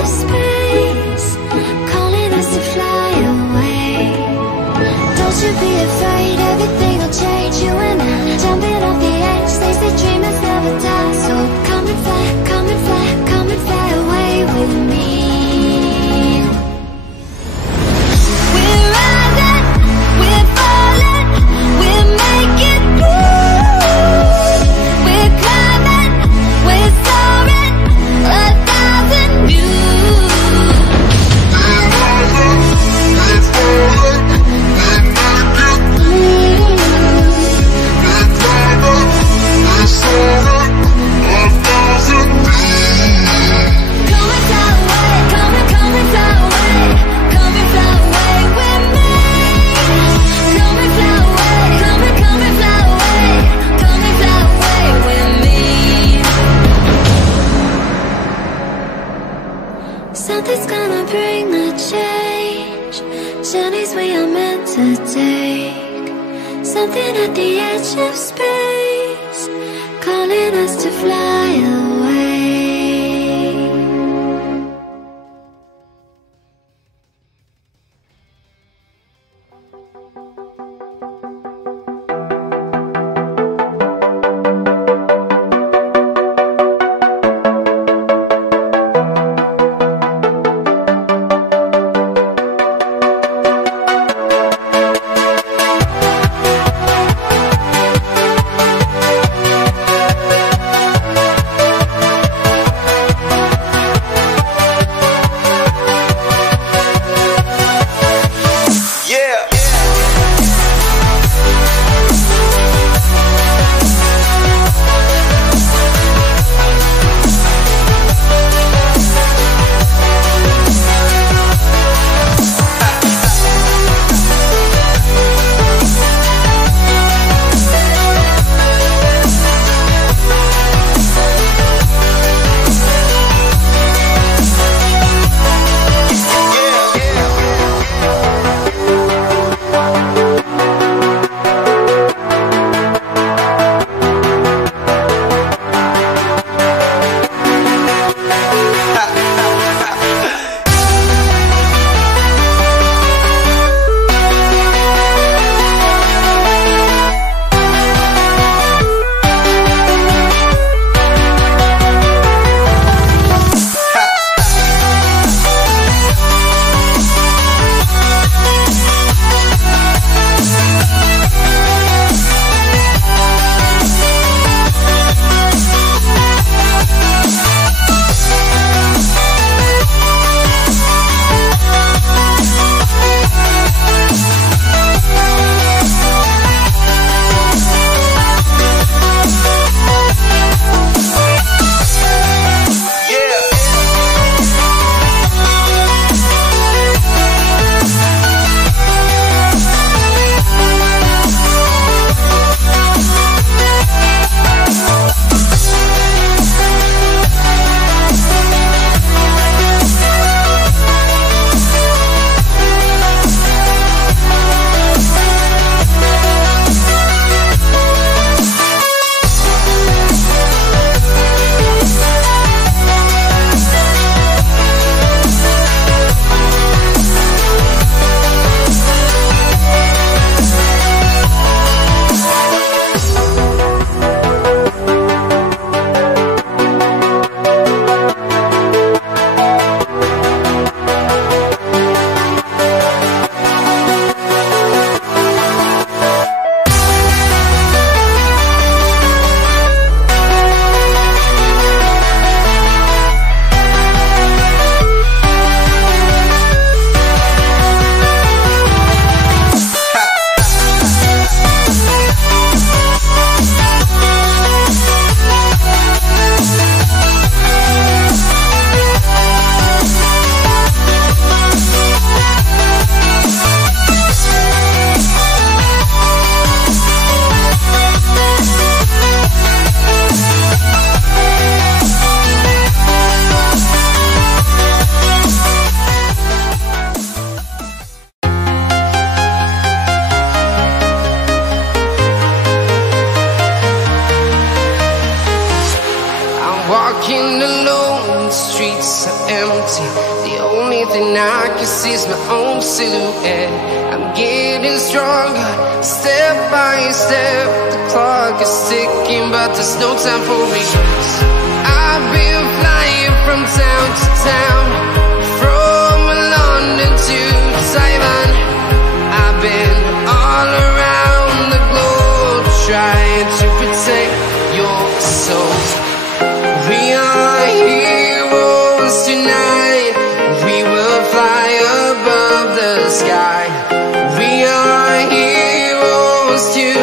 of space, calling us to fly away. Don't you be afraid, everything will change. You and I, jumping off the edge. They say dreamers never die, so come and fly, come and fly, come and fly away with me. We're rising, we're falling, we're making moves. We're climbing, we're soaring, 1,000 views. We're rising, we're falling, we're making moves. We're climbing, we're soaring, 1,000 views. Come and fly away, come and fly away, come and fly away with me. Come and fly away, come and fly away, come and fly away with me. Something's gonna bring the change, journeys we are meant to take. Something at the edge of space, calling us to fly away. walking alone in the streets of empty. The only thing I can see is my own silhouette. I'm getting stronger, step by step. The clock is ticking, but there's no time for regrets. I've been flying from town to town, from London to Taiwan. I've been all around the globe, trying to protect your soul. We are heroes tonight. We will fly above the sky. We are heroes tonight.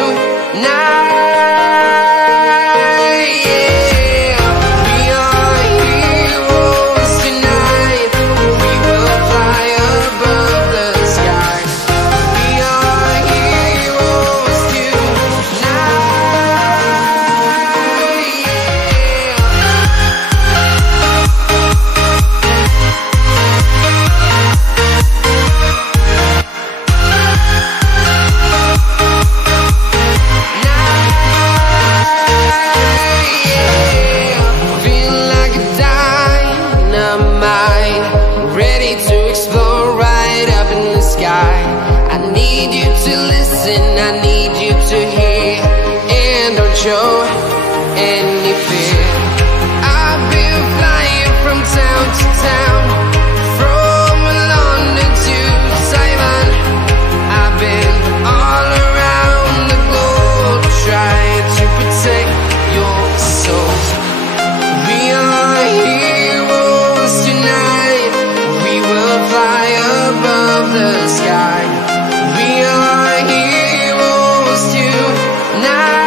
Show any fear. I've been flying from town to town, from London to Taiwan. I've been all around the globe, trying to protect your soul. We are heroes tonight. We will fly above the sky. We are heroes tonight.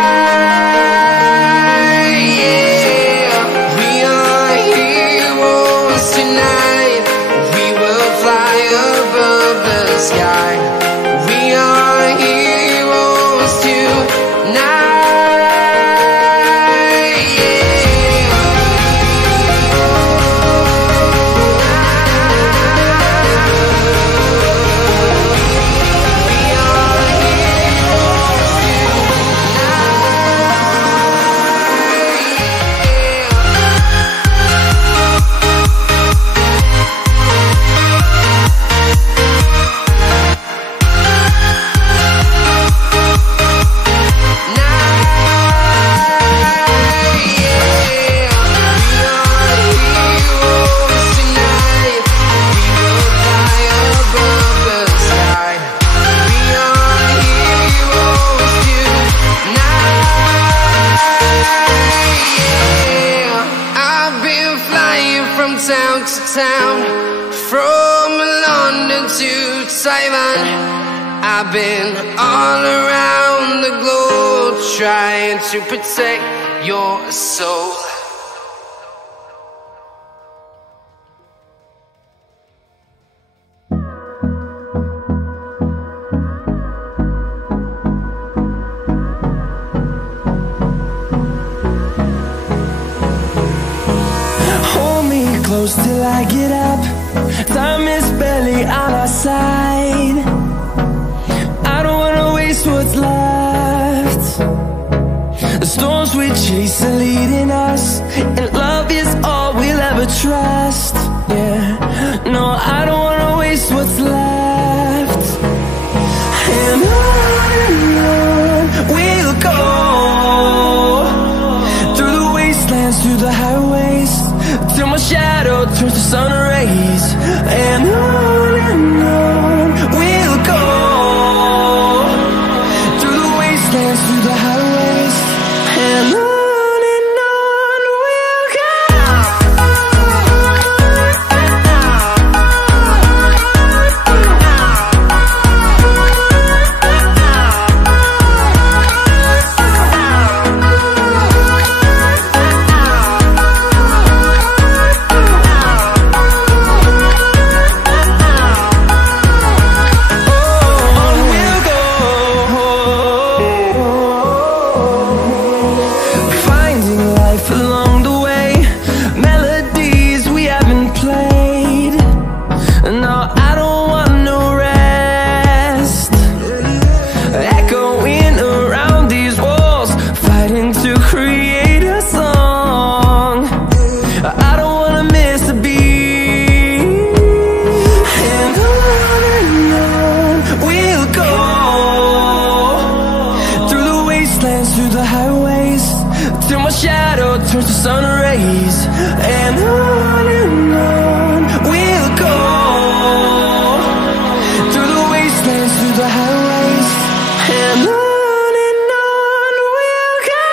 I've been all around the globe, trying to protect your soul. Hold me close till I get up. Time is barely on our side. I don't wanna waste what's left. The storms we chase are leading us, and love is all we'll ever trust. Yeah, no, I don't wanna waste what's left. And on we'll go, through the wastelands, through the highways, till my shadow turns to sun rays. And on we'll go, through the wastelands, through the highways, and on we'll go. wastelands, through the highways, till my shadow turns to sun rays. And on we'll go, through the wastelands, through the highways, and on we'll go.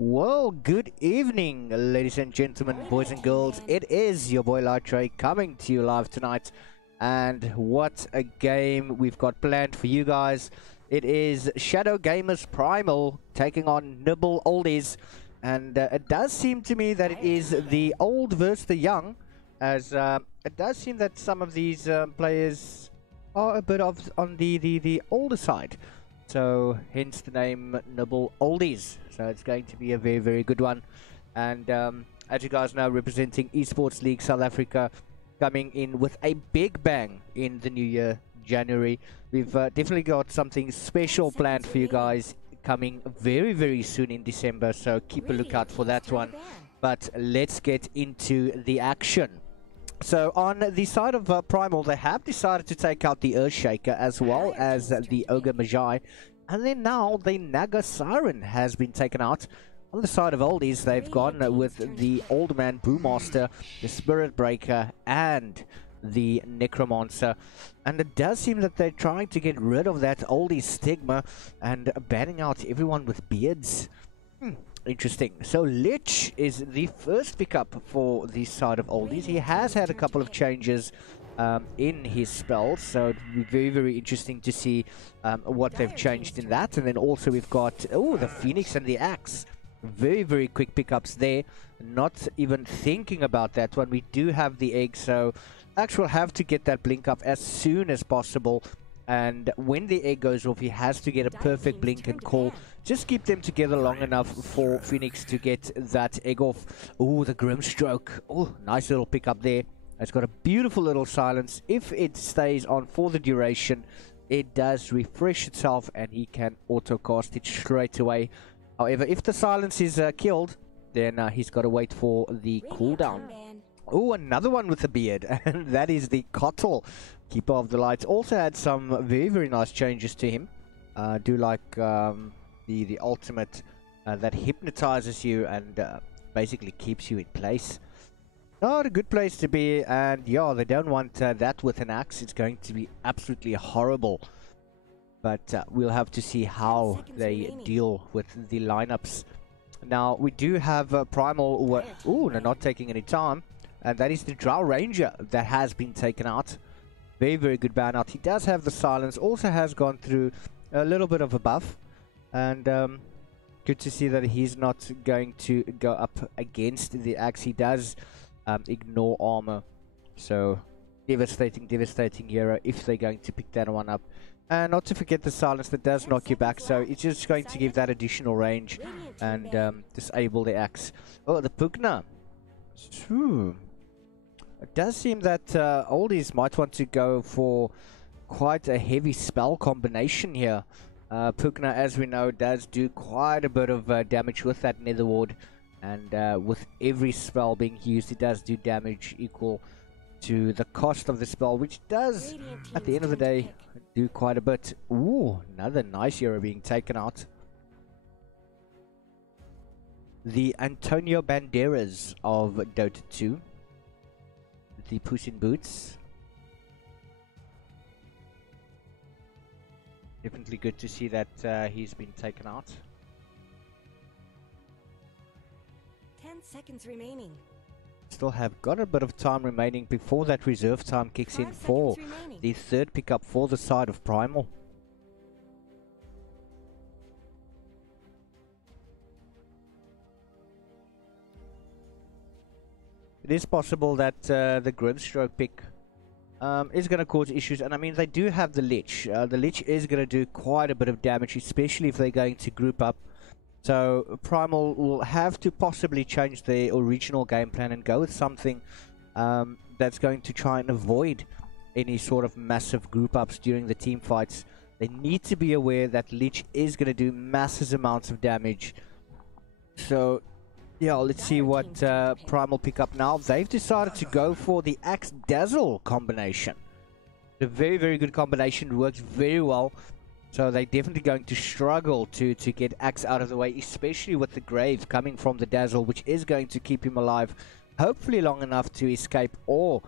Well, good evening, ladies and gentlemen, boys and girls. It is your boy Lighttray coming to you live tonight. And what a game we've got planned for you guys. It is Shadow Gamers-Primal taking on Nibble Oldies. And it does seem to me that it is the old versus the young, as it does seem that some of these players are a bit on the older side. So hence the name Nibble Oldies. So it's going to be a very, very good one. And as you guys know, representing Esports League South Africa, coming in with a big bang in the new year, January. We've definitely got something special planned for you guys coming very, very soon in December. So keep a lookout for that one. But let's get into the action. So on the side of Primal, they have decided to take out the Earthshaker as well as the Ogre Magi. And then now the Naga Siren has been taken out. On the side of Oldies, they've gone with the Old Man Brewmaster, the Spirit Breaker, and the Necromancer. And it does seem that they're trying to get rid of that Oldies stigma and banning out everyone with beards. Interesting. So Lich is the first pickup for the side of Oldies. He has had a couple of changes in his spells, so it'll be very, very interesting to see what they've changed in that. And then also we've got the Phoenix and the Axe. Very, very quick pickups there. Not even thinking about that one. We do have the egg, so Axe will have to get that blink up as soon as possible. And when the egg goes off, he has to get a perfect blink and call. Just keep them together long enough for Phoenix to get that egg off. Oh, the Grimstroke. Oh, nice little pickup there. It's got a beautiful little silence. If it stays on for the duration, it does refresh itself and he can auto-cast it straight away. However, if the silence is killed, then he's got to wait for the cooldown. Oh, another one with a beard, and that is the Kotl, Keeper of the Lights. Also had some very, very nice changes to him. Do like the ultimate that hypnotizes you and basically keeps you in place. Not a good place to be, and yeah, they don't want that with an axe. It's going to be absolutely horrible. But we'll have to see how they deal with the lineups. Now, we do have Primal. Oh, they're not taking any time. And that is the Drow Ranger that has been taken out. Very, very good ban out. He does have the silence. Also has gone through a little bit of a buff. And good to see that he's not going to go up against the axe. He does ignore armor. So, devastating hero if they're going to pick that one up. And not to forget the silence that does knock you back. So, it's just going to give that additional range. And disable the axe. Oh, the Pugna. It does seem that Oldies might want to go for quite a heavy spell combination here. Pugna, as we know, does do quite a bit of damage with that Nether Ward. And with every spell being used, it does do damage equal to the cost of the spell, which does, at the end of the day, do quite a bit. Ooh, another nice hero being taken out. The Antonio Banderas of Dota 2. The Puss in Boots. Definitely good to see that he's been taken out. 10 seconds remaining. Still have got a bit of time remaining before that reserve time kicks in for the third pickup for the side of Primal. It is possible that the Grimstroke pick is going to cause issues. And I mean, they do have the Lich. The Lich is going to do quite a bit of damage, especially if they're going to group up. So Primal will have to possibly change their original game plan and go with something that's going to try and avoid any sort of massive group ups during the team fights. They need to be aware that Lich is going to do massive amounts of damage. So yeah, let's see what Primal pick up now. They've decided to go for the Axe Dazzle combination. A very, very good combination. Works very well. So they're definitely going to struggle to get Axe out of the way, especially with the Grave coming from the Dazzle, which is going to keep him alive, hopefully long enough to escape or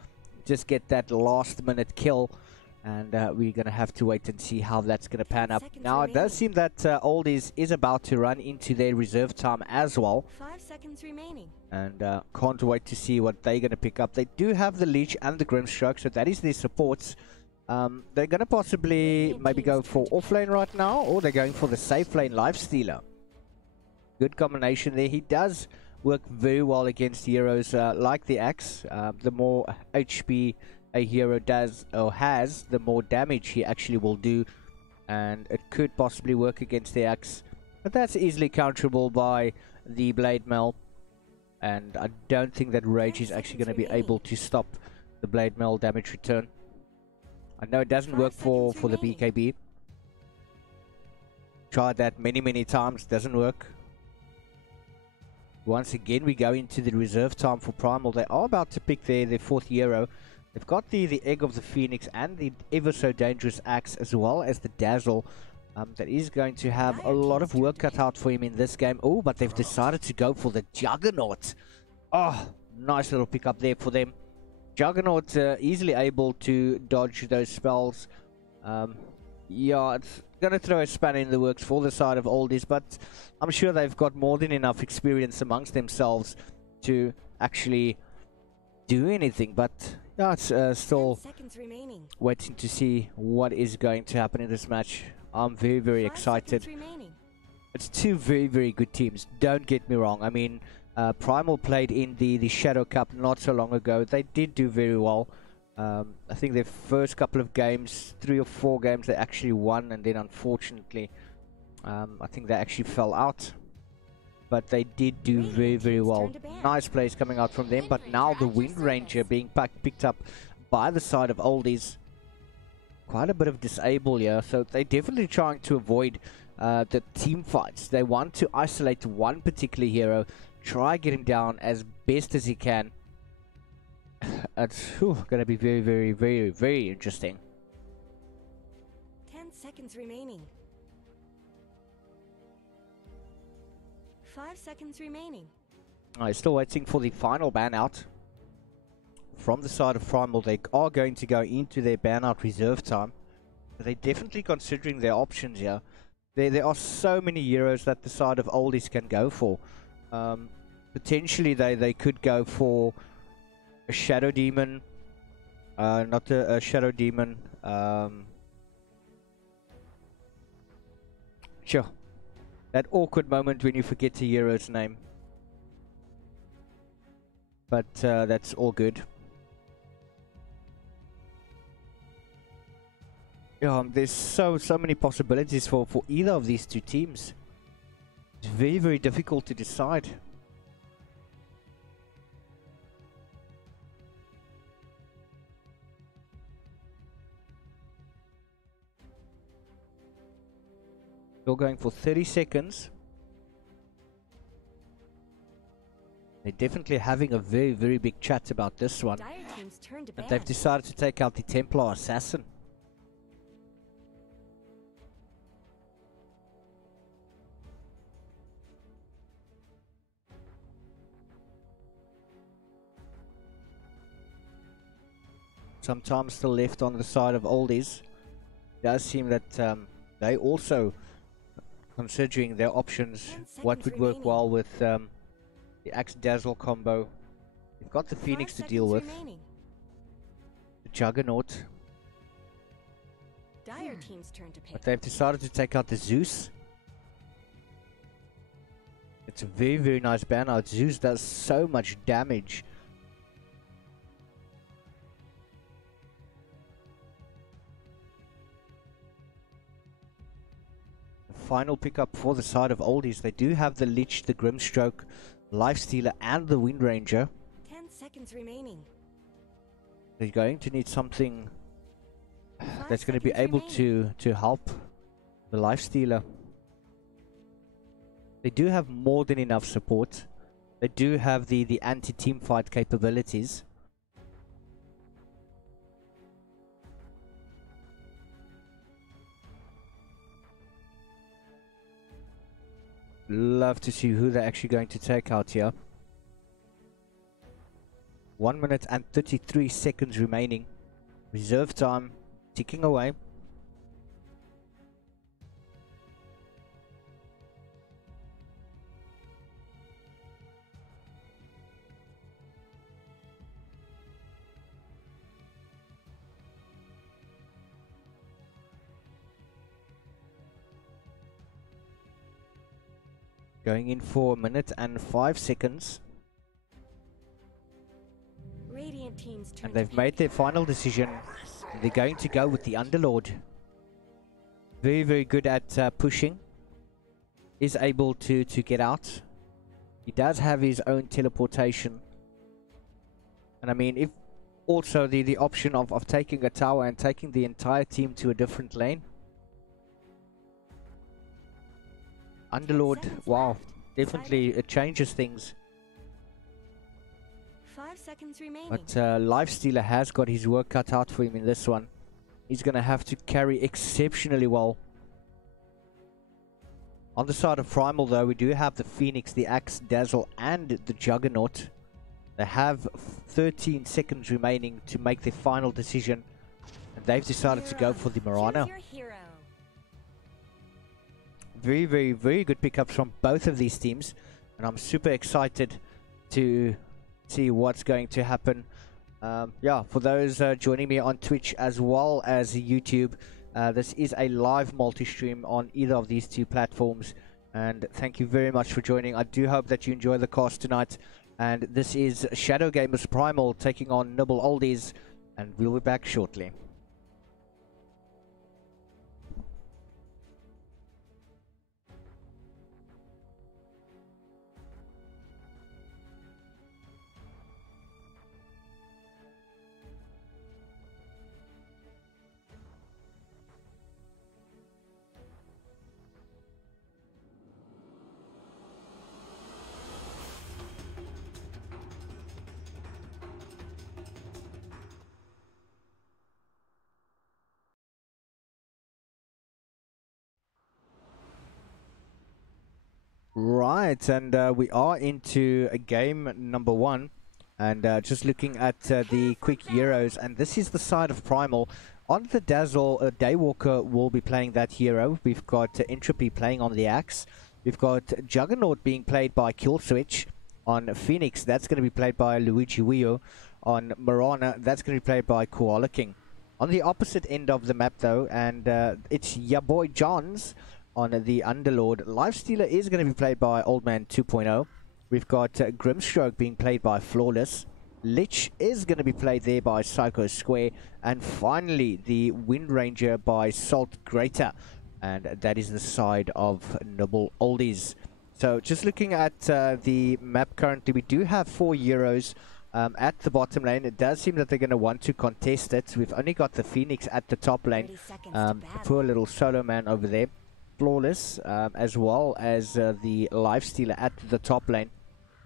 just get that last minute kill. and we're gonna have to wait and see how that's gonna pan up. Seconds Now it does seem that Oldies is about to run into their reserve time as well, 5 seconds remaining. and can't wait to see what they're gonna pick up. They do have the leech and the Grimstroke, so that is their supports. They're gonna possibly maybe go for offlane right now, or they're going for the safe lane Lifestealer. Good combination there. He does work very well against heroes like the axe. The more HP a hero does or has, the more damage he actually will do, and it could possibly work against the axe, but that's easily counterable by the blade mail, and I don't think that rage is actually going to be able to stop the blade mail damage return. I know it doesn't work for the BKB. Tried that many times, doesn't work. Once again we go into the reserve time for Primal. They are about to pick their 4th hero. They've got the Egg of the Phoenix and the ever so dangerous axe, as well as the Dazzle. That is going to have a lot of work cut out for him in this game. Oh, but they've decided to go for the Juggernaut. Oh, nice little pickup there for them. Juggernaut easily able to dodge those spells. Yeah, it's going to throw a spanner in the works for the side of Oldies, but I'm sure they've got more than enough experience amongst themselves to actually do anything. But yeah, it's still 10 seconds remaining. waiting to see what is going to happen in this match. I'm very 5 excited. seconds remaining. It's two very good teams, don't get me wrong. I mean, Primal played in the Shadow Cup not so long ago. They did do very well. I think their first couple of games, 3 or 4 games, they actually won, and then unfortunately I think they actually fell out, but they did do very well. Nice plays coming out from them, but now the Wind Ranger being picked up by the side of Oldies. Quite a bit of disable here, so they're definitely trying to avoid the team fights. They want to isolate one particular hero, try get him down as best as he can. It's going to be very interesting. 10 seconds remaining. 5 seconds remaining. Still waiting for the final ban out from the side of Primal. They are going to go into their ban out reserve time. They're definitely considering their options here. There are so many heroes that the side of Oldies can go for. Potentially they could go for a Shadow Demon, not a Shadow Demon. Sure, that awkward moment when you forget the hero's name, but that's all good. There's so many possibilities for either of these two teams. It's very difficult to decide. Still going for 30 seconds. They're definitely having a very big chat about this one. Dire team's turn to And ban. they've decided to take out the Templar Assassin. Some time still left on the side of Oldies. It does seem that they also considering their options, 10 what seconds would work remaining. well with the Axe Dazzle combo. You've got the 5 Phoenix to seconds deal with, remaining. the Juggernaut, Dire team's turn to pick. but they've decided to take out the Zeus. It's a very nice ban out. Zeus does so much damage. Final pickup for the side of Oldies. They do have the Lich, the Grimstroke, Lifestealer, and the Wind Ranger. 10 seconds remaining. They're going to need something 5 that's going to be seconds able remaining. to help the Lifestealer. They do have more than enough support. They do have the anti-team fight capabilities. Love to see who they're actually going to take out here. 1 minute and 33 seconds remaining. Reserve time ticking away. Going in for 1 minute and 5 seconds. Radiant team's turn And to they've pick. made their final decision. They're going to go with the Underlord. Very, very good at pushing. Is able to get out. He does have his own teleportation. And I mean, if also the option of taking a tower and taking the entire team to a different lane. Underlord, wow, definitely it changes things. 5 seconds remaining. But Lifestealer has got his work cut out for him in this one. He's going to have to carry exceptionally well. On the side of Primal though, we do have the Phoenix, the Axe, Dazzle and the Juggernaut. They have 13 seconds remaining to make their final decision. And they've decided to go for the Mirana. Choose your hero. Very, very, very good pickups from both of these teams. And I'm super excited to see what's going to happen. Yeah, for those joining me on Twitch as well as YouTube, this is a live multi-stream on either of these two platforms. And thank you very much for joining. I do hope that you enjoy the cast tonight. And this is Shadow Gamers-Primal taking on Nibble Oldies. And we'll be back shortly. Right, and we are into game number 1, and just looking at the quick Euros, and this is the side of Primal. On the Dazzle, Daywalker will be playing that hero. We've got Entropy playing on the Axe. We've got Juggernaut being played by Killswitch. On Phoenix, that's going to be played by Luigi Wio. On Mirana, that's going to be played by Koala King. On the opposite end of the map though, and it's ya boy Johns on the Underlord. Lifestealer is going to be played by Old Man 2.0. We've got Grimstroke being played by Flawless. Lich is going to be played there by Psycho Square. And finally, the Wind Ranger by Salt Greater. And that is the side of Nibble Oldies. So just looking at the map currently, we do have 4 Euros at the bottom lane. It does seem that they're going to want to contest it. We've only got the Phoenix at the top lane. 30 seconds to battle. Poor little solo man over there. Flawless, as well as the Lifestealer at the top lane.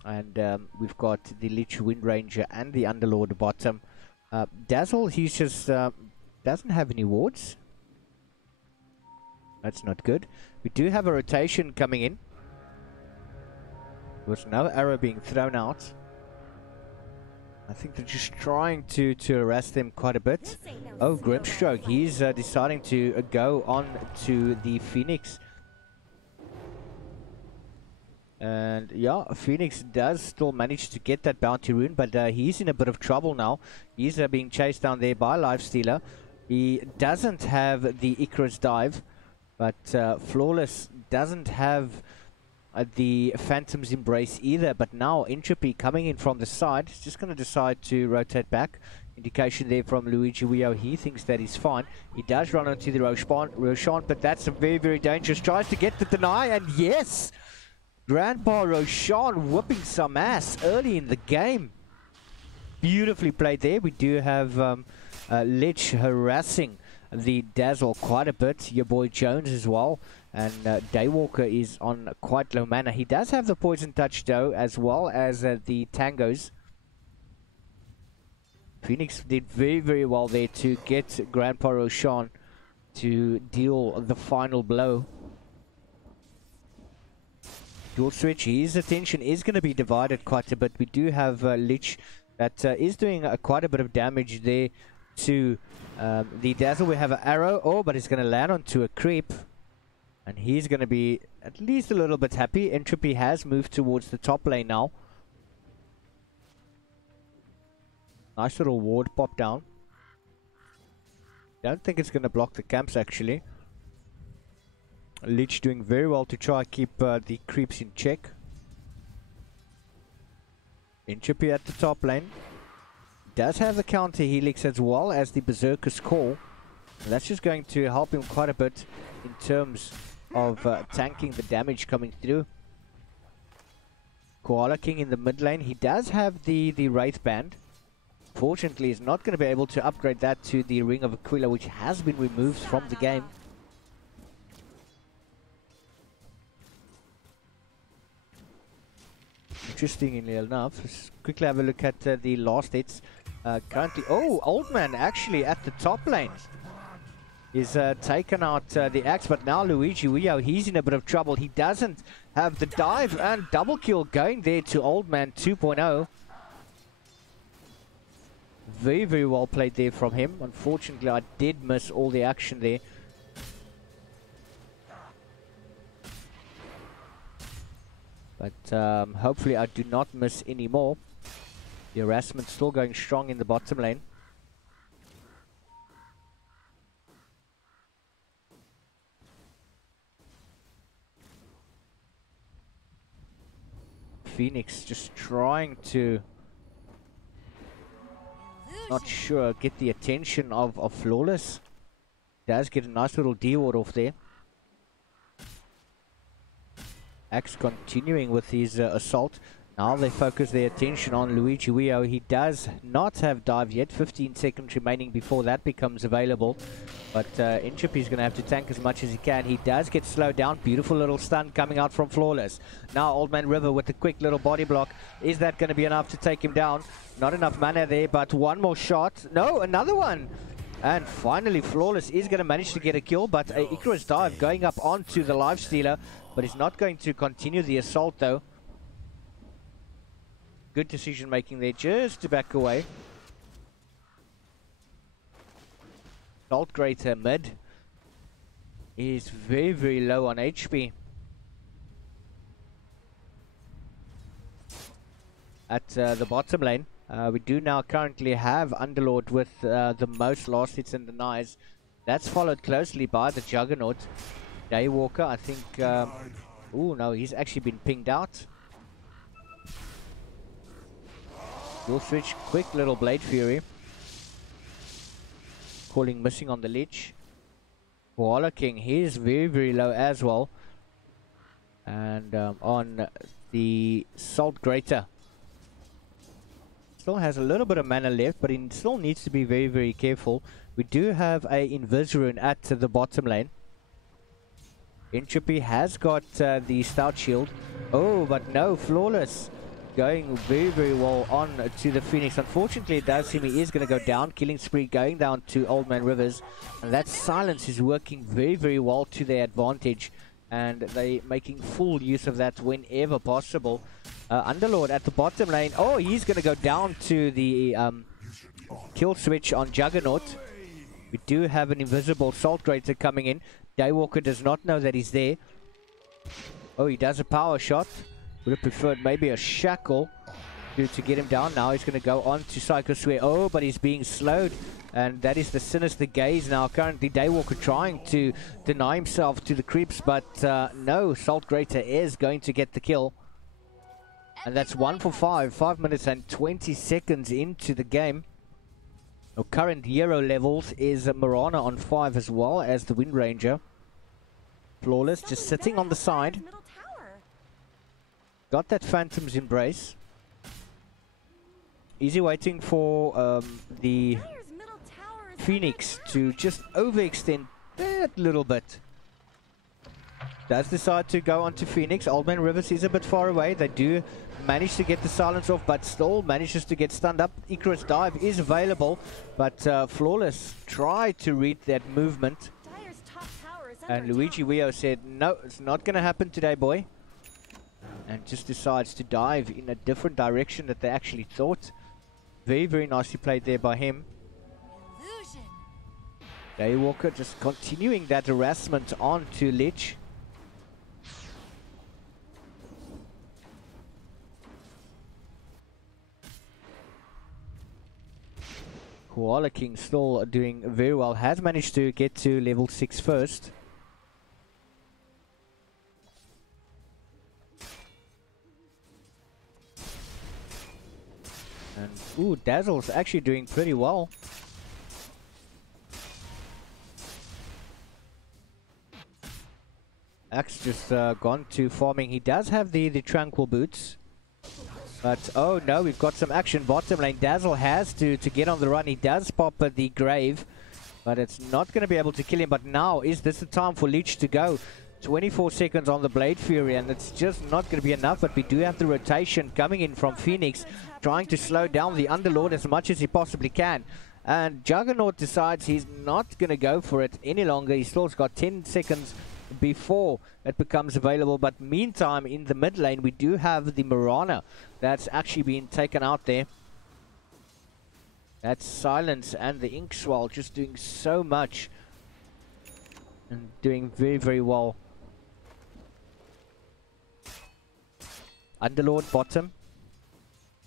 And we've got the Lich, Wind Ranger and the Underlord bottom. Dazzle, he's just doesn't have any wards. That's not good. We do have a rotation coming in. There's another arrow being thrown out. I think they're just trying to harass them quite a bit. This ain't no Oh, snowball Grimstroke, fight. he's deciding to go on to the Phoenix. And yeah, Phoenix does still manage to get that bounty rune, but he's in a bit of trouble now. He's being chased down there by Lifestealer. He doesn't have the Icarus dive, but Flawless doesn't have the Phantom's Embrace either. But now Entropy coming in from the side. He's just going to decide to rotate back. Indication there from Luigi Wio. He thinks that he's fine. He does run onto the Roshan, but that's a very, very dangerous. Tries to get the deny, and yes! Grandpa Roshan whooping some ass early in the game. Beautifully played there. We do have Lich harassing the Dazzle quite a bit. Your boy Jones as well. And Daywalker is on quite low mana. He does have the Poison Touch though, as well as the Tangos. Phoenix did very, very well there to get Grandpa Roshan to deal the final blow. Dual switch, his attention is going to be divided quite a bit. We do have Lich that is doing quite a bit of damage there. to the Dazzle. We have an arrow. Oh, but he's going to land onto a creep. And he's going to be at least a little bit happy. Entropy has moved towards the top lane now. Nice little ward pop down. Don't think it's going to block the camps actually. Lich doing very well to try and keep the creeps in check. Entropy at the top lane. Does have the counter helix as well as the Berserker's Call. And that's just going to help him quite a bit in terms of tanking the damage coming through. Koala King in the mid lane. He does have the Wraith Band. Fortunately, he's not going to be able to upgrade that to the Ring of Aquila, which has been removed from the game. Interestingly enough, let's quickly have a look at the last hits. Currently, oh, Old Man actually at the top lane. He's taken out the axe, but now Luigi Weo, he's in a bit of trouble. He doesn't have the dive, and double kill going there to Old Man 2.0. Very, very well played there from him. Unfortunately, I did miss all the action there. But hopefully I do not miss any more. The harassment still going strong in the bottom lane. Phoenix just trying to, not sure, get the attention of Flawless. Does get a nice little D-ward off there. Axe continuing with his assault. Now they focus their attention on Luigi Weo. He does not have dive yet. 15 seconds remaining before that becomes available. But Entropy is going to have to tank as much as he can. He does get slowed down. Beautiful little stun coming out from Flawless. Now Old Man River with a quick little body block. Is that going to be enough to take him down? Not enough mana there, but one more shot. No, another one. And finally Flawless is going to manage to get a kill, but Icarus dive going up onto the Lifestealer. But he's not going to continue the assault though. Good decision making there, just to back away. Salt Greater mid is very, very low on HP. At the bottom lane, we do now currently have Underlord with the most last hits and denies. That's followed closely by the Juggernaut. Daywalker, I think. Oh no, he's actually been pinged out. We'll switch. Quick little Blade Fury. Calling missing on the Lich. Koala King, he is very, very low as well. And on the Salt Greater. Still has a little bit of mana left, but he still needs to be very, very careful. We do have a Invis Rune at the bottom lane. Entropy has got the Stout Shield. Oh, but no, Flawless going very, very well on to the Phoenix. Unfortunately, it does seem he is going to go down. Killing spree going down to Old Man Rivers. And that silence is working very, very well to their advantage. And they making full use of that whenever possible. Underlord at the bottom lane. Oh, he's going to go down to the kill switch on Juggernaut. We do have an invisible Salt Greater coming in. Daywalker does not know that he's there. Oh, he does a power shot. Would have preferred maybe a shackle to get him down. Now he's going to go on to Psycho Swear. Oh, but he's being slowed. And that is the Sinister Gaze now. Currently, Daywalker trying to deny himself to the creeps. But no, Salt Greater is going to get the kill. And that's 1 for 5. 5 minutes and 20 seconds into the game. Our current hero levels is Marana on 5 as well as the Wind Ranger. Flawless just sitting on the side. Got that Phantom's Embrace. Easy waiting for the Phoenix to just overextend that little bit. Does decide to go on to Phoenix. Old Man Rivers is a bit far away. They do manage to get the silence off, but still manages to get stunned up. Icarus Dive is available, but Flawless tried to read that movement. And Luigi Weo said, no, it's not going to happen today, boy. And just decides to dive in a different direction that they actually thought. Very, very nicely played there by him. Daywalker just continuing that harassment on to Lich. Koala King still doing very well. Has managed to get to level 6 first. And ooh, Dazzle's actually doing pretty well. Axe just gone to farming. He does have the tranquil boots. But oh no, we've got some action bottom lane. Dazzle has to get on the run. He does pop at the grave, but it's not going to be able to kill him. But now is this the time for Lich to go? 24 seconds on the Blade Fury, and it's just not going to be enough. But we do have the rotation coming in from Phoenix, trying to slow down the Underlord as much as he possibly can. And Juggernaut decides he's not going to go for it any longer. He still's got 10 seconds before it becomes available. But meantime, in the mid lane, we do have the Mirana that's actually been taken out there. That's Silence and the Inkswell just doing so much and doing very, very well. Underlord bottom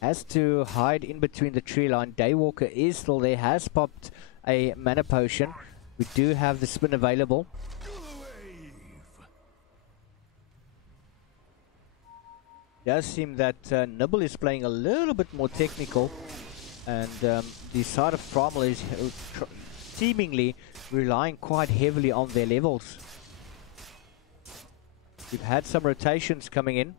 has to hide in between the tree line. Daywalker is still there, has popped a mana potion. We do have the spin available. Does seem that Nibble is playing a little bit more technical, and the side of Primal is seemingly relying quite heavily on their levels. We've had some rotations coming in,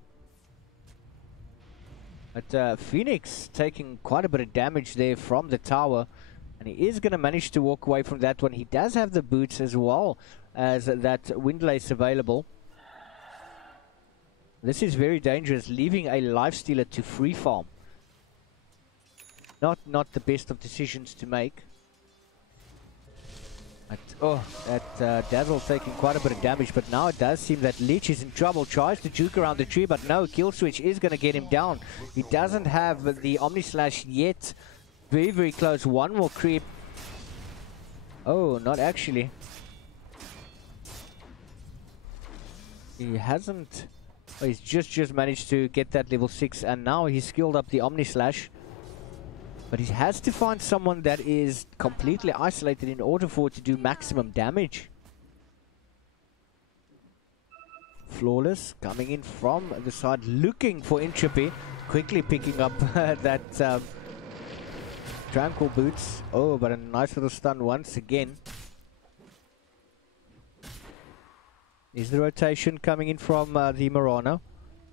but Phoenix taking quite a bit of damage there from the tower, and he is going to manage to walk away from that one. He does have the boots as well as that Windlace available. This is very dangerous, leaving a lifestealer to free farm. Not the best of decisions to make. But, oh, that Dazzle taking quite a bit of damage, but now it does seem that Lich is in trouble. Tries to juke around the tree, but no, Kill Switch is going to get him down. He doesn't have the Omni Slash yet. Very, very close. One more creep. Oh, not actually. He hasn't... Oh, he's just managed to get that level 6, and now he's skilled up the Omni Slash. But he has to find someone that is completely isolated in order for it to do maximum damage. Flawless coming in from the side, looking for Entropy. Quickly picking up that Tranquil Boots. Oh, but a nice little stun once again. Is the rotation coming in from the Mirana?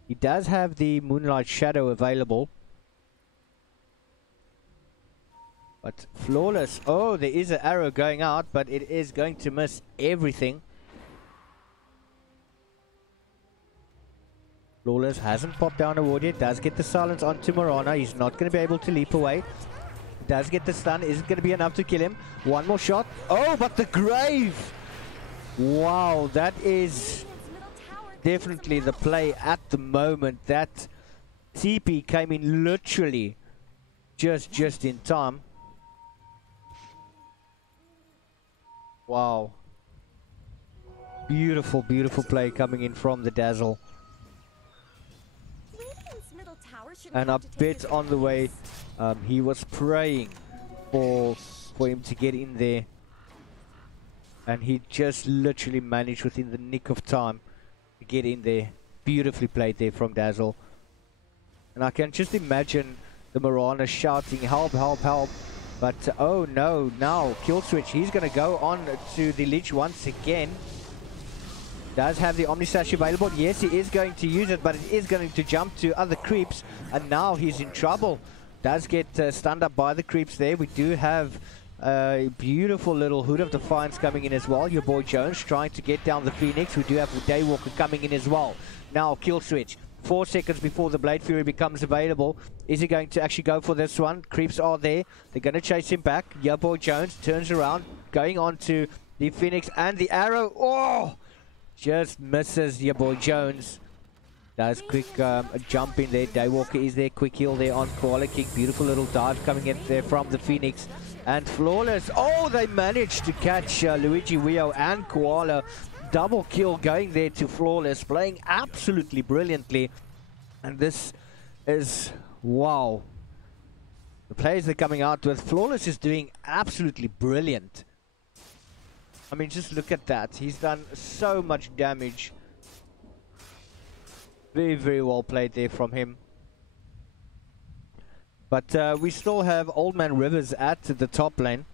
He does have the Moonlight Shadow available. But Flawless, oh, there is an arrow going out, but it is going to miss everything. Flawless hasn't popped down a ward yet, does get the silence onto Mirana. He's not going to be able to leap away. Does get the stun, isn't going to be enough to kill him. One more shot. Oh, but the grave! Wow, that is definitely the play at the moment. That TP came in literally just in time. Wow. Beautiful, beautiful play coming in from the Dazzle. And I bet on the way he was praying for him to get in there. And he just literally managed within the nick of time to get in there. Beautifully played there from Dazzle. And I can just imagine the Mirana shouting, help, help, help. But oh no, now Kill Switch, he's going to go on to the Lich once again. Does have the Omni Slash available. Yes, he is going to use it, but it is going to jump to other creeps. And now he's in trouble. Does get stunned up by the creeps there. We do have a beautiful little Hood of Defiance coming in as well. Your boy Jones trying to get down the Phoenix. We do have the Daywalker coming in as well. Now Kill Switch. 4 seconds before the Blade Fury becomes available. Is he going to actually go for this one? Creeps are there. They're going to chase him back. Your boy Jones turns around, going on to the Phoenix and the arrow. Oh! Just misses your boy Jones. Does quick jump in there. Daywalker is there. Quick heal there on Koala King. Beautiful little dive coming in there from the Phoenix. And Flawless, oh, they managed to catch Luigi Wio and Koala. Double kill going there to Flawless, playing absolutely brilliantly. And this is, wow. The players they're coming out with, Flawless is doing absolutely brilliant. I mean, just look at that. He's done so much damage. Very, very well played there from him. But we still have Old Man Rivers at the top lane.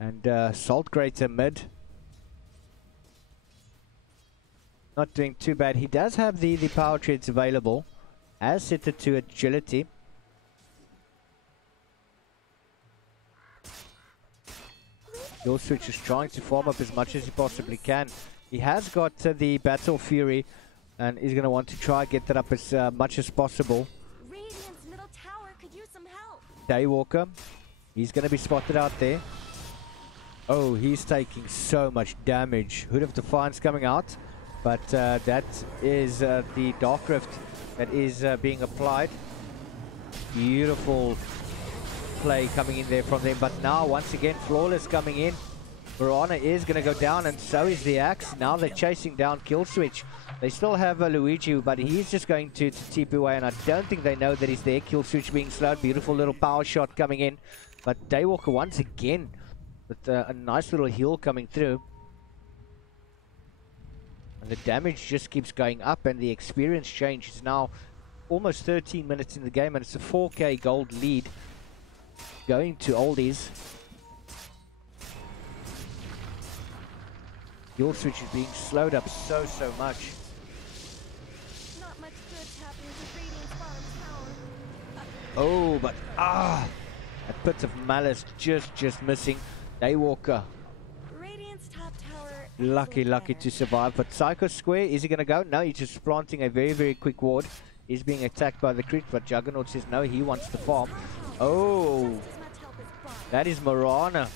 And Salt Grater mid. Not doing too bad. He does have the power treads available. Has set it to agility. Kill Switch is trying to farm up as much as he possibly can. He has got the Battle Fury and he's going to want to try and get that up as much as possible. Radiant's middle tower could use some help. Daywalker, he's going to be spotted out there. Oh, he's taking so much damage. Hood of Defiance coming out, but that is the Dark Rift that is being applied. Beautiful play coming in there from them, but now once again Flawless coming in. Piranha is going to go down, and so is the Axe. Now they're chasing down Kill Switch. They still have Luigi, but he's just going to TP away, and I don't think they know that he's there. Kill Switch being slowed. Beautiful little power shot coming in. But Daywalker once again with a nice little heal coming through. And the damage just keeps going up, and the experience change is now almost 13 minutes in the game, and it's a 4k gold lead going to Oldies. Your switch is being slowed up so much. Not much good's happening to Radiant's bottom tower. Oh, but a bit of malice just missing. Daywalker Radiant's top tower. lucky to survive. But Psycho Square, is he gonna go? No, he's just planting a very quick ward. He's being attacked by the crit, but Juggernaut says no, he wants the farm. Oh, that is Marana.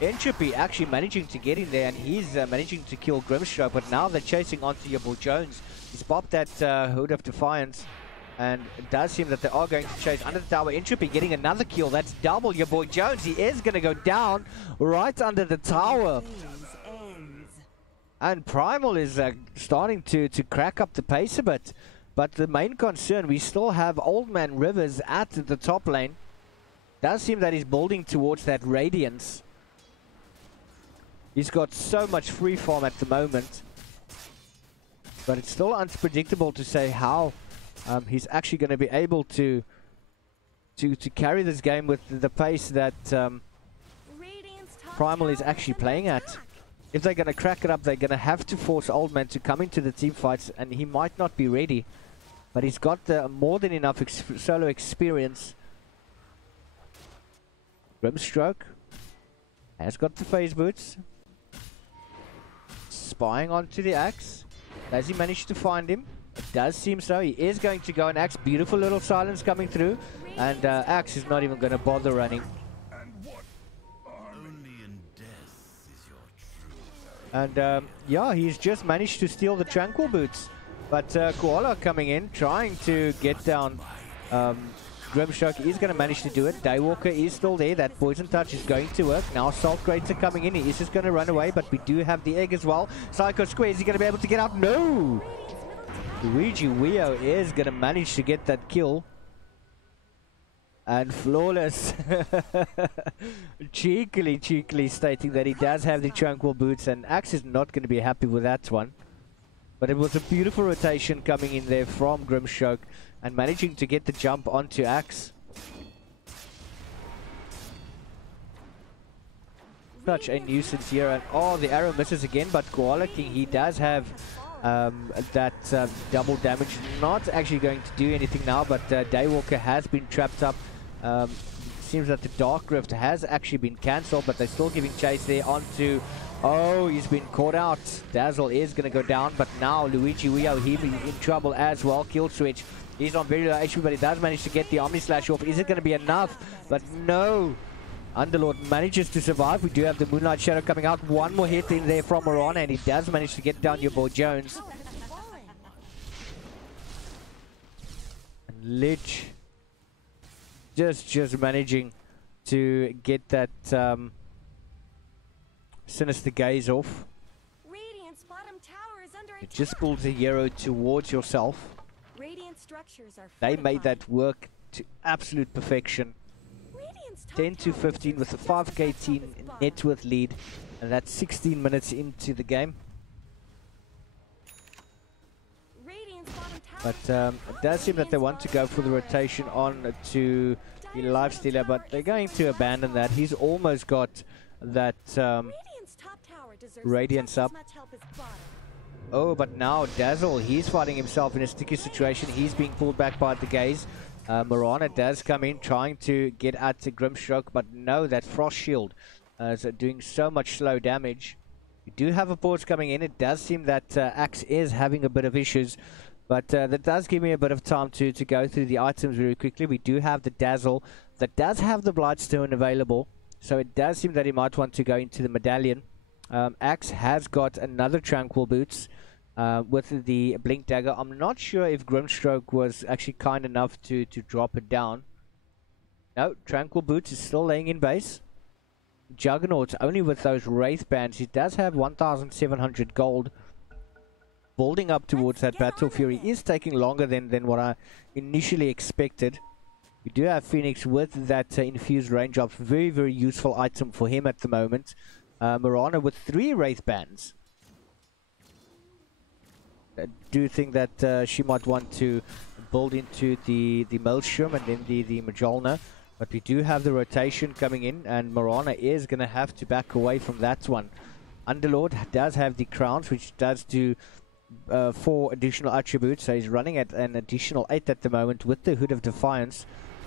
Entropy actually managing to get in there, and he's managing to kill Grimstroke, but now they're chasing onto your boy Jones. He's popped that Hood of Defiance, and it does seem that they are going to chase under the tower. Entropy getting another kill. That's double your boy Jones. He is going to go down right under the tower. And Primal is starting to crack up the pace a bit. But the main concern, we still have Old Man Rivers at the top lane. Does seem that he's building towards that Radiance. He's got so much free farm at the moment, but it's still unpredictable to say how he's actually going to be able to carry this game with the pace that Primal is actually playing at. If they're going to crack it up, they're going to have to force Old Man to come into the team fights, and he might not be ready, but he's got more than enough solo experience. Grimstroke has got the phase boots. Spying onto the Axe. Does he manage to find him? It does seem so. He is going to go and Axe. Beautiful little silence coming through. And Axe is not even going to bother running. And yeah, he's just managed to steal the Tranquil Boots. But Koala coming in, trying to get down Grimstroke is going to manage to do it. Daywalker is still there. That Poison Touch is going to work. Now Salt Grater coming in. He is just going to run away, but we do have the egg as well. Psycho Square, is he going to be able to get out? No! Luigi Wio is going to manage to get that kill. And Flawless cheekily stating that he does have the Tranquil Boots, and Axe is not going to be happy with that one. But it was a beautiful rotation coming in there from Grimstroke and managing to get the jump onto Axe. Such a nuisance here, and oh, the arrow misses again, but Koala King, he does have that double damage. Not actually going to do anything now, but Daywalker has been trapped up. Seems that the Dark Rift has actually been cancelled, but they're still giving chase there onto... Oh, he's been caught out. Dazzle is going to go down, but now Luigi Wio, he's in trouble as well. Kill Switch, he's on very low HP, but he does manage to get the Omni Slash off. Is it going to be enough? But no. Underlord manages to survive. We do have the Moonlight Shadow coming out. One more hit in there from Marana, and he does manage to get down your boy Jones. Lich just managing to get that sinister gaze off. Radiant's bottom tower is under It attack. just pulls a hero towards yourself. Radiant structures are They made fortified. that work to absolute perfection. Radiant's top 10 to tower 15 with a deserves just as 5k much help team as its bottom. net worth lead, and that's 16 minutes into the game. Radiant's bottom tower But it does seem that they want to go for the rotation on to the lifestealer, but they're going to abandon that. He's almost got that Radiant's top tower deserves Radiance just up. as much help as bottom. oh, but now Dazzle, he's finding himself in a sticky situation. He's being pulled back by the gaze. Marana does come in trying to get at the Grimstroke, but no, that Frost Shield is doing so much slow damage. We do have a pause coming in. It does seem that Axe is having a bit of issues, but that does give me a bit of time to go through the items very quickly. We do have the Dazzle that does have the Blightstone available, so it does seem that he might want to go into the Medallion. Axe has got another Tranquil Boots with the Blink Dagger. I'm not sure if Grimstroke was actually kind enough to drop it down. No, Tranquil Boots is still laying in base. Juggernaut only with those Wraith Bands. He does have 1,700 gold. Building up towards that Battle Fury is taking longer than what I initially expected. We do have Phoenix with that infused range up. Very, very useful item for him at the moment. Marana with 3 Wraith Bands. I do think that she might want to build into the Maelstrom and then the Majolna. But we do have the rotation coming in, and Marana is going to have to back away from that one. Underlord does have the crowns, which does do 4 additional attributes. So he's running at an additional 8 at the moment with the Hood of Defiance,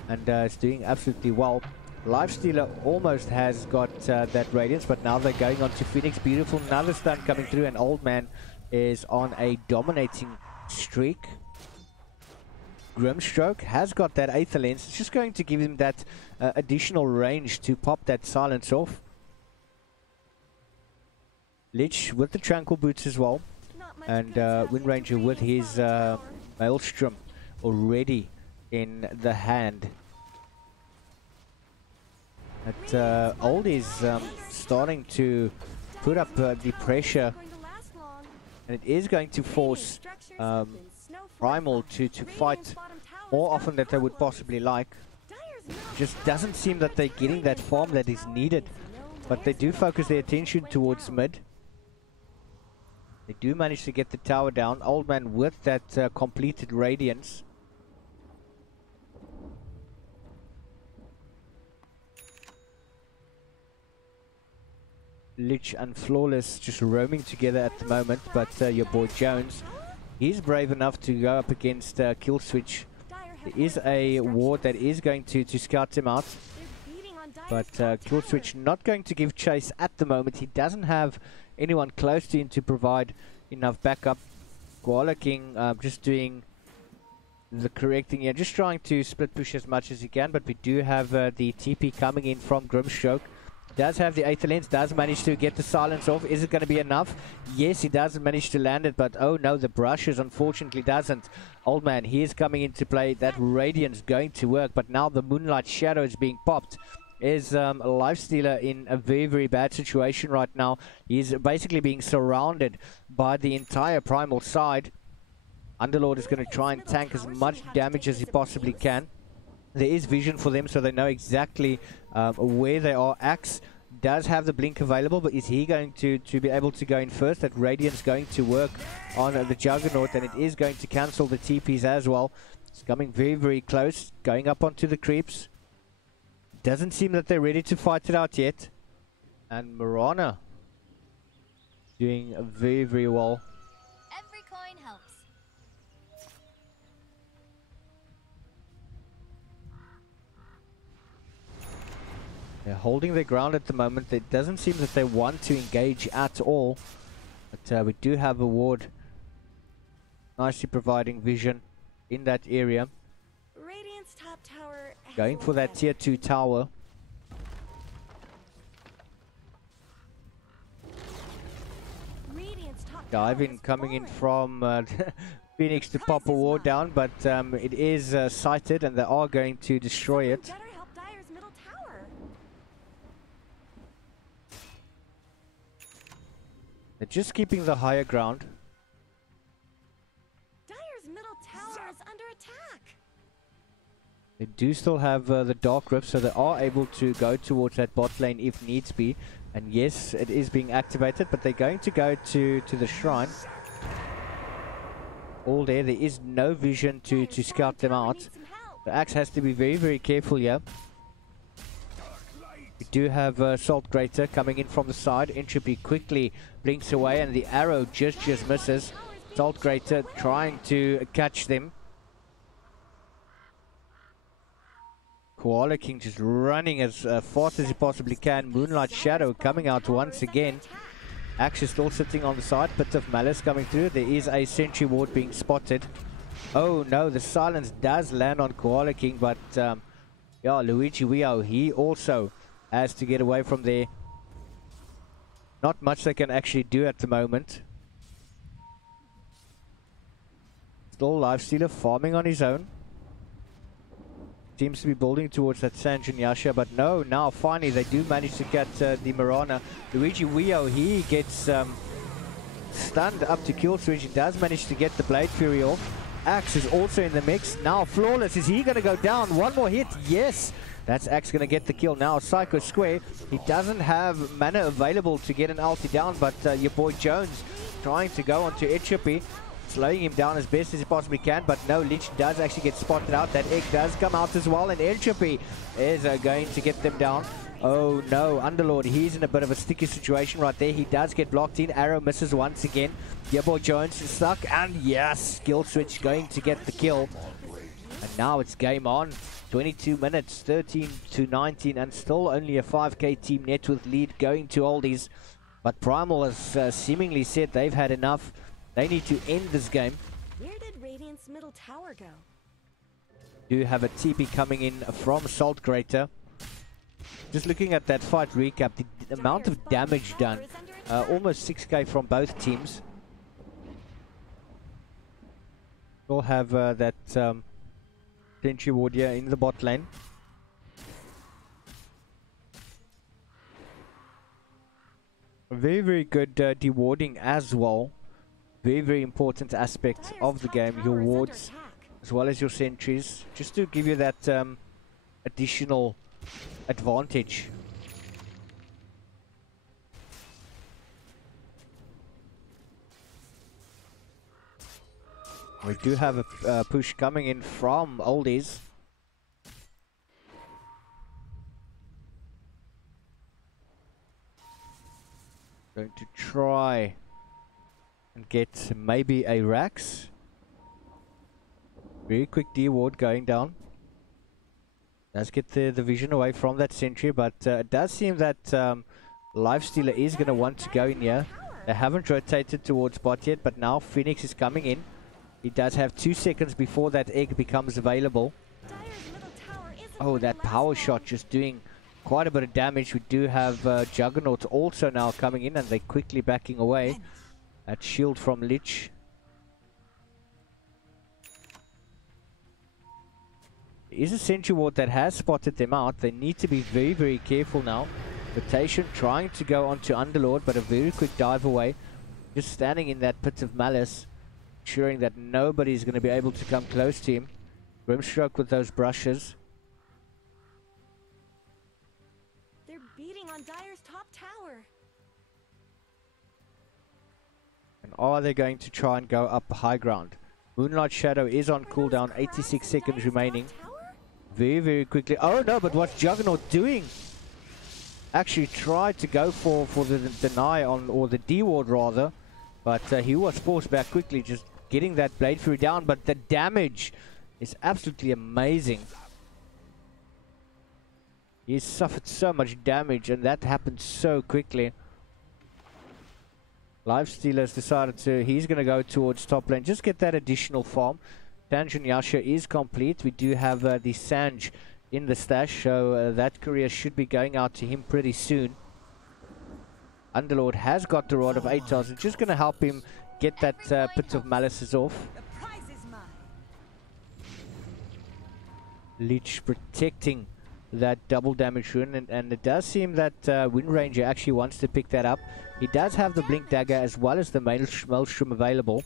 and is doing absolutely well. Lifestealer almost has got that Radiance, but now they're going on to Phoenix. Beautiful, another stun coming through, and Old Man is on a dominating streak. Grimstroke has got that Aether Lens. It's just going to give him that additional range to pop that silence off. Lich with the Tranquil Boots as well, Not much and good is happening Wind to Ranger with Radiant's his bottom tower. Maelstrom already in the hand. But Oldies starting to put up the pressure, Going to last long. and it is going to force Structures have been snow Primal fortified. to Radiant's fight bottom tower more is often than they would possibly like. Dire's middle Just tower doesn't seem that they're getting that farm that is needed, but they do focus their attention towards mid. They do manage to get the tower down. Old Man with that completed Radiance. Lich and Flawless just roaming together at the moment, but your boy Jones, he's brave enough to go up against Kill Switch. There is a ward that is going to scout him out, but Kill Switch not going to give chase at the moment. He doesn't have anyone close to him to provide enough backup. Koala King just doing the correct thing here, just trying to split push as much as he can, but we do have the TP coming in from Grimstroke. Does have the Aether Lens, does manage to get the silence off. Is it going to be enough? Yes, he does manage to land it, but oh no, the brushes unfortunately doesn't. Old Man, he is coming into play. That Radiance going to work, but now the Moonlight Shadow is being popped. Is a Lifestealer in a very, very bad situation right now. He's basically being surrounded by the entire Primal side. Underlord is going to try and tank as much damage as he possibly can. There is vision for them, so they know exactly where they are. Axe does have the blink available, but is he going to be able to go in first? That Radiance going to work on the Juggernaut, and it is going to cancel the TPs as well. It's coming very, very close, going up onto the creeps. Doesn't seem that they're ready to fight it out yet. And Marana doing very, very well. Every coin helps. They're holding their ground at the moment. It doesn't seem that they want to engage at all. But we do have a ward nicely providing vision in that area. Radiant's top tower has Going for that tier 2 tower. Radiant's top tower Diving has coming in fallen. from Phoenix to pop a ward down, but it is sighted and they are going to destroy it. Better help Dyer's middle tower. They're just keeping the higher ground. Dyer's middle tower is under attack. They do still have the Dark Rift, so they are able to go towards that bot lane if needs be. And yes, it is being activated, but they're going to go to the shrine. All there is no vision to scout them out. The Axe has to be very, very careful here. We do have Salt Grater coming in from the side. Entropy quickly blinks away and the arrow just misses. Salt Grater trying to catch them. Koala King just running as fast as he possibly can. Moonlight Shadow coming out once again. Axe is still sitting on the side. Bit of Malice coming through. There is a sentry ward being spotted. Oh no, the silence does land on Koala King, but yeah, Luigi Wio, he also has to get away from there. Not much they can actually do at the moment. Still Lifestealer farming on his own. Seems to be building towards that Sanjin Yasha, but no, now finally they do manage to get the Mirana. Luigi Wio, he gets stunned up to kill switch. He does manage to get the Blade Fury off. Axe is also in the mix. Now Flawless, is he going to go down? One more hit, yes! That's Axe going to get the kill now. Psycho Square, he doesn't have mana available to get an ulti down, but your boy Jones trying to go onto Entropy, slowing him down as best as he possibly can, but no, Lich does actually get spotted out. That egg does come out as well, and Entropy is going to get them down. Oh no, Underlord, he's in a bit of a sticky situation right there. He does get blocked in. Arrow misses once again. Your boy Jones is stuck, and yes, skill switch going to get the kill. And now it's game on. 22 minutes, 13 to 19, and still only a 5k team net with lead going to Oldies. But Primal has seemingly said they've had enough. They need to end this game. Where did Radiant's middle tower go? Do have a TP coming in from Salt Grater. Just looking at that fight recap, the amount of damage done, almost 6k from both teams. We'll have that Sentry Ward here in the bot lane. A very, very good dewarding as well. Very, very important aspect of the game. Your wards as well as your sentries, just to give you that additional advantage. We do have a push coming in from Oldies. Going to try and get maybe a Rax. Very quick D ward going down. Does get the vision away from that sentry, but it does seem that Lifestealer is going to want to go in here. They haven't rotated towards bot yet, but now Phoenix is coming in. He does have 2 seconds before that egg becomes available. Oh, that power shot just doing quite a bit of damage. We do have Juggernaut also now coming in, and they're quickly backing away. That shield from Lich. There is a Sentry Ward that has spotted them out. They need to be very, very careful now. Rotation trying to go onto Underlord, but a very quick dive away. Just standing in that pit of malice, ensuring that nobody's going to be able to come close to him. Grimstroke with those brushes. They're beating on Dyer's top tower. And are they going to try and go up high ground? Moonlight Shadow is on cooldown, 86 seconds remaining. Very, very quickly. Oh no, but what's Juggernaut doing? Actually tried to go for the deny on, or the D ward rather, but he was forced back quickly, just getting that Blade Fury down. But the damage is absolutely amazing. He's suffered so much damage, and that happened so quickly. Lifestealer's decided to, he's going to go towards top lane, just get that additional farm. Sanjin Yasha is complete. We do have the Sanj in the stash, so that courier should be going out to him pretty soon. Underlord has got the Rod of 8 stars. It's just going to help him get that Pit of Malices off. Leech protecting that double damage rune, and it does seem that Wind Ranger actually wants to pick that up. He does have the Blink Dagger as well as the Maelstrom available.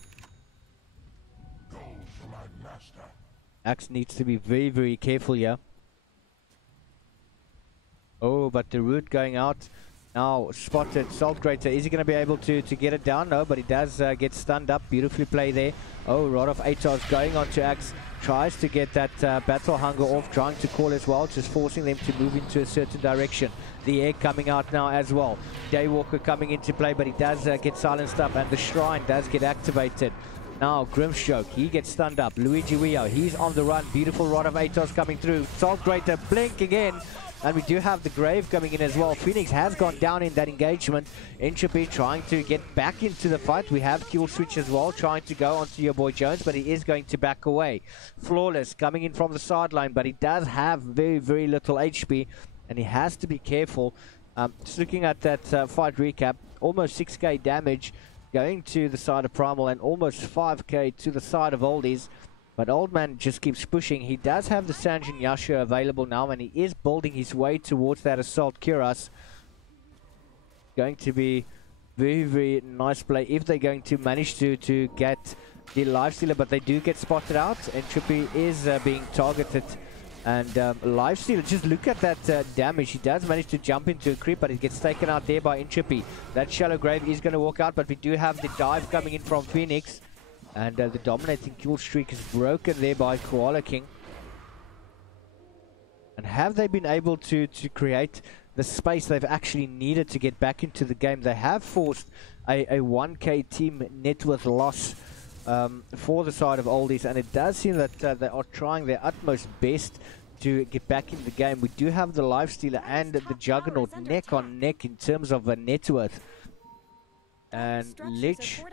Axe needs to be very, very careful here. Oh, but the root going out. Now spotted. Salt Grater. Is he going to be able to get it down? No, but he does get stunned up. Beautifully played there. Oh, Rod of Atos going on to Axe. Tries to get that Battle Hunger off. Trying to call as well. Just forcing them to move into a certain direction. The egg coming out now as well. Daywalker coming into play, but he does get silenced up. And the Shrine does get activated. Now Grimstroke, he gets stunned up. Luigi Wio, he's on the run. Beautiful Rod of Atos coming through. Salt Grater, blink again. And we do have the Grave coming in as well. Phoenix has gone down in that engagement. Entropy trying to get back into the fight. We have Kill Switch as well, trying to go onto your boy Jones, but he is going to back away. Flawless coming in from the sideline, but he does have very, very little HP, and he has to be careful. Just looking at that fight recap, almost 6k damage going to the side of Primal and almost 5k to the side of Oldies. But Old Man just keeps pushing. He does have the Sanjin Yasha available now, and he is building his way towards that Assault Cuirass. Going to be very, very nice play if they're going to manage to get the Lifestealer, but they do get spotted out. Entropy is being targeted. And Lifestealer, just look at that damage. He does manage to jump into a creep, but it gets taken out there by Entropy. That Shallow Grave is going to walk out, but we do have the dive coming in from Phoenix. And the dominating kill streak is broken there by Koala King. And have they been able to create the space they've actually needed to get back into the game? They have forced a 1k team net worth loss for the side of Oldies, and it does seem that they are trying their utmost best to get back in the game. We do have the Lifestealer and the Juggernaut neck on neck in terms of net worth. And Lich,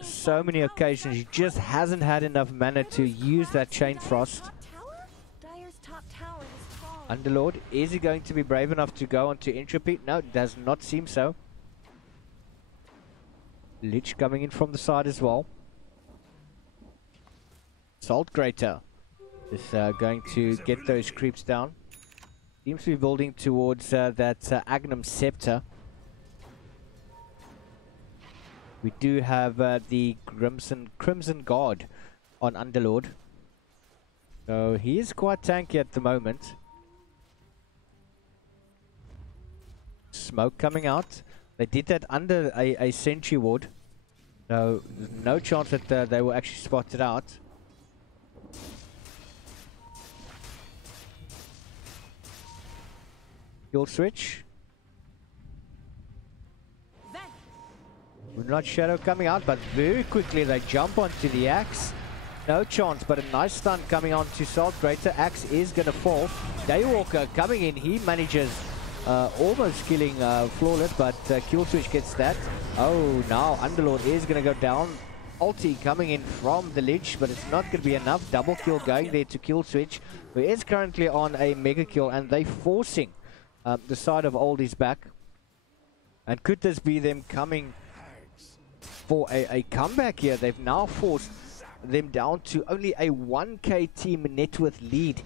so many occasions he just hasn't had enough mana to use that Chain Frost. Underlord, is he going to be brave enough to go onto Entropy? No, it does not seem so. Lich coming in from the side as well. Salt Grater is going to get those creeps down. Seems to be building towards that Agnum Scepter. We do have the Crimson Guard on Underlord. So he is quite tanky at the moment. Smoke coming out. They did that under a sentry ward. So there's no chance that they will actually spot it out. Kill switch. Moonlight Shadow coming out, but very quickly they jump onto the Axe. No chance, but a nice stun coming on to Salt Grater. Axe is going to fall. Daywalker coming in. He manages almost killing Flawless, but Kill Switch gets that. Oh, now Underlord is going to go down. Ulti coming in from the Lich, but it's not going to be enough. Double kill going there to Kill Switch, who is currently on a mega kill, and they forcing the side of Oldies back. And could this be them coming for a comeback here? They've now forced them down to only a 1k team net worth lead,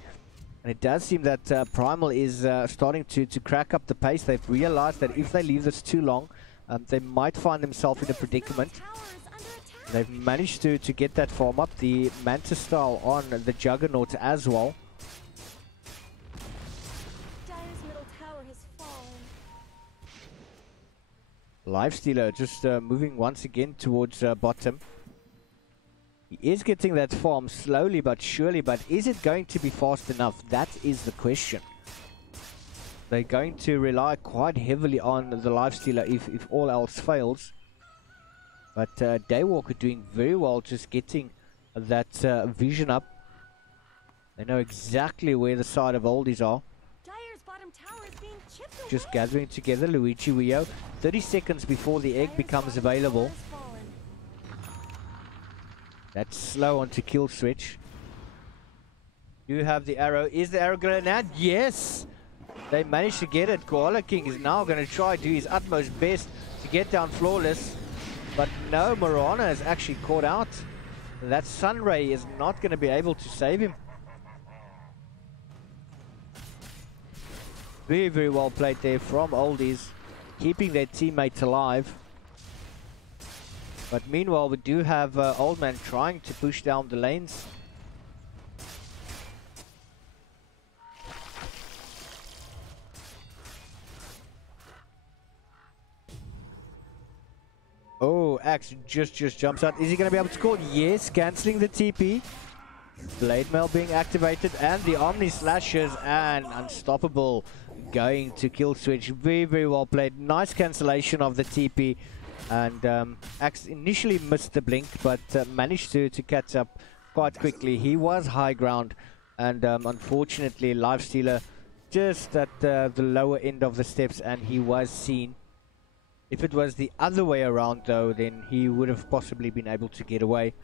and it does seem that Primal is starting to crack up the pace. They've realized that if they leave this too long, they might find themselves in a predicament. They've managed to get that farm up, the Manta style on the Juggernaut as well. Lifestealer just moving once again towards bottom. He is getting that farm slowly but surely, but is it going to be fast enough? That is the question. They're going to rely quite heavily on the Lifestealer if all else fails. But Daywalker doing very well, just getting that vision up. They know exactly where the side of Oldies are. Just gathering together. Luigi Wio, 30 seconds before the egg becomes available. That's slow onto Kill Switch. You have the arrow. Is the arrow going to land? Yes! They managed to get it. Koala King is now going to try to do his utmost best to get down Flawless. But no, Morana is actually caught out. That Sunray is not going to be able to save him. Very, very well played there from Oldies, keeping their teammates alive. But meanwhile, we do have Old Man trying to push down the lanes. Oh, Axe just jumps out. Is he going to be able to score? Yes, cancelling the TP. Blade Mail being activated and the Omni Slashes and Unstoppable going to kill switch. Very, very well played. Nice cancellation of the TP. And Axe initially missed the blink, but managed to catch up quite quickly. He was high ground, and unfortunately, Lifestealer just at the lower end of the steps, and he was seen. If it was the other way around, though, then he would have possibly been able to get away.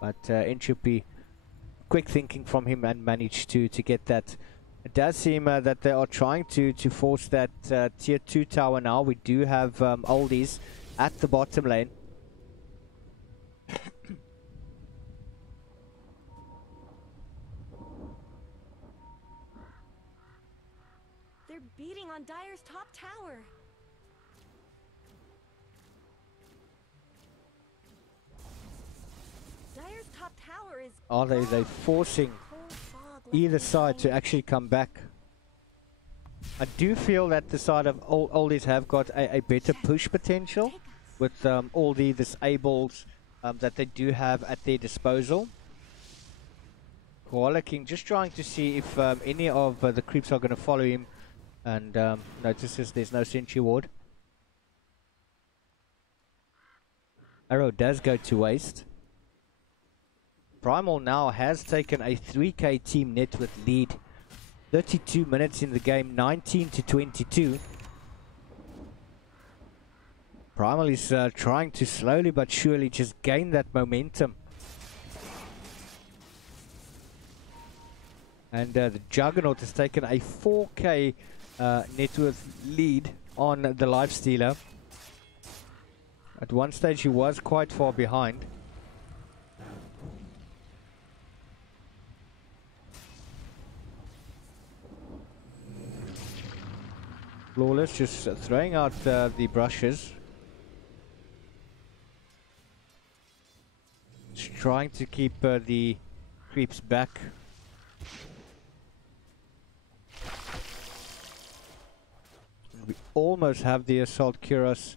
But Entropy, quick thinking from him, and managed to get that. It does seem that they are trying to force that tier 2 tower now. We do have Oldies at the bottom lane. They're beating on Dire's top tower. Dire's top tower is Are they forcing cold fog left either in side to sight. actually come back? I do feel that the side of Oldies have got a better push potential with all the disables that they do have at their disposal. Koala King just trying to see if any of the creeps are going to follow him, and notices there's no sentry ward. Arrow does go to waste. Primal now has taken a 3k team net with lead. 32 minutes in the game, 19 to 22. Primal is trying to slowly but surely just gain that momentum. And the Juggernaut has taken a 4k net worth lead on the Lifestealer. At one stage he was quite far behind. Flawless just throwing out the brushes. Just trying to keep the creeps back. We almost have the Assault Cuirass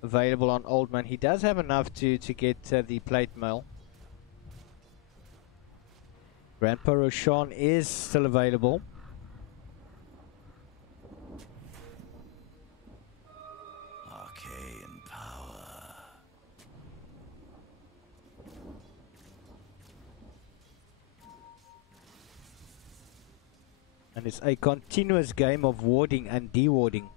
available on Old Man. He does have enough to get the plate mail. Grandpa Roshan is still available. Arcane power. And it's a continuous game of warding and dewarding.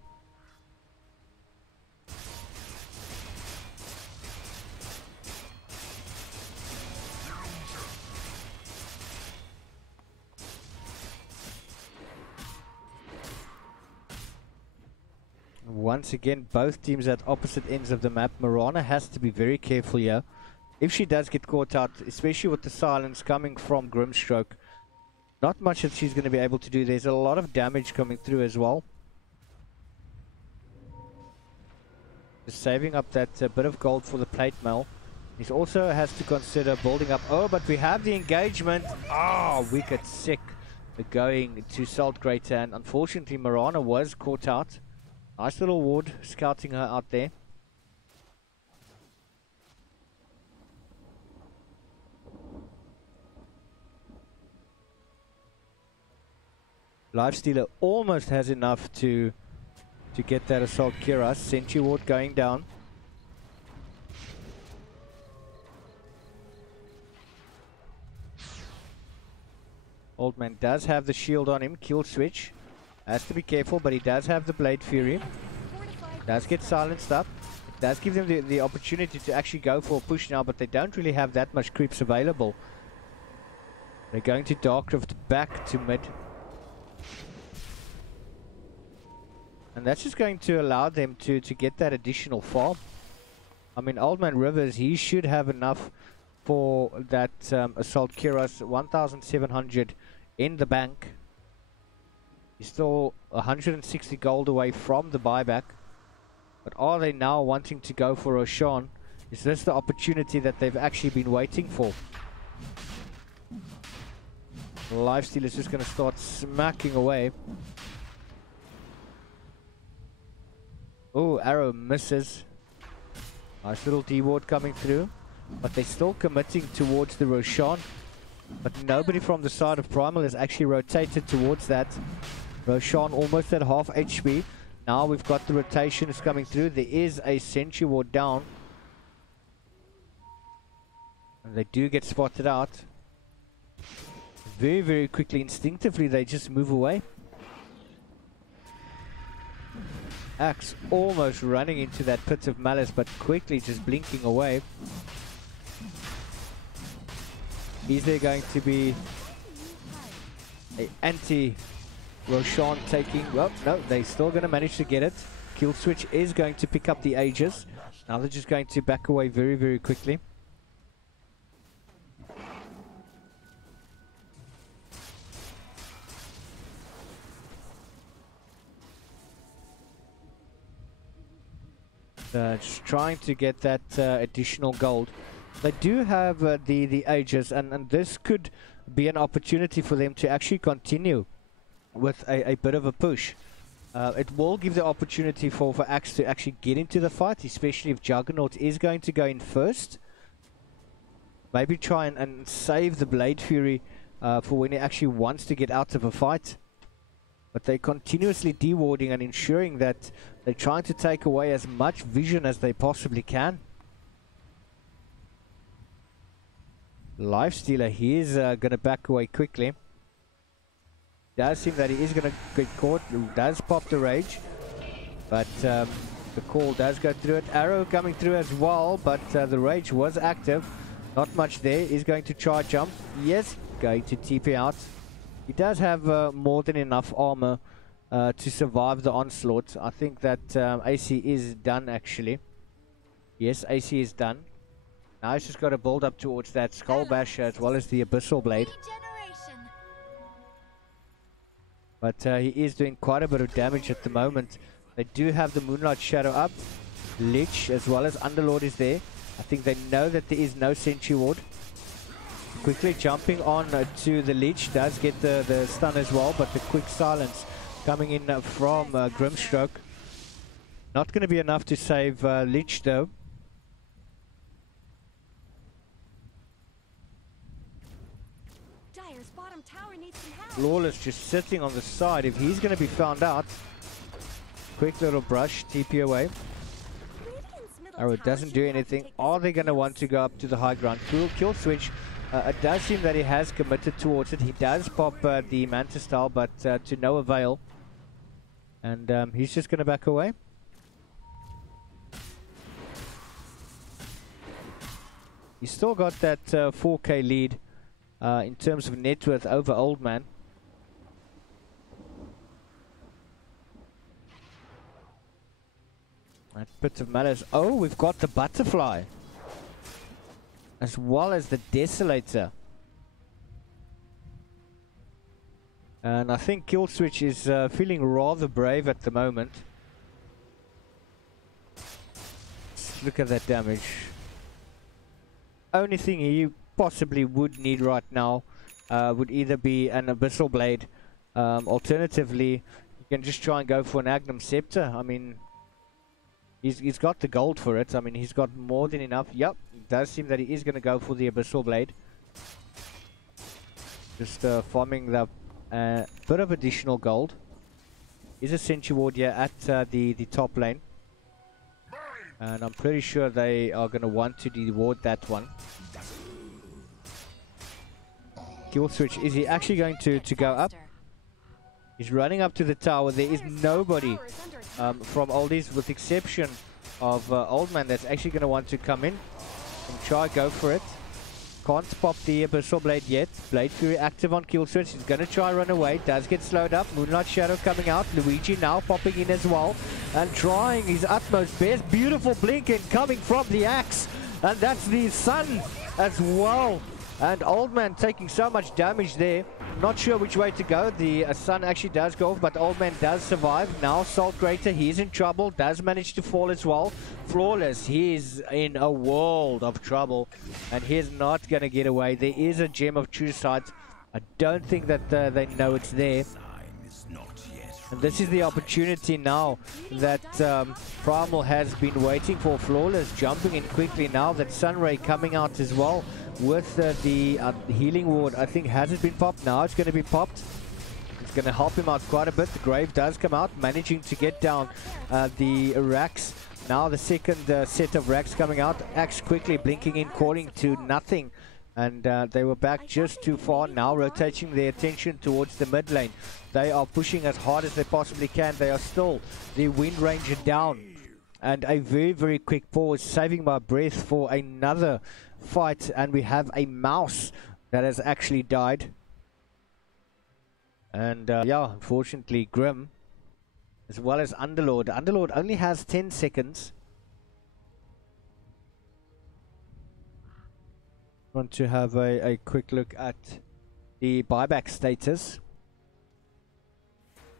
Once again, both teams at opposite ends of the map. Mirana has to be very careful here. If she does get caught out, especially with the silence coming from Grimstroke, not much that she's going to be able to do. There's a lot of damage coming through as well. Just saving up that bit of gold for the plate mail. He also has to consider building up. Oh, but we have the engagement. Ah, wicked sick. Going to Salt Greater, and unfortunately Mirana was caught out. Nice little ward scouting her out there. Lifestealer almost has enough to get that Assault Cuirass. Sentry ward going down. Old Man does have the shield on him. Kill switch. Has to be careful, but he does have the Blade Fury. Does get silenced up. It does give them the opportunity to actually go for a push now, but they don't really have that much creeps available. They're going to Darkrift back to mid. And that's just going to allow them to get that additional farm. I mean, Old Man Rivers, he should have enough for that Assault Cuirass. 1,700 in the bank. He's still 160 gold away from the buyback. But are they now wanting to go for Roshan? Is this the opportunity that they've actually been waiting for? Lifesteal is just going to start smacking away. Oh, arrow misses. Nice little D-ward coming through. But they're still committing towards the Roshan. But nobody from the side of Primal has actually rotated towards that. Roshan almost at half HP. Now we've got the rotations coming through. There is a sentry ward down. And they do get spotted out. Very, very quickly, instinctively, they just move away. Axe almost running into that pit of malice, but quickly just blinking away. Is there going to be an anti-Roshan taking... Well, no, they're still going to manage to get it. Kill switch is going to pick up the Aegis. Now they're just going to back away very, very quickly. Just trying to get that additional gold. They do have the Aegis, and this could be an opportunity for them to actually continue with a bit of a push. It will give the opportunity for Axe to actually get into the fight, especially if Juggernaut is going to go in first. Maybe try and save the Blade Fury for when he actually wants to get out of a fight. But they're continuously dewarding and ensuring that they're trying to take away as much vision as they possibly can. Lifestealer, he is going to back away quickly. Does seem that he is going to get caught. Does pop the rage. But the call does go through it. Arrow coming through as well, but the rage was active. Not much there. He's going to try jump. Yes, going to TP out. He does have more than enough armor to survive the onslaught. I think that AC is done actually. Yes, AC is done. Now he's just got to build up towards that Skull Bash as well as the Abyssal Blade. But he is doing quite a bit of damage at the moment. They do have the Moonlight Shadow up. Lich as well as Underlord is there. I think they know that there is no Sentry Ward. Quickly jumping on to the Lich. Does get the stun as well, but the quick silence coming in from Grimstroke. Not going to be enough to save Lich though. Dire's bottom tower needs some help. Lawless just sitting on the side. If he's going to be found out, quick little brush, TP away. Arrow doesn't do anything. Are they going to want to go up to the high ground? Kill switch. It does seem that he has committed towards it. He does pop the Mantis style, but to no avail. And he's just going to back away. He's still got that 4K lead in terms of net worth over Old Man. That bit of malice. Oh, we've got the Butterfly. As well as the Desolator. And I think Kill Switch is feeling rather brave at the moment. Look at that damage. Only thing he possibly would need right now would either be an Abyssal Blade. Alternatively, you can just try and go for an Agnum Scepter. I mean, he's got the gold for it. I mean, he's got more than enough. Yep, it does seem that he is going to go for the Abyssal Blade. Just farming the bit of additional gold. Is a Sentry Ward here at the top lane. And I'm pretty sure they are going to want to reward that one. Kill switch. Is he actually going to go up? He's running up to the tower. There is nobody from Oldies, with the exception of Old Man, that's actually going to want to come in and try go for it. Can't pop the Abyssal Blade yet. Blade Fury active on Kill Switch. He's going to try run away. Does get slowed up. Moonlight Shadow coming out. Luigi now popping in as well. And trying his utmost best. Beautiful blinking coming from the axe. And that's the sun as well. And Old Man taking so much damage there. Not sure which way to go. The sun actually does go off, but Old Man does survive. Now Salt Greater, he's in trouble. Does manage to fall as well. Flawless, he is in a world of trouble. And he is not going to get away. There is a Gem of True Sight. I don't think that they know it's there. And this is the opportunity now that Primal has been waiting for. Flawless jumping in quickly now that Sunray coming out as well with the healing ward. I think, has it been popped? Now it's going to be popped. It's going to help him out quite a bit. The Grave does come out, managing to get down the racks. Now the second set of racks coming out. Axe quickly blinking in, calling to nothing. And they were back just too far. Now rotating their attention towards the mid lane. They are pushing as hard as they possibly can. They are still the Wind Ranger down. And a very, very quick pause, saving my breath for another fight. And we have a mouse that has actually died. And yeah, unfortunately, Grim, as well as Underlord. Underlord only has 10 seconds. Want to have a quick look at the buyback status.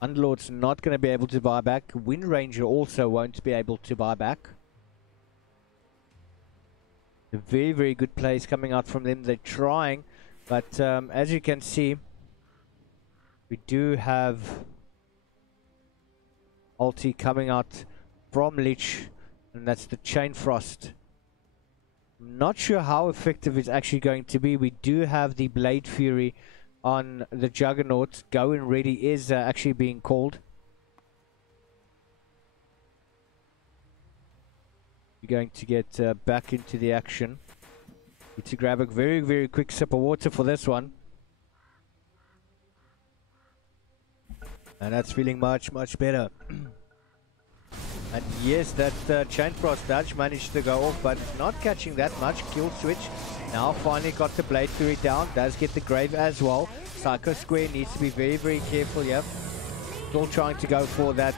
Underlord's not going to be able to buy back. Wind Ranger also won't be able to buy back. A very, very good plays coming out from them. They're trying, but as you can see, we do have ulti coming out from Lich, and that's the Chain Frost. Not sure how effective it's actually going to be. We do have the Blade Fury on the Juggernaut. Go and Ready is actually being called. We're going to get back into the action. Need to grab a very, very quick sip of water for this one. And that's feeling much, much better. And yes, that Chain Frost Dutch managed to go off, but not catching that much. Kill switch. Now finally got the Blade Fury down. Does get the Grave as well. Psycho Square needs to be very, very careful here. Still trying to go for that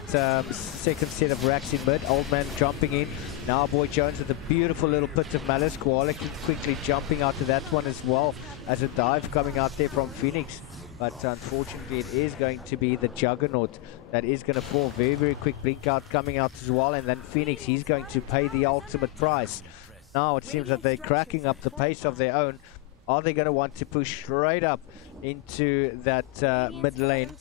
second set of racks in mid. Old Man jumping in. Now Boy Jones with a beautiful little Pit of Malice. Koala quickly jumping out to that one as well as a dive coming out there from Phoenix. But unfortunately, it is going to be the Juggernaut that is going to fall. Very, very quick blink out coming out as well. And then Phoenix, he's going to pay the ultimate price. Now it seems that they're cracking up the pace of their own. Are they going to want to push straight up into that mid lane?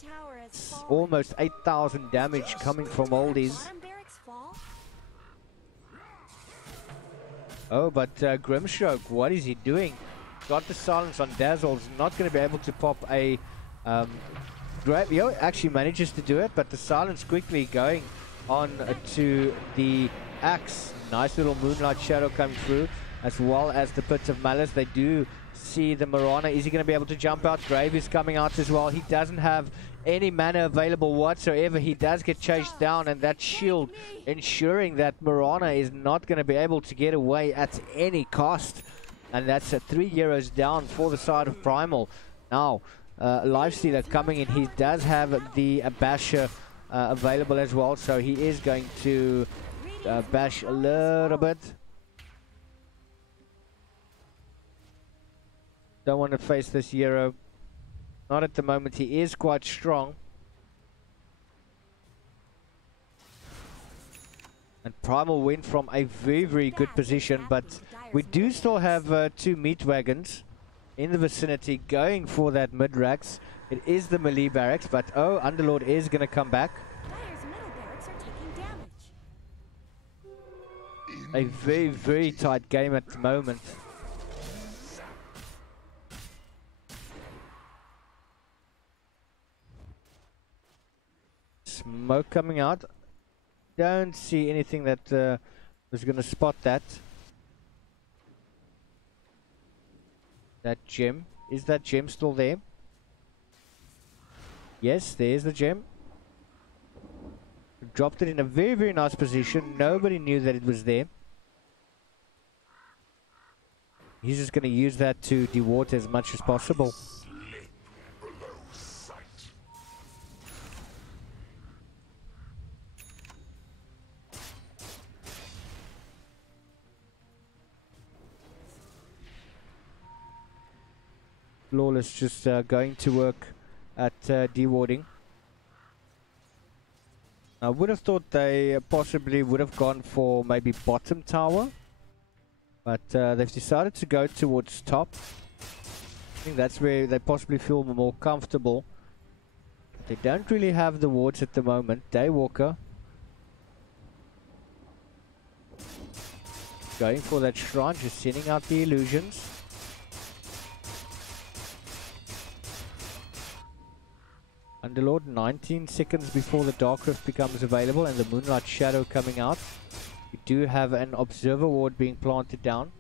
It's almost 8,000 damage coming from Oldies. Oh, but Grimstroke, what is he doing? Got the silence on Dazzle's not going to be able to pop a grab. Yo, actually manages to do it, but the silence quickly going on to the axe. Nice little Moonlight Shadow coming through, as well as the Pit of Malice. They do see the Marana. Is he going to be able to jump out? Grave is coming out as well. He doesn't have any mana available whatsoever. He does get chased down, and that shield ensuring that Marana is not going to be able to get away at any cost. And that's a 3 euros down for the side of Primal. Now, Lifestealer coming in. He does have the Basher available as well. So he is going to bash a little bit. Don't want to face this Euro. Not at the moment. He is quite strong. And Primal went from a very, very good position, but we do still have 2 meat wagons in the vicinity going for that mid racks. It is the melee barracks, but oh, Underlord is going to come back. A very, very tight game at the moment. Smoke coming out. Don't see anything that was going to spot that. That gem. Is that gem still there? Yes, there's the gem. Dropped it in a very, very nice position. Nobody knew that it was there. He's just going to use that to dewater as much as possible. Flawless just going to work at dewarding. I would have thought they possibly would have gone for maybe bottom tower, but they've decided to go towards top. I think that's where they possibly feel more comfortable. But they don't really have the wards at the moment. Daywalker going for that shrine, just sending out the illusions. Underlord 19 seconds before the Dark Rift becomes available and the Moonlight Shadow coming out. We do have an Observer Ward being planted down.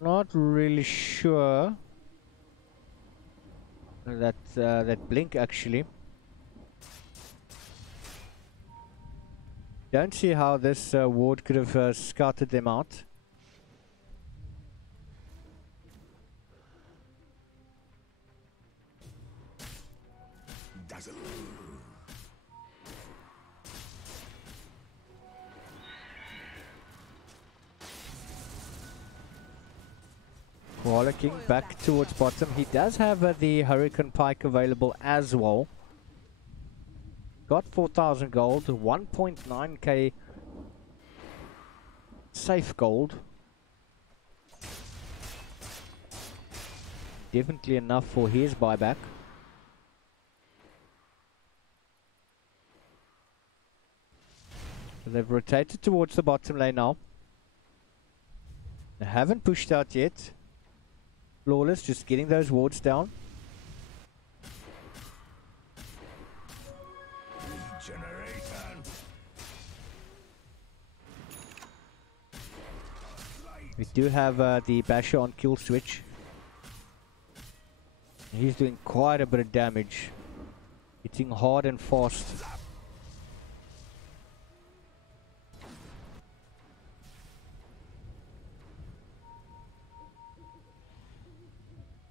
Not really sure that that blink actually. Don't see how this ward could have scouted them out. King back towards bottom. He does have the Hurricane Pike available as well. Got 4,000 gold, 1.9k safe gold. Definitely enough for his buyback. So they've rotated towards the bottom lane now. They haven't pushed out yet. Flawless, just getting those wards down. We do have the Basher on kill switch. He's doing quite a bit of damage. Hitting hard and fast.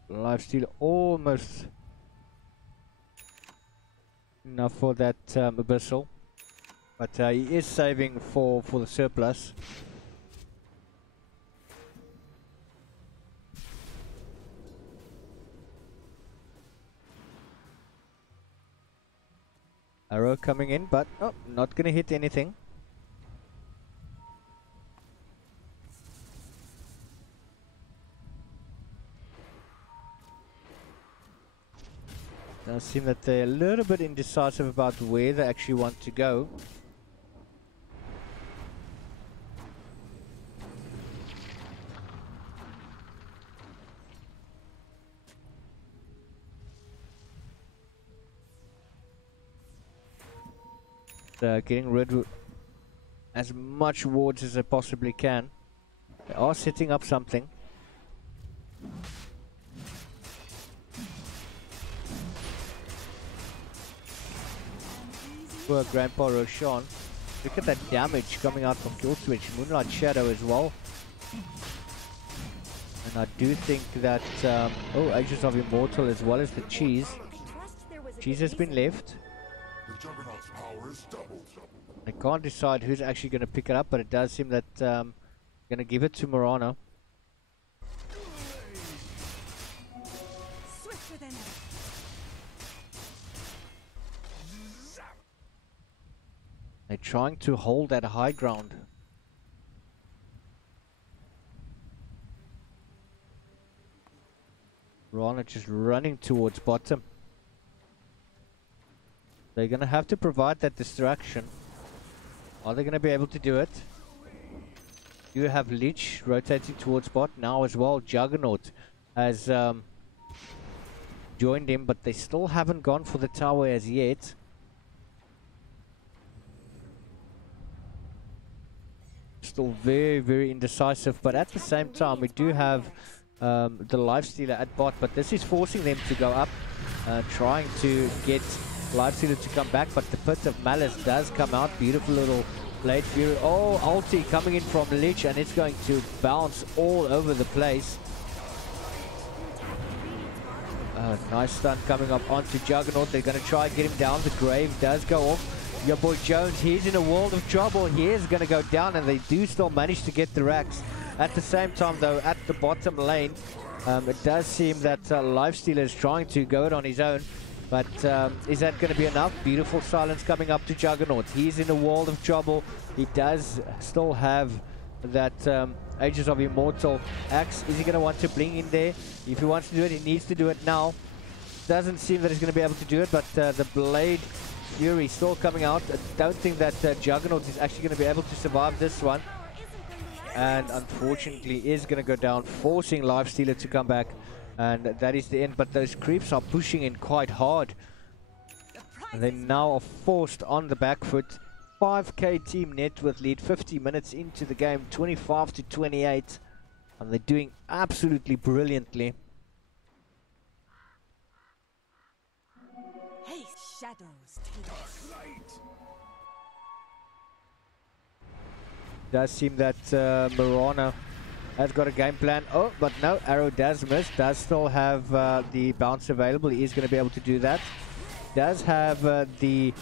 Lifesteal almost enough for that Abyssal, but he is saving for the surplus. Arrow coming in, but oh, not gonna hit anything. Does seem that they're a little bit indecisive about where they actually want to go. Getting rid of as much wards as they possibly can. They are setting up something. Poor Grandpa Roshan. Look at that damage coming out from kill switch. Moonlight Shadow as well. And I do think that oh, Agents of Immortal as well as the cheese. Cheese has been left. I can't decide who's actually going to pick it up, but it does seem that going to give it to Morana. They're trying to hold that high ground. Morana just running towards bottom. They're going to have to provide that distraction. Are they going to be able to do it? You have Lich rotating towards bot now as well. Juggernaut has joined him, but they still haven't gone for the tower as yet. Still very, very indecisive, but at the same time we do have the Lifestealer at bot, but this is forcing them to go up, trying to get Lifestealer to come back, but the Pit of Malice does come out. Beautiful little Blade Fury. Oh, ulti coming in from Lich, and it's going to bounce all over the place. Nice stun coming up onto Juggernaut. They're going to try and get him down. The Grave does go off. your boy Jones, he's in a world of trouble. He is going to go down, and they do still manage to get the racks. At the same time, though, at the bottom lane, it does seem that Lifestealer is trying to go it on his own. But is that going to be enough? Beautiful silence coming up to Juggernaut. He's in a world of trouble. He does still have that Ages of Immortal axe. Is he going to want to bling in there? If he wants to do it, he needs to do it now. Doesn't seem that he's going to be able to do it, but the Blade Fury still coming out. I don't think that Juggernaut is actually going to be able to survive this one. And unfortunately is going to go down, forcing Lifestealer to come back. And that is the end. But those creeps are pushing in quite hard. And they now are forced on the back foot. 5k team net with lead, 50 minutes into the game, 25 to 28. And they're doing absolutely brilliantly. Hey, shadows, take Does seem that Marana has got a game plan. Oh, but no, Arrow does miss. Does still have the bounce available. He is going to be able to do that. Does have the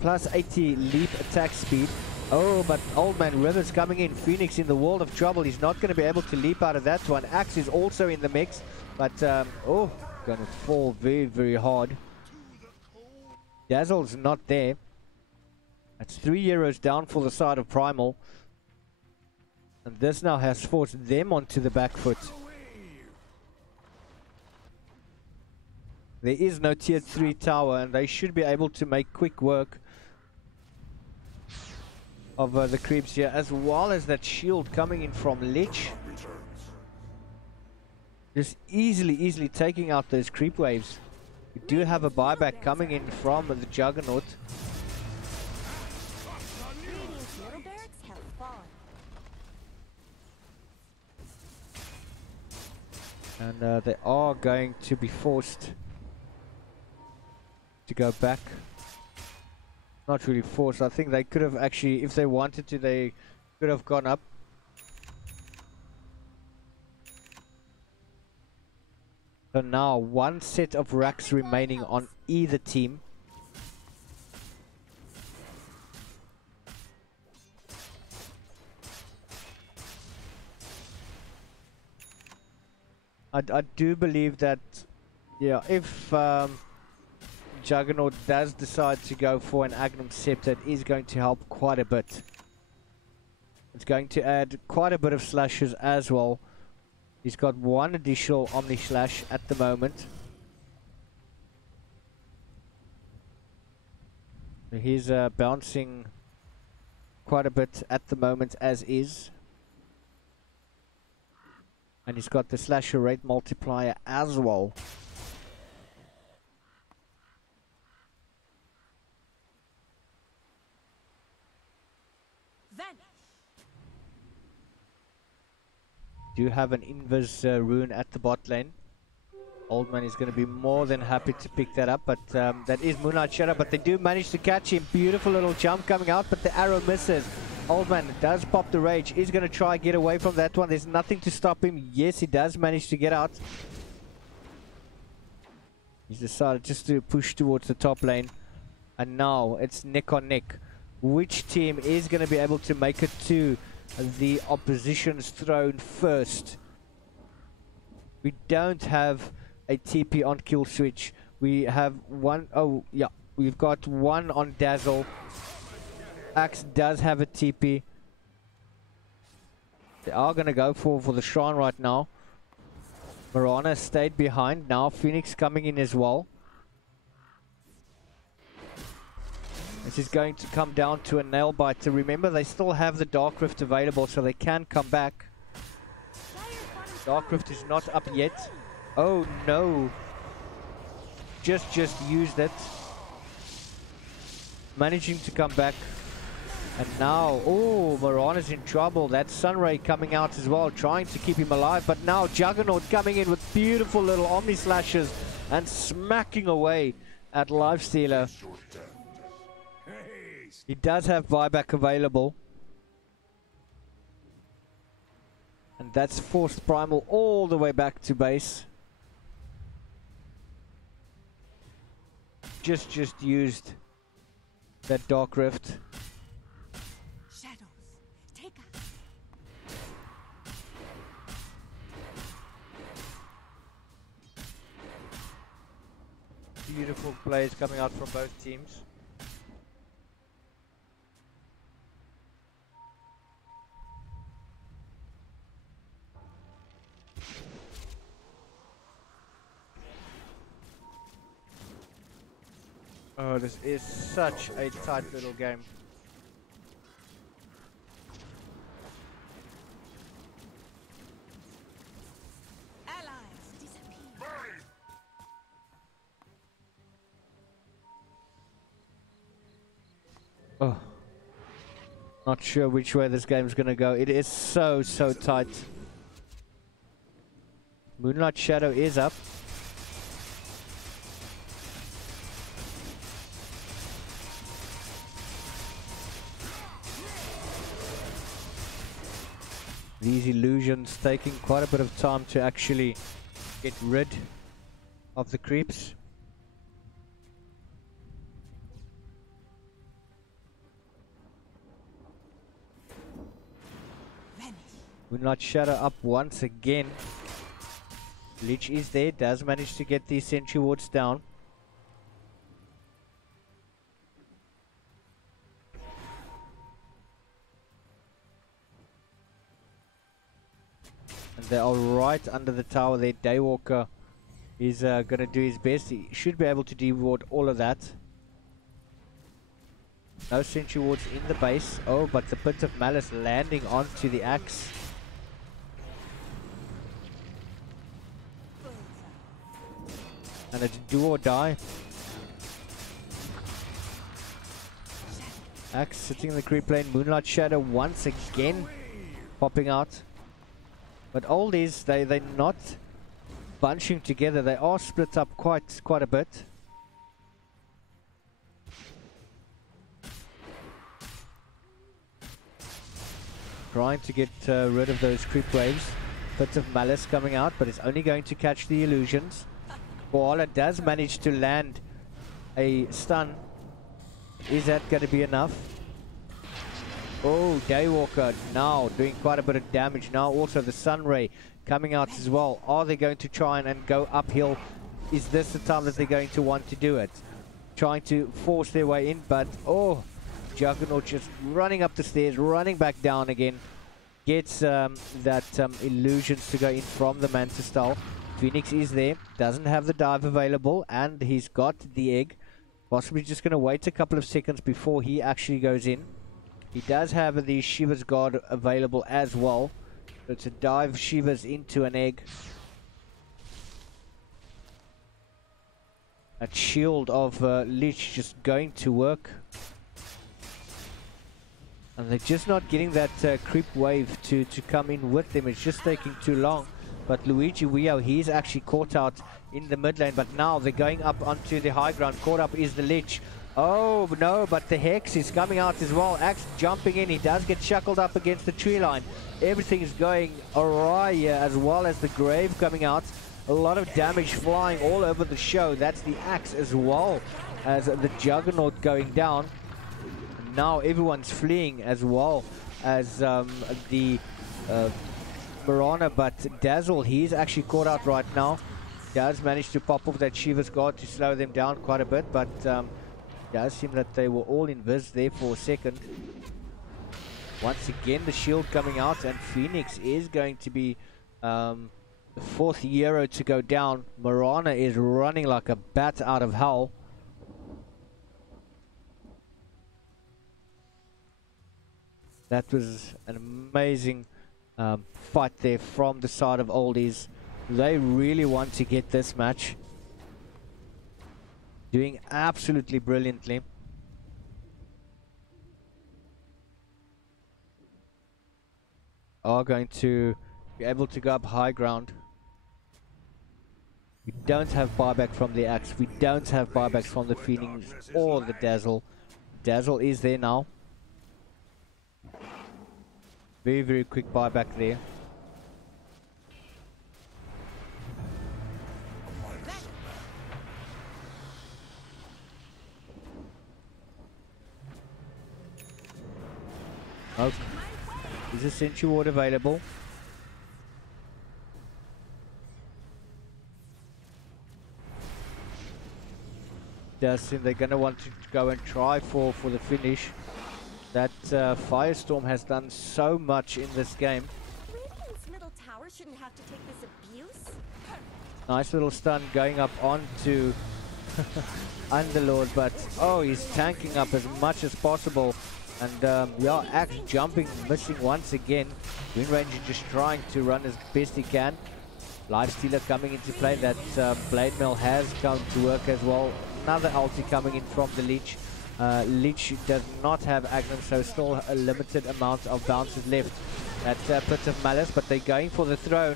plus 80 leap attack speed. Oh, but Old Man Rivers coming in. Phoenix in the world of trouble. He's not going to be able to leap out of that one. Axe is also in the mix. But, oh, going to fall very, very hard. Dazzle's not there. That's 3 euros down for the side of Primal. And this now has forced them onto the back foot. There is no tier 3 tower, and they should be able to make quick work of the creeps here, as well as that shield coming in from Lich. Just easily taking out those creep waves. We do have a buyback coming in from the Juggernaut. Radiant's middle barracks have fallen. And they are going to be forced to go back. Not really forced. I think they could have actually, if they wanted to, they could have gone up. So now one set of racks remaining on either team. I do believe that, yeah, if Juggernaut does decide to go for an Agnum Scepter, it is going to help quite a bit. It's going to add quite a bit of slashes as well. He's got one additional Omni Slash at the moment. He's bouncing quite a bit at the moment as is. And he's got the slasher rate multiplier as well. Do have an invis rune at the bot lane. Old Man is going to be more than happy to pick that up, but that is Moonlight Shadow, but they do manage to catch him. Beautiful little jump coming out, but the arrow misses. Old Man does pop the rage. He's going to try and get away from that one. There's nothing to stop him. Yes, he does manage to get out. He's decided just to push towards the top lane. And now it's neck on neck. Which team is going to be able to make it to the opposition's throne first? We don't have a TP on kill switch. We have one. Oh yeah, we've got one on Dazzle. Axe does have a TP. They are going to go for the shrine right now. Marana stayed behind. Now Phoenix coming in as well. This is going to come down to a nail biter. Remember, they still have the Dark Rift available, so they can come back. Dark Rift is not up yet. Oh no. Just used it. Managing to come back. And now, oh, Marana's in trouble. That Sunray coming out as well, trying to keep him alive. But now Juggernaut coming in with beautiful little Omni Slashes and smacking away at Lifestealer. He does have buyback available. And that's forced Primal all the way back to base. Just used that Dark Rift. Shadows, take us. Beautiful plays coming out from both teams. Oh, this is such a tight little game. Allies disappear. Oh, not sure which way this game's gonna go. It is so tight. Moonlight Shadow is up. These illusions taking quite a bit of time to actually get rid of the creeps. Moonlight Shadow up once again. Lich is there, does manage to get the sentry wards down. And they are right under the tower there. Daywalker is going to do his best. He should be able to deward all of that. No sentry wards in the base. Oh, but the Pit of Malice landing onto the axe. And it's do or die. Axe sitting in the creep lane. Moonlight Shadow once again popping out. But Oldies, they're not bunching together. They are split up quite a bit. Trying to get rid of those creep waves. Bit of Malice coming out, but it's only going to catch the illusions. Koala does manage to land a stun. Is that going to be enough? Oh, Daywalker now doing quite a bit of damage. Now also the Sun Ray coming out as well. Are they going to try and go uphill? Is this the time that they're going to want to do it? Trying to force their way in, but oh, Juggernaut just running up the stairs, running back down again. Gets that illusions to go in from the Manta Style. Phoenix is there, doesn't have the dive available, and he's got the egg. Possibly just going to wait a couple of seconds before he actually goes in. He does have the Shiva's Guard available as well. So it's a dive Shiva's into an egg. That shield of Lich just going to work. And they're just not getting that creep wave to come in with them. It's just taking too long. But Luigi Wio, he's actually caught out in the mid lane. But now they're going up onto the high ground. Caught up is the Lich. Oh no, but the Hex is coming out as well. Axe jumping in. He does get shackled up against the tree line. Everything is going awry here, as well as the Grave coming out. A lot of damage flying all over the show. That's the Axe as well as the Juggernaut going down. Now everyone's fleeing as well as the Mirana, but Dazzle, he's actually caught out right now. Does manage to pop off that Shiva's Guard to slow them down quite a bit, but does seem that they were all invis there for a second. Once again the shield coming out, and Phoenix is going to be the fourth hero to go down. Mirana is running like a bat out of hell. That was an amazing fight there from the side of Oldies. They really want to get this match. Doing absolutely brilliantly. Are going to be able to go up high ground. We don't have buyback from the Axe. We don't have buyback from the Phoenix or the Dazzle. Dazzle is there now. Very, very quick buyback there. Is a Sentry Ward available? Does seem they're gonna want to go and try for the finish. That Firestorm has done so much in this game. Radiant's middle tower shouldn't have to take this abuse. Nice little stun going up onto Underlord, but oh, he's tanking up as much as possible. And yeah, Axe jumping, missing once again. Wind Ranger just trying to run as best he can. Lifestealer coming into play. That Blade Mail has come to work as well. Another ulti coming in from the Leech. Leech does not have Agnum, so still a limited amount of bounces left at Pit of Malice, but they're going for the throne.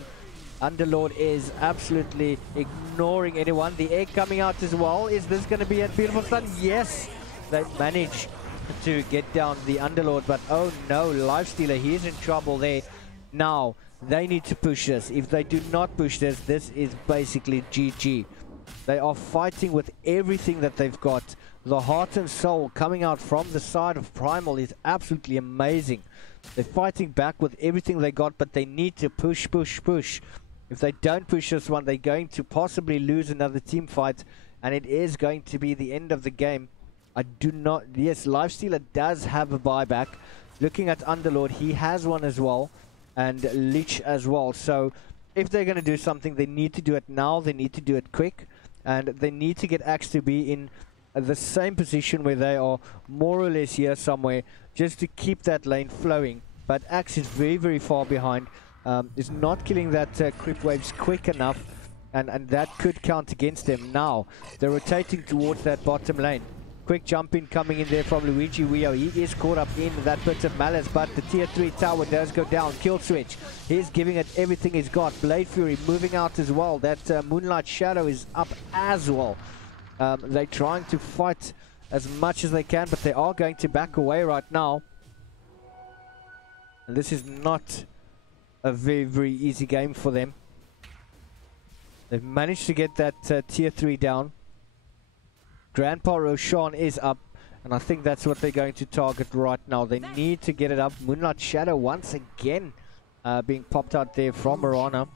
Underlord is absolutely ignoring anyone. The egg coming out as well. Is this going to be a beautiful stun? Yes, they manage to get down the Underlord, but oh no, Lifestealer, he's in trouble there. Now, they need to push this. If they do not push this, this is basically GG. They are fighting with everything that they've got. The heart and soul coming out from the side of Primal is absolutely amazing. They're fighting back with everything they got, but they need to push, push, push. If they don't push this one, they're going to possibly lose another team fight, and it is going to be the end of the game. I do not... Yes, Lifestealer does have a buyback. Looking at Underlord, he has one as well, and Leech as well. So if they're going to do something, they need to do it now. They need to do it quick, and they need to get Axe to be in the same position where they are more or less here somewhere, just to keep that lane flowing. But Axe is very, very far behind. Is not killing that creep waves quick enough, and that could count against them. Now they're rotating towards that bottom lane. Quick jump in coming in there from Luigi Wio. He is caught up in that Pit of Malice, but the tier 3 tower does go down. Kill switch, he's giving it everything he's got. Blade Fury moving out as well. That Moonlight Shadow is up as well. They're trying to fight as much as they can, but they are going to back away right now. And this is not a very, very easy game for them. They've managed to get that tier 3 down. Grandpa Roshan is up, and I think that's what they're going to target right now. They need to get it up. Moonlight Shadow once again being popped out there from Mirana.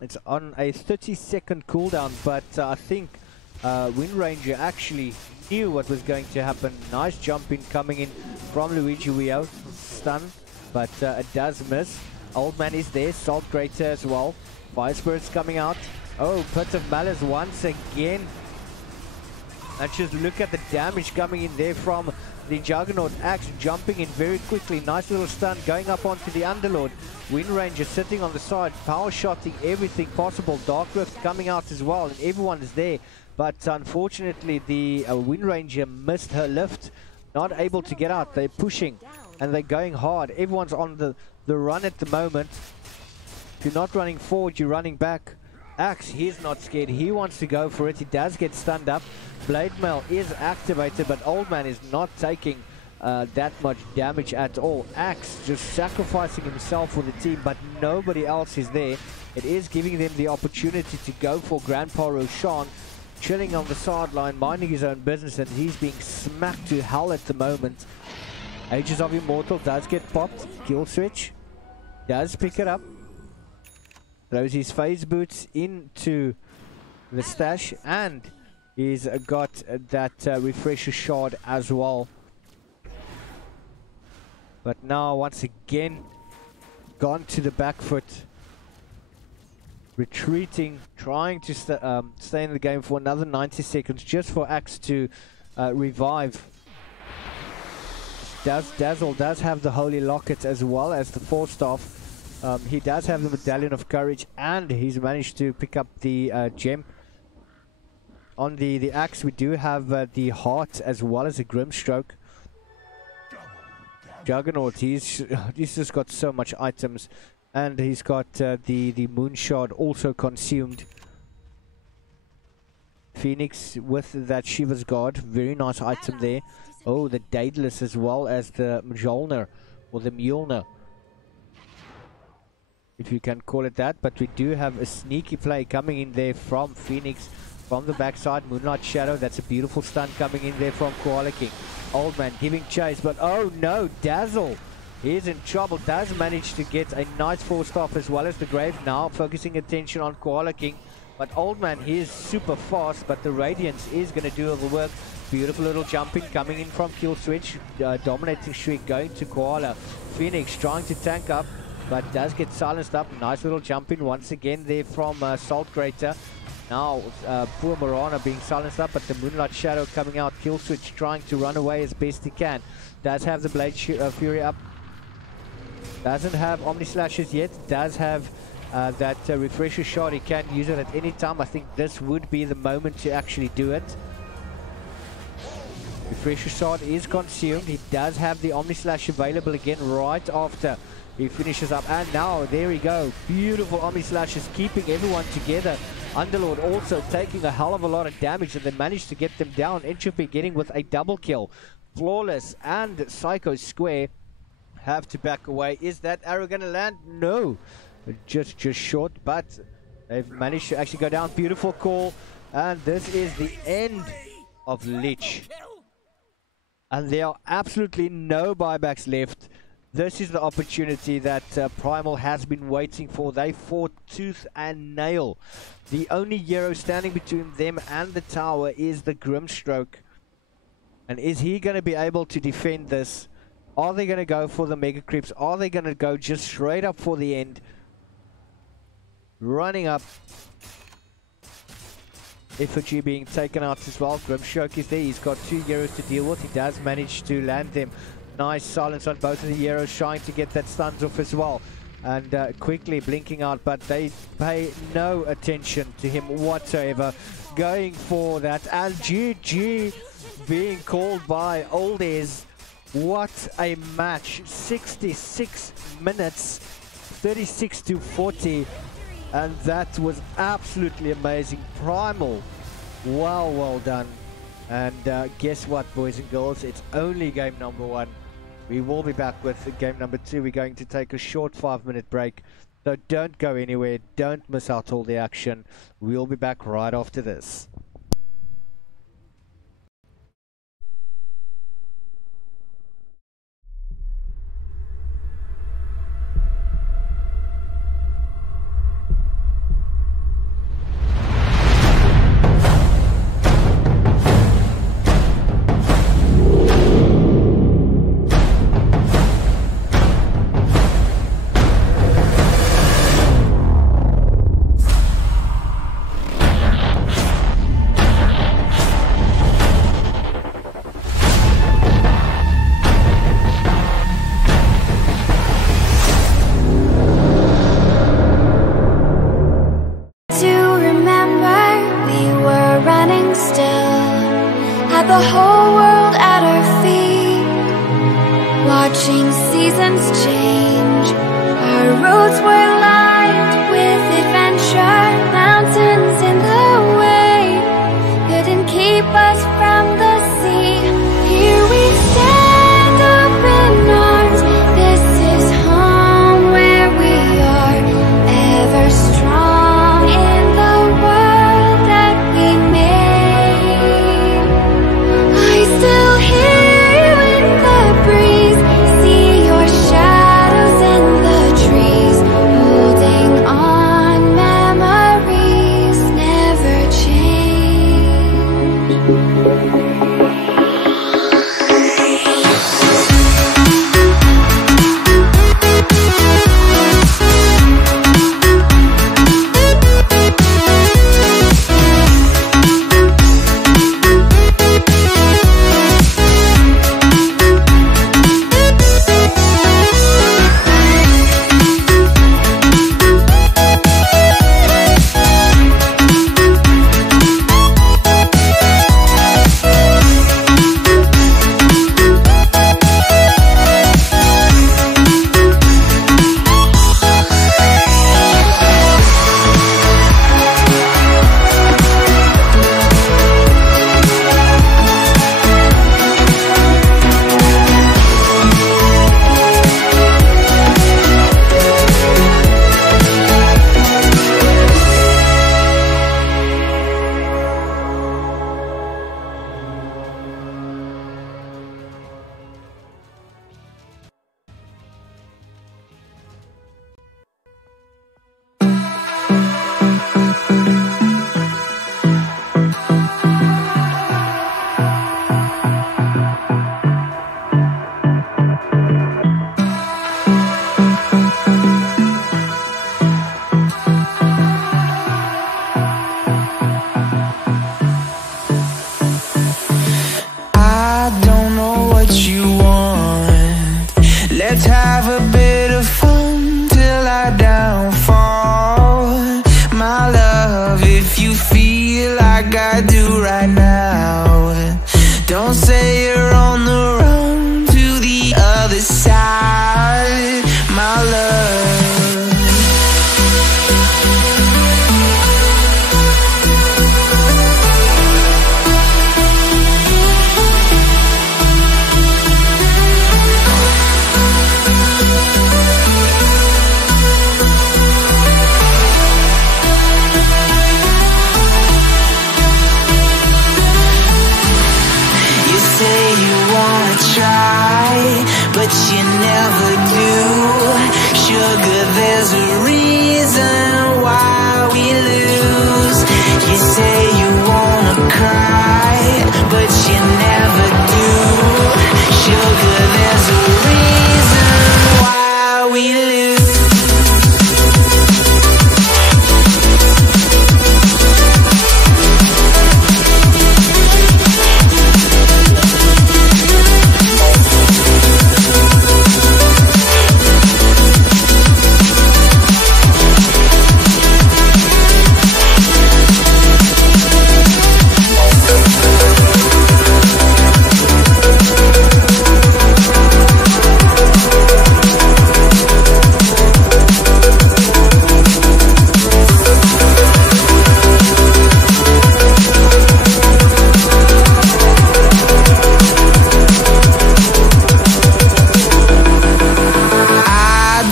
It's on a 30-second cooldown, but I think Wind Ranger actually knew what was going to happen. Nice jump in coming in from Luigi Wio. Stun, but it does miss. Old Man is there. Salt Greater as well. Fire Spirit's coming out. Oh, Pit of Malice once again. And just look at the damage coming in there from the Juggernaut. Axe jumping in very quickly. Nice little stun going up onto the Underlord. Wind Ranger sitting on the side, power shotting everything possible. Dark Rift coming out as well, and everyone is there. But unfortunately, the Wind Ranger missed her lift. Not able to get out. They're pushing, and they're going hard. Everyone's on the run at the moment. If you're not running forward, you're running back. Axe, he's not scared. He wants to go for it. He does get stunned up. Blade Mail is activated, but Old Man is not taking that much damage at all. Axe just sacrificing himself for the team, but nobody else is there. It is giving them the opportunity to go for Grandpa Roshan, chilling on the sideline, minding his own business, and he's being smacked to hell at the moment. Ages of Immortal does get popped. Kill switch does pick it up. Throws his phase boots into the stash, and he's got that refresher shard as well. But now once again gone to the back foot, retreating, trying to stay in the game for another 90 seconds just for Axe to revive. Dazzle does have the Holy Locket as well as the Force Staff. He does have the Medallion of Courage, and he's managed to pick up the gem. On the Axe, we do have the Heart as well as a Grimstroke. Juggernaut, he's just got so much items, and he's got the Moon Shard also consumed. Phoenix with that Shiva's Guard, very nice item there. Oh, the Daedalus as well as the Mjolnir, or the Mjolnir, if you can call it that. But we do have a sneaky play coming in there from Phoenix from the backside. Moonlight Shadow, that's a beautiful stun coming in there from Koala King. Old Man giving chase, but oh no, Dazzle He's in trouble. Does manage to get a nice force off as well as the Grave. Now focusing attention on Koala King. But Old Man, he is super fast, but the Radiance is going to do all the work. Beautiful little jumping coming in from Kill Switch. Dominating streak going to Koala. Phoenix trying to tank up, but does get silenced up. Nice little jumping once again there from Salt Grater. Now poor Marana being silenced up, but the Moonlight Shadow coming out. Kill Switch trying to run away as best he can. Does have the Blade Fury up. Doesn't have Omni Slashes yet. Does have that refresher shot. He can use it at any time. I think this would be the moment to actually do it. Refresher shot is consumed. He does have the Omni Slash available again right after he finishes up. And now there we go. Beautiful Omni Slashes keeping everyone together. Underlord also taking a hell of a lot of damage, and they managed to get them down. Entropy getting with a double kill. Flawless and Psycho Square have to back away. Is that arrow gonna land? No. Just short, but they've managed to actually go down. Beautiful call, and this is the end of Lich. And there are absolutely no buybacks left. This is the opportunity that Primal has been waiting for. They fought tooth and nail. The only hero standing between them and the tower is the Grimstroke. And is he going to be able to defend this? Are they going to go for the Mega Creeps? Are they going to go just straight up for the end? Running up. Effigy being taken out as well. Grimstroke is there. He's got 2 heroes to deal with. He does manage to land them. Nice silence on both of the heroes, trying to get that stuns off as well. And quickly blinking out, but they pay no attention to him whatsoever. Going for that. And GG being called by Oldies. What a match. 66 minutes. 36 to 40. And that was absolutely amazing. Primal, well done. And guess what, boys and girls, it's only game number 1. We will be back with game number 2. We're going to take a short 5-minute break, so don't go anywhere, don't miss out all the action. We'll be back right after this. the whole world at our feet, watching seasons change. Our roads were lined with adventure, mountains in the way couldn't keep us from the sea. Here we stand open arms, this is home where we are, ever strong in the world that we made. I still hear you in the breeze, see your shadows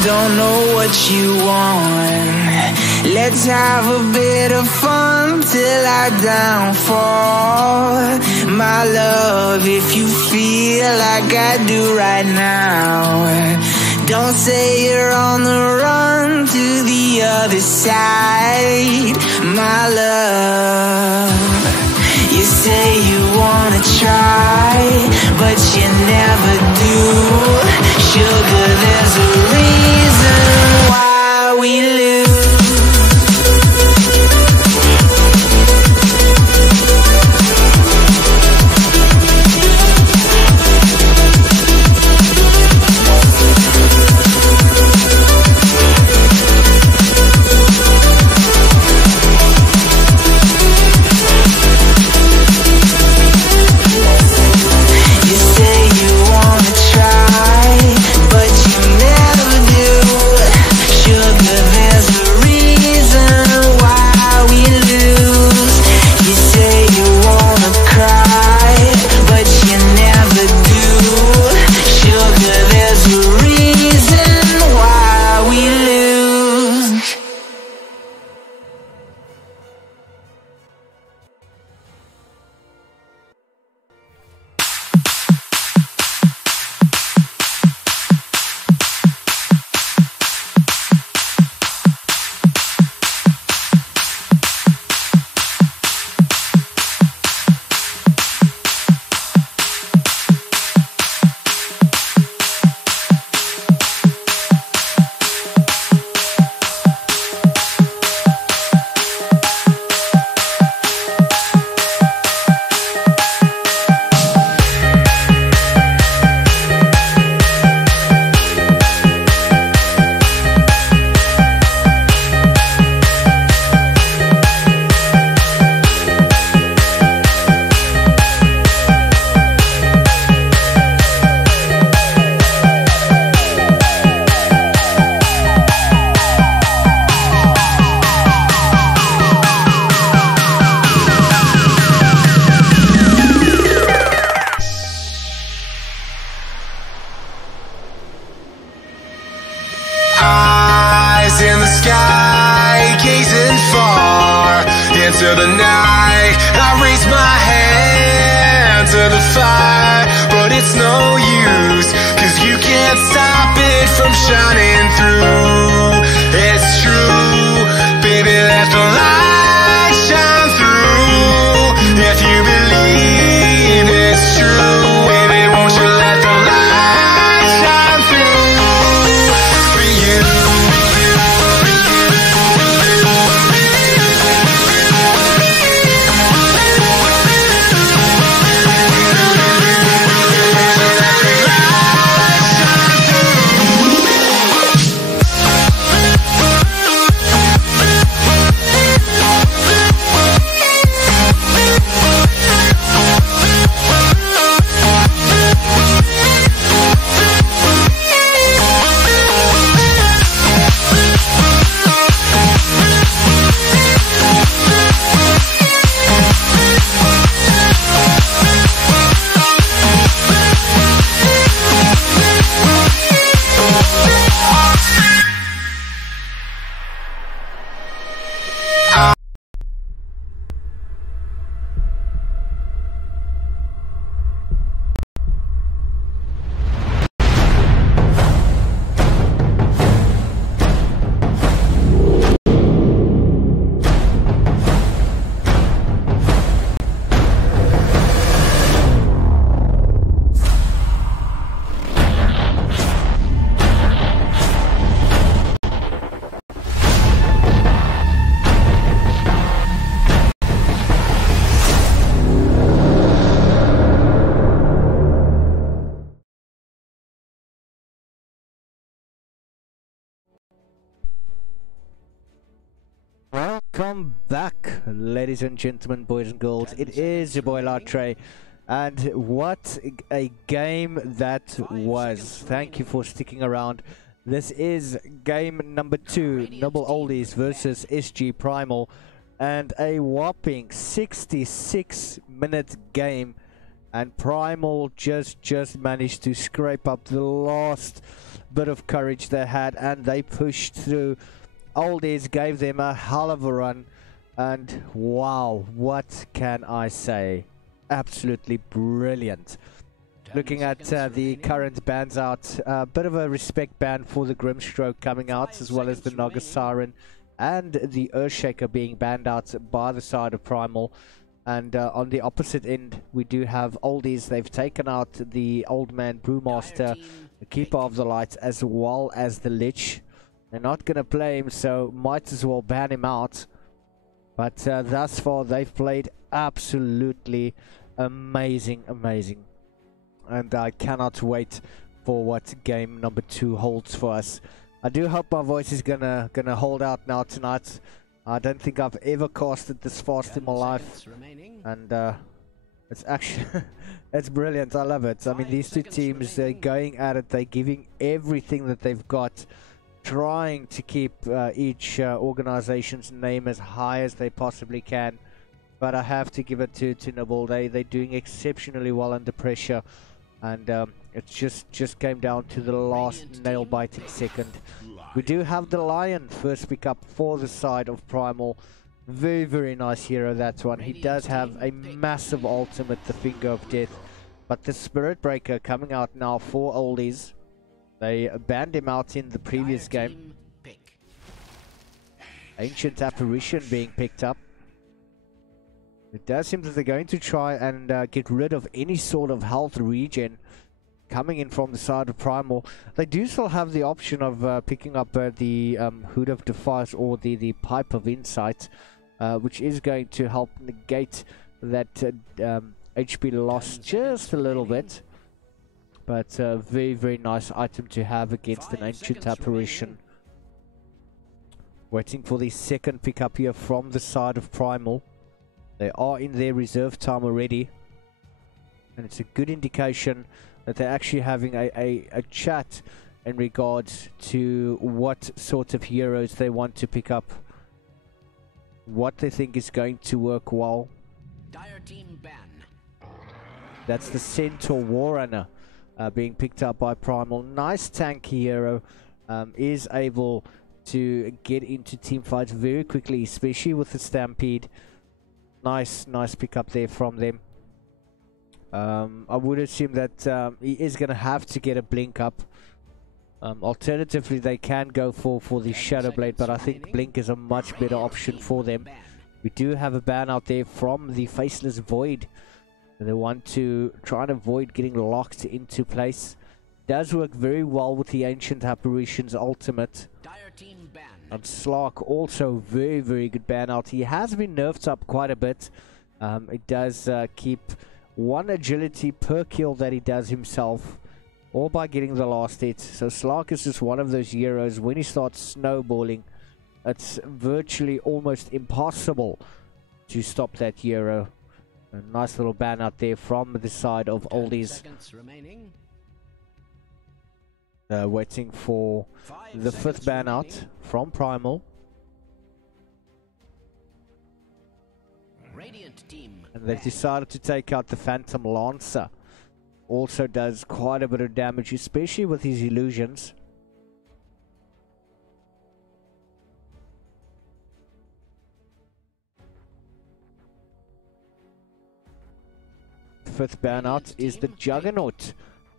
don't know what you want. Let's have a bit of fun till I downfall. My love, if you feel like I do right now, don't say you're on the run to the other side. My love, you say you wanna try, but you never do. Sugar, there's a reason why we lose. into the night. I raise my hand to the fire, but it's no use, 'cause you can't stop it from shining through. It's true, baby, let the light shine through. If you believe it's true, baby, won't you let the light shine through for you. Welcome back, ladies and gentlemen, boys and girls. It is your boy Latre, and what a game that was. Thank you for sticking around. This is game number 2, Nibble Oldies versus SG-Primal, and a whopping 66-minute game. and Primal just managed to scrape up the last bit of courage they had, and they pushed through. Oldies gave them a hell of a run, and wow, what can I say? Absolutely brilliant. Looking at the current bans out, a bit of a respect ban for the Grimstroke coming out, as well as the Naga Siren and the Earthshaker being banned out by the side of Primal. And on the opposite end, we do have Oldies. They've taken out the Old Man Brewmaster, the Keeper of the Light, as well as the Lich. They're not going to play him, so might as well ban him out. But thus far, they've played absolutely amazing. And I cannot wait for what game number 2 holds for us. I do hope my voice is gonna hold out now tonight. I don't think I've ever casted this fast in my life, and it's actually it's brilliant. I love it. I mean, these two teams, they're going at it. They're giving everything that they've got, trying to keep each organization's name as high as they possibly can. But I have to give it to Nibble. They're doing exceptionally well under pressure. And it just came down to the last nail-biting second. We do have the Lion first pick up for the side of Primal. Very nice hero, that one. He does have a massive ultimate, the Finger of Death. But the Spirit Breaker coming out now for Oldies. They banned him out in the previous game. Ancient Apparition being picked up. It does seem that they're going to try and get rid of any sort of health regen coming in from the side of Primal. They do still have the option of picking up the Hood of Defiance or the Pipe of Insight, which is going to help negate that HP loss just a little bit. But very nice item to have against an Ancient Apparition. Waiting for the second pickup here from the side of Primal. They are in their reserve time already, and it's a good indication that they're actually having a chat in regards to what sort of heroes they want to pick up, what they think is going to work well. Dire team ban. That's the Centaur Warrunner being picked up by Primal. Nice tanky hero, is able to get into team fights very quickly, especially with the Stampede. Nice pickup there from them. I would assume that he is going to have to get a blink up. Alternatively, they can go for the Shadow Blade, but I think blink is a much better option for them. We do have a ban out there from the Faceless Void. They want to try and avoid getting locked into place. Does work very well with the Ancient Apparition's ultimate. And Slark also very good ban out. He has been nerfed up quite a bit. It does keep 1 agility per kill that he does himself, or by getting the last hit. So Slark is just one of those heroes, when he starts snowballing, it's virtually almost impossible to stop that hero. A nice little ban out there from the side of Oldies. Waiting for the 5th ban out from Primal. And they've decided to take out the Phantom Lancer. Also does quite a bit of damage, especially with his illusions. Fifth ban out is the Juggernaut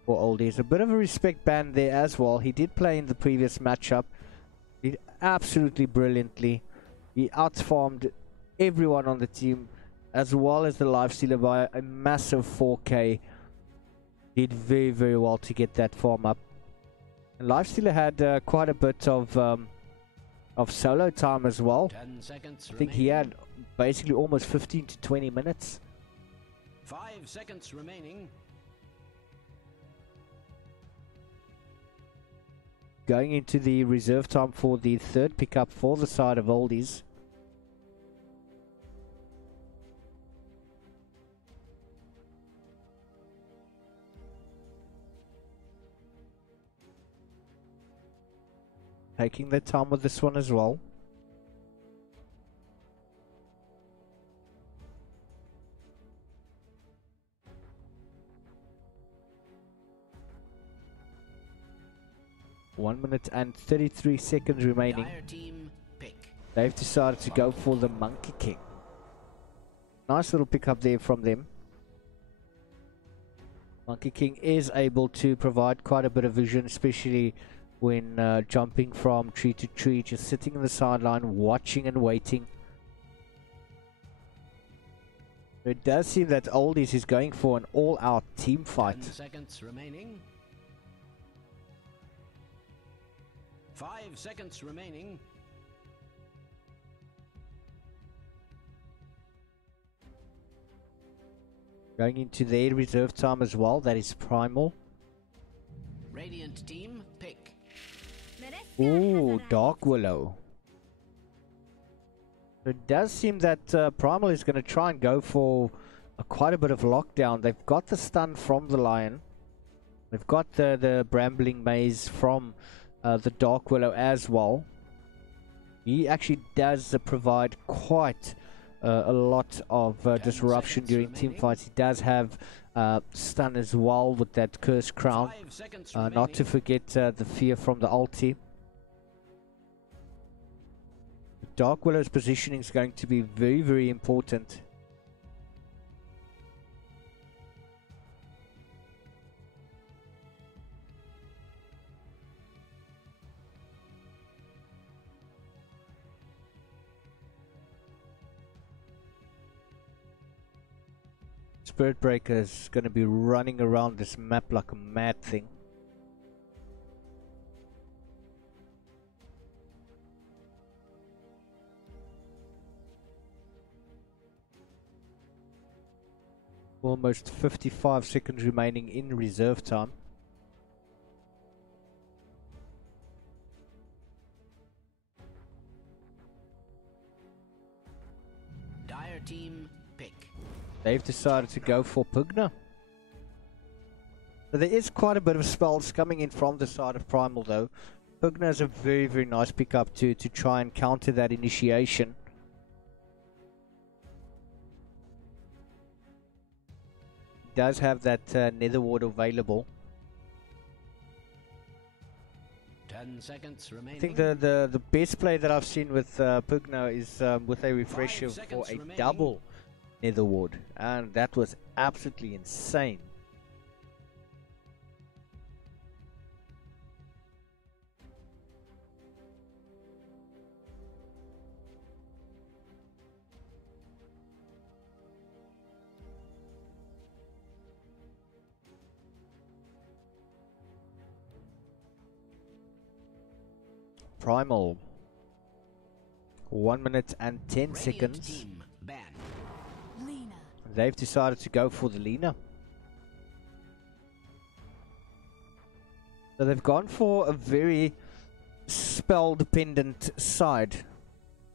for Oldies. A bit of a respect ban there as well. He did play in the previous matchup. Did absolutely brilliantly. He outfarmed everyone on the team, as well as the Lifestealer by a massive 4k. Did very well to get that farm up. And Lifestealer had quite a bit of solo time as well. I think he had basically almost 15 to 20 minutes. 5 seconds remaining. Going into the reserve time for the 3rd pickup for the side of Oldies. Taking their time with this one as well. 1 minute and 33 seconds remaining. Dire team pick. They've decided to go for the Monkey King. Nice little pickup there from them. Monkey King is able to provide quite a bit of vision, especially when jumping from tree to tree, just sitting in the sideline, watching and waiting. It does seem that Oldies is going for an all-out team fight. 10 seconds remaining. 5 seconds remaining. Going into their reserve time as well, that is Primal. Radiant team pick. Ooh, Dark Willow. It does seem that Primal is going to try and go for quite a bit of lockdown. They've got the stun from the Lion. They've got the Brambling Maze from the Dark Willow as well. He actually does provide quite a lot of disruption during team fights. He does have stun as well with that Cursed Crown. 5 seconds Not to forget the fear from the ulti. Dark Willow's positioning is going to be very, very important. Spirit Breaker is going to be running around this map like a mad thing. Almost 55 seconds remaining in reserve time. Dire team pick. They've decided to go for Pugna. So there is quite a bit of spells coming in from the side of Primal though. Pugna is a very, very nice pickup to try and counter that initiation. Does have that Nether Ward available. 10 seconds remaining. I think the best play that I've seen with Pugna is with a refresher 5 for seconds a remaining. double Nether Ward, and that was absolutely insane. Primal, 1 minute and 10 Radiant seconds. team ban. Lena. They've decided to go for the Lena. So they've gone for a very spell dependent side.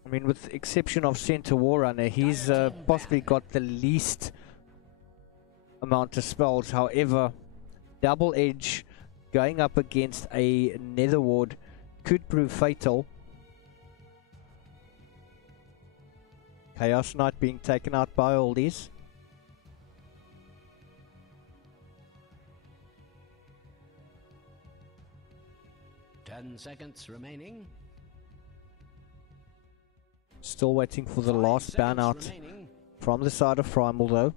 I mean, with the exception of Centaur Warrunner, he's possibly got the least amount of spells. However, Double Edge going up against a Nether Ward could prove fatal. Chaos Knight being taken out by Oldies. Ten seconds remaining. Still waiting for the 5 last ban seconds out remaining. from the side of Primal though.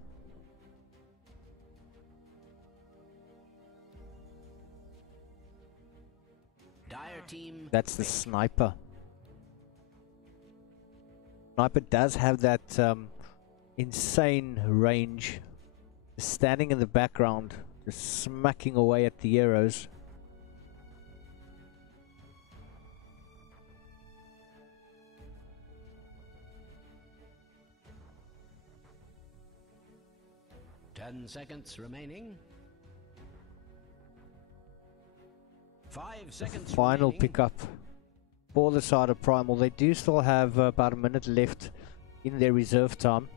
Dire team. That's the sniper. Sniper does have that insane range. Standing in the background, just smacking away at the arrows. 10 seconds remaining. 5 seconds Final remaining. pickup for the side of Primal. They do still have about a minute left in their reserve time.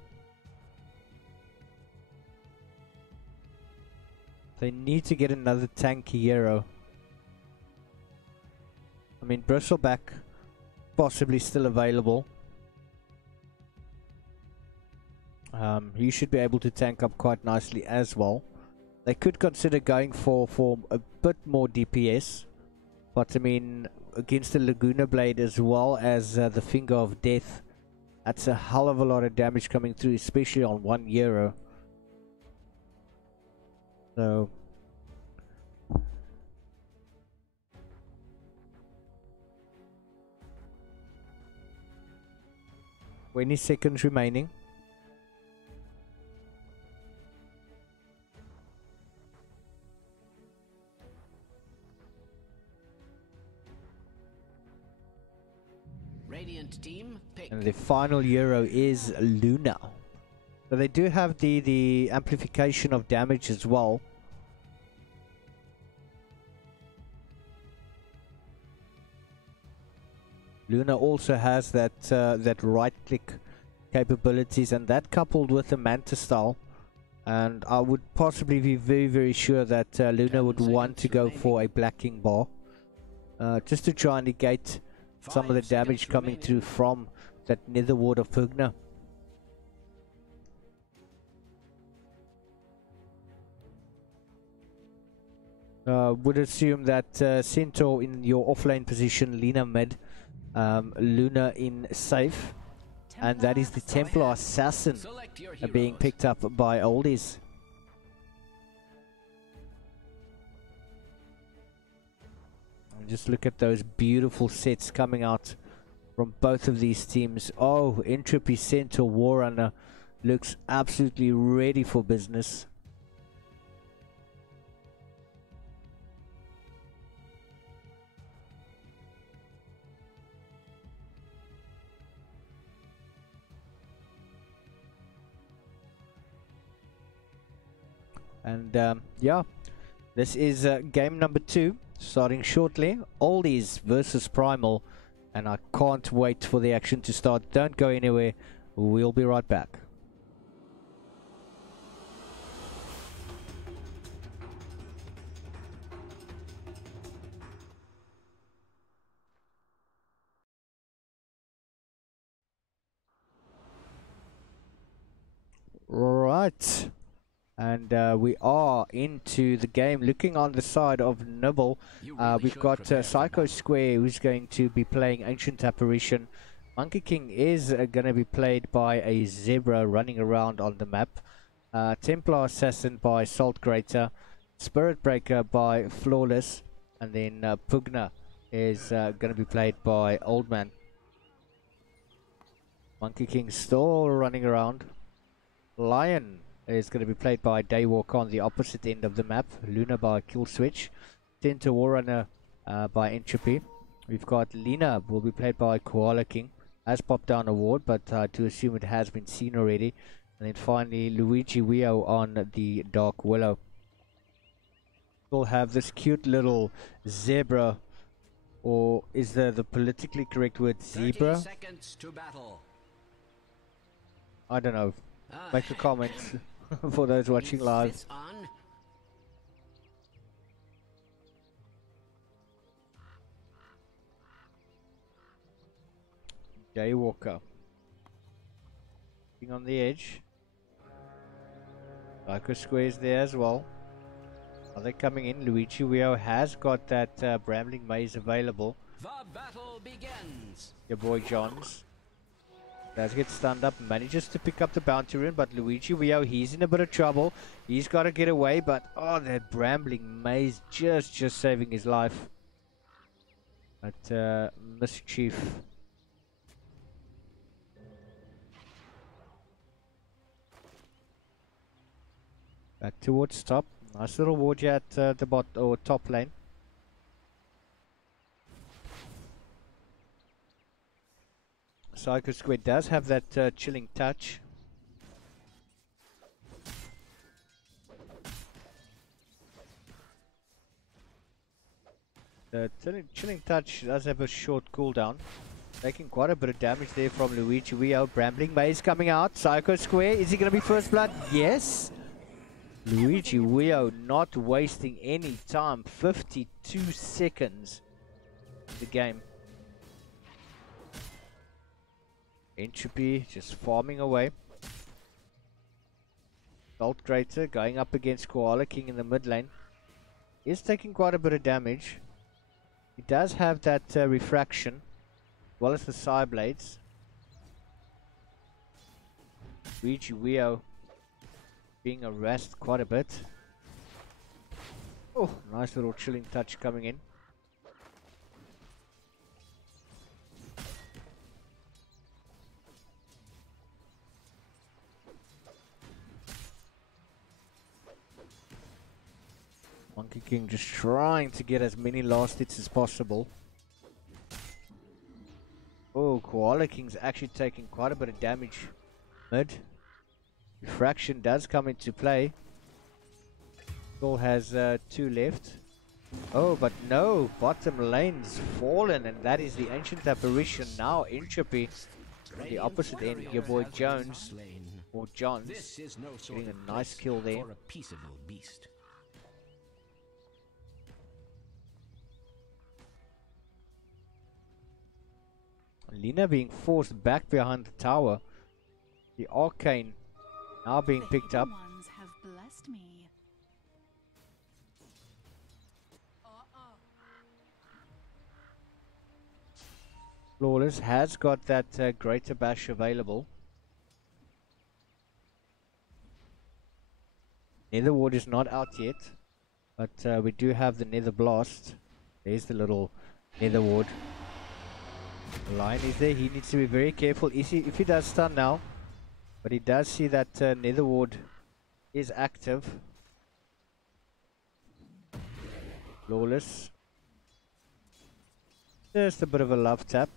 They need to get another tanky hero. I mean, Bristleback possibly still available. He should be able to tank up quite nicely as well. They could consider going for a bit more DPS. But I mean, against the Laguna Blade as well as the Finger of Death, that's a hell of a lot of damage coming through, especially on 1 euro. So 20 seconds remaining. Radiant team, pick. And the final hero is Luna. So they do have the amplification of damage as well. Luna also has that that right click capabilities, and that coupled with the Manta style. And I would possibly be very sure that Luna would want to go for a Black King bar, just to try and negate some of the damage coming through from that Nether Ward of Pugna. Would assume that Centaur in your offlane position, Lina mid, Luna in safe, and that is the Templar Assassin being picked up by Oldies. And just look at those beautiful sets coming out from both of these teams. Oh, Entropy Centaur Warrunner looks absolutely ready for business. And yeah, this is game number 2, starting shortly. Oldies versus Primal, and I can't wait for the action to start. Don't go anywhere, we'll be right back. Right. And we are into the game. Looking on the side of Nibble, we've got Psycho Square, who's going to be playing Ancient Apparition. Monkey King is going to be played by a Zebra running around on the map. Templar Assassin by Salt Grater. Spirit Breaker by Flawless. And then Pugna is going to be played by Old Man. Monkey King still running around. Lion is going to be played by Daywalker on the opposite end of the map. Luna by Kill Switch. Centaur Warrunner by Entropy. We've got Lina, will be played by Koala King. Has popped down a ward, but to assume it has been seen already. And then finally Luigi Wio on the Dark Willow. We'll have this cute little zebra, or is the politically correct word zebra? 30 seconds to battle. I don't know. Make a comment for those watching live. Fits on. Daywalker. Being on the edge. Psycho Square's there as well. Are they coming in? Luigi Wio has got that Brambling Maze available. The battle begins. Your boy Johns does get stunned up, manages to pick up the bounty rune, but Luigi Wio, he's in a bit of trouble. He's got to get away, but oh, that Brambling Maze just saving his life. But Mischief. Back towards top. Nice little ward here at the bot or top lane. Psycho Square does have that chilling touch. The chilling touch does have a short cooldown. Taking quite a bit of damage there from Luigi Wio. Brambling Maze coming out. Psycho Square, is he going to be first blood? Yes! Luigi Wio not wasting any time. 52 seconds. The game. Entropy just farming away. Salt Grater going up against Koala King in the mid lane. Is taking quite a bit of damage. He does have that refraction, as well as the side blades. Luigi Wio being harassed quite a bit. Oh, nice little chilling touch coming in. Monkey King just trying to get as many last hits as possible. Oh, Koala King's actually taking quite a bit of damage mid. Refraction does come into play. Still has 2 left. Oh, but no, bottom lane's fallen, and that is the Ancient Apparition. Now Entropy on the opposite end, your boy Jones, or Johns, getting a nice kill there. For a peaceable beast. Lina being forced back behind the tower. The Arcane now being picked up. Ones have blessed me. Flawless has got that Greater Bash available. Nether Ward is not out yet, but we do have the Nether Blast. There's the little Nether Ward. The Lion is there. He needs to be very careful. If he does stun now, but he does see that Nether Ward is active. Flawless. Just a bit of a love tap.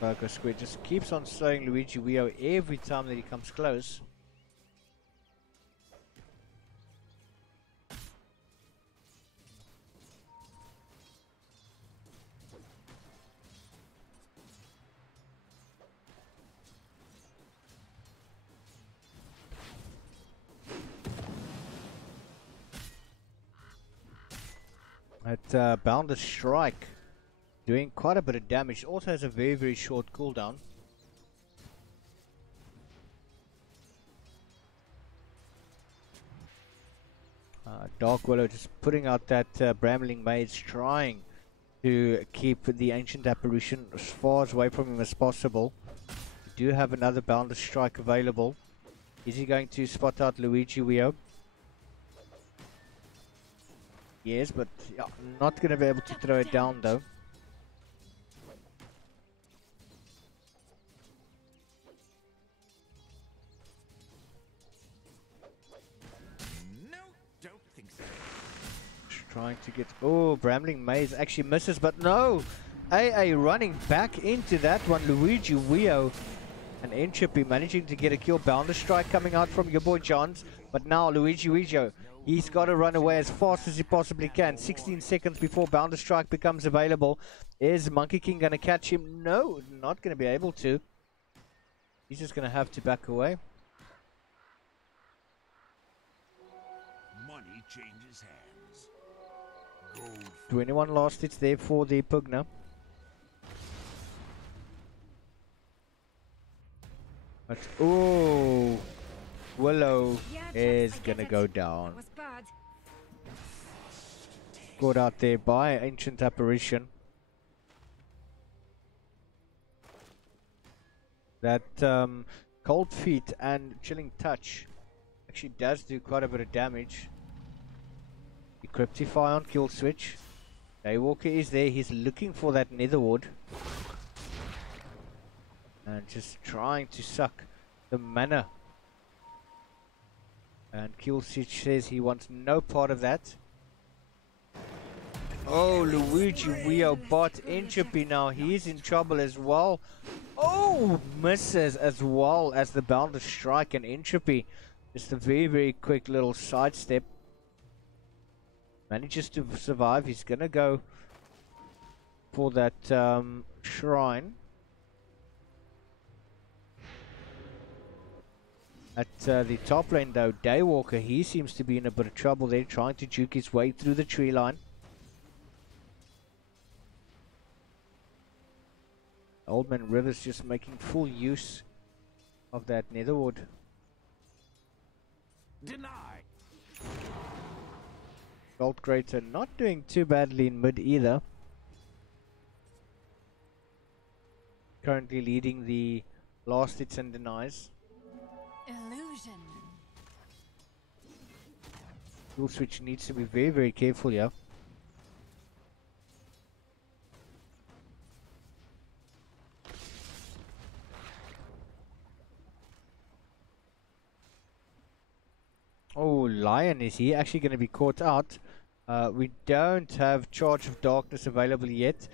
Burger Squid just keeps on slowing Luigi Wio every time that he comes close. That Boundless Strike doing quite a bit of damage. Also has a very short cooldown. Dark Willow just putting out that Brambling Mage, trying to keep the Ancient Apparition as far away from him as possible. We do have another Boundless Strike available. Is he going to spot out Luigi Wio? Yes, but yeah, not going to be able to throw it down though. Trying to get... Oh, Brambling Maze actually misses, but no! AA running back into that one. Luigi Wio and Entropy managing to get a kill. Boundless Strike coming out from your boy Johns. But now Luigi Wio, he's got to run away as fast as he possibly can. 16 seconds before Boundless Strike becomes available. Is Monkey King going to catch him? No, not going to be able to. He's just going to have to back away. Money changes hands. 21 last hits there for the Pugna. But oh, Willow is gonna go down. Caught out there by Ancient Apparition. That Cold Feet and Chilling Touch actually does do quite a bit of damage. Cryptify on kill switch. Daywalker is there. He's looking for that Nether Ward. And just trying to suck the mana. And kill switch says he wants no part of that. Oh, Luigi Wio bot Entropy now. He is in trouble as well. Oh, misses as well as the Boundless Strike and Entropy. Just a very quick little sidestep. Manages to survive. He's gonna go for that shrine. At the top lane though, Daywalker, he seems to be in a bit of trouble there, trying to juke his way through the tree line. Old Man Rivers just making full use of that netherwood. Deny. Gold Greater not doing too badly in mid either. Currently leading the last hits and denies. Illusion. Dual switch needs to be very, very careful here. Oh, Lion, is he actually going to be caught out? We don't have Charge of Darkness available yet.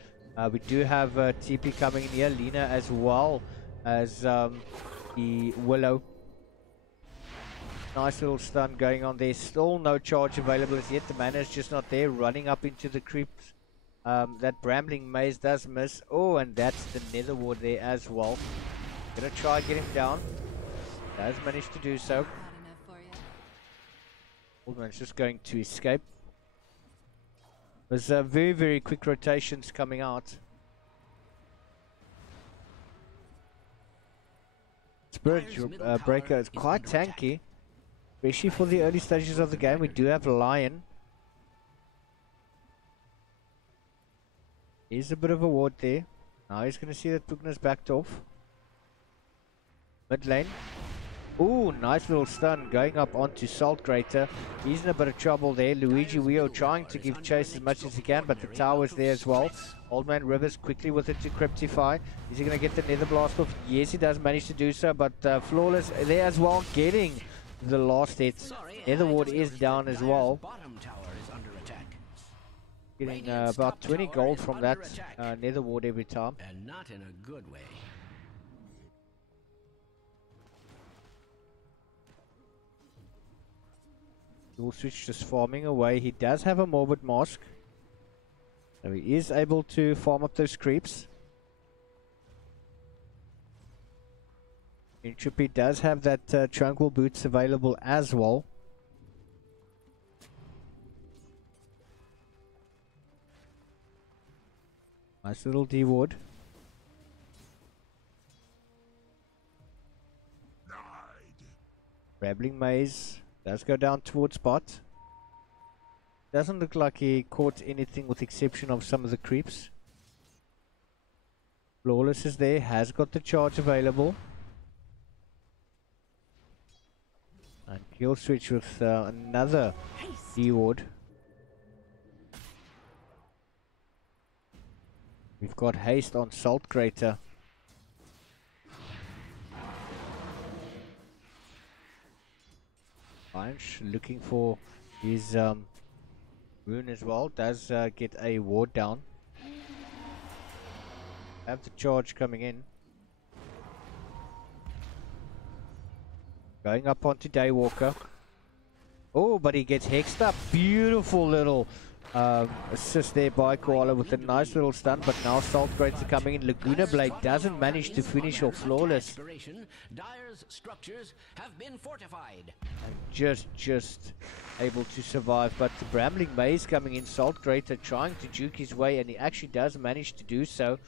We do have TP coming in here, Lina as well as the Willow. Nice little stun going on there. Still no charge available as yet. The mana is just not there. Running up into the creeps. That Brambling Maze does miss. Oh, and that's the Netherward there as well. Gonna try get him down. Does manage to do so. Old Man's just going to escape. There's very, very quick rotations coming out. Spirit Breaker is quite tanky, especially for the early stages of the game. We do have Lion. Here's a bit of a ward there. Now he's going to see that Pugna's backed off. Mid lane. Ooh, nice little stun going up onto Salt Crater. He's in a bit of trouble there. Luigi Wio trying to give chase as much as he can, but the tower's there as well. Old Man Rivers quickly with it to Cryptify. Is he going to get the Nether Blast off? Yes, he does manage to do so, but Flawless there as well, getting the last hit. Netherward is down as well. Getting about 20 gold from that Netherward every time. And not in a good way. Dual switch just farming away. He does have a Morbid Mask, so he is able to farm up those creeps. Entropy does have that Tranquil Boots available as well. Nice little D-ward. Rambling Maze does go down towards bot. Doesn't look like he caught anything with exception of some of the creeps. Flawless is there, has got the charge available. And kill switch with another D-ward. We've got haste on Salt Crater. Looking for his rune as well. Does get a ward down. Have the charge coming in. Going up onto Daywalker. Oh, but he gets hexed up. Beautiful little assist there by Koala with a nice little stun, but now Salt Crater coming in. Laguna Blade doesn't manage to finish off Flawless. Dyer's structures have been fortified. And just able to survive, but the Brambling Maze coming in. Salt Crater trying to juke his way, and he actually does manage to do so.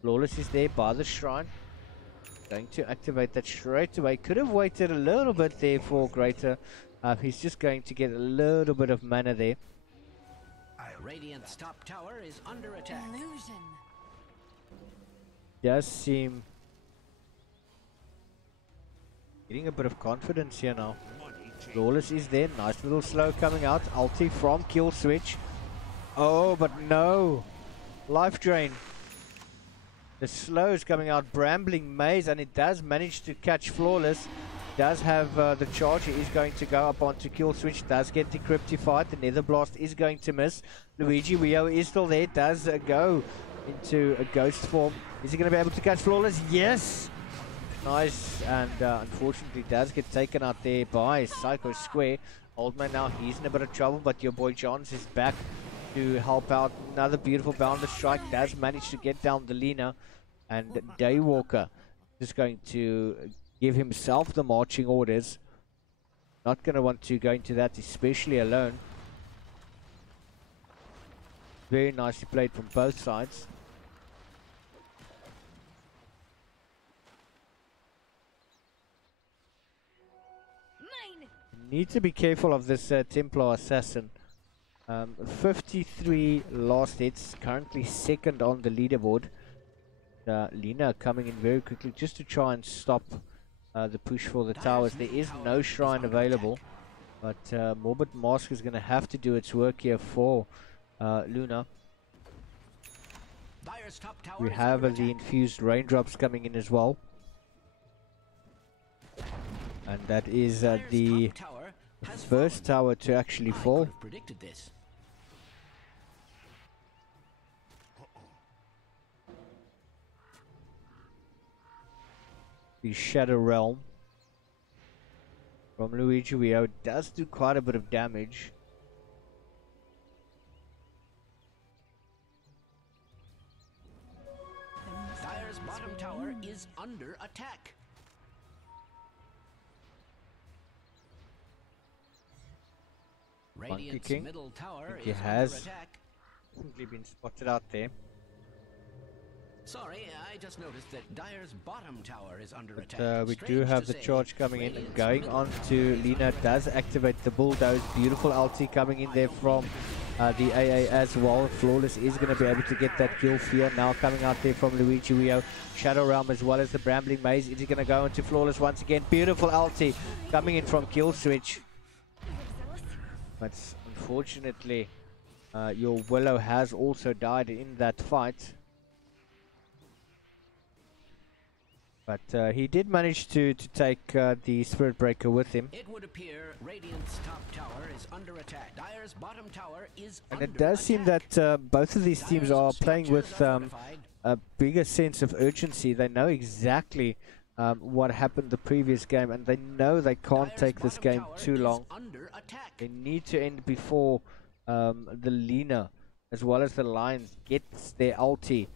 Flawless is there by the shrine. Going to activate that straight away. Could have waited a little bit there for Greater. He's just going to get a little bit of mana there. Radiant's top tower is under attack. Illusion. Does seem getting a bit of confidence here now. Flawless is there. Nice little slow coming out. Ulti from kill switch. Oh, but no. Life drain. The slow is coming out. Brambling Maze, and it does manage to catch Flawless. Does have the charge. He is going to go up onto kill switch. Does get decryptified. The Nether Blast is going to miss. Luigi Wio is still there. Does go into a ghost form. Is he going to be able to catch Flawless? Yes. Nice. And unfortunately does get taken out there by Psycho Square. Old Man now, he's in a bit of trouble, but your boy Johns is back to help out. Another beautiful Boundless Strike. Does manage to get down the Lina. And Daywalker is going to give himself the marching orders. Not going to want to go into that, especially alone. Very nicely played from both sides. Mine. Need to be careful of this Templar assassin. 53 last hits, currently second on the leaderboard. Lina coming in very quickly just to try and stop the push for the towers. There is no shrine available, but Morbid Mask is going to have to do its work here for Luna. We have the infused raindrops coming in as well, and that is the first tower to actually fall. Predicted this. The Shadow Realm from Luigi Wio does do quite a bit of damage. Dire's bottom tower is under attack. Radiant's King. middle tower He is has under attack. simply been spotted out there. Sorry, I just noticed that Dire's bottom tower is under attack. We Strange do have to the say, charge coming in and Radiant's going middle on tower to is Lina. under Does attack. activate the bulldoze. Beautiful ulti coming in there from the AA as well. Flawless is going to be able to get that kill. Fear now coming out there from Luigi Wio. Shadow Realm as well as the Brambling Maze. Is he going to go into Flawless once again? Beautiful ulti coming in from Kill Switch. But unfortunately, your Willow has also died in that fight. But he did manage to take the Spirit Breaker with him. It would appear Radiant's top tower is under attack. Dire's bottom tower is And under it does seem attack. that both of these teams are playing with Structures are fortified. a bigger sense of urgency. They know exactly what happened the previous game, and they know they can't Dire's take this bottom game tower too is long. under attack. They need to end before the Lina as well as the Lions gets their ulti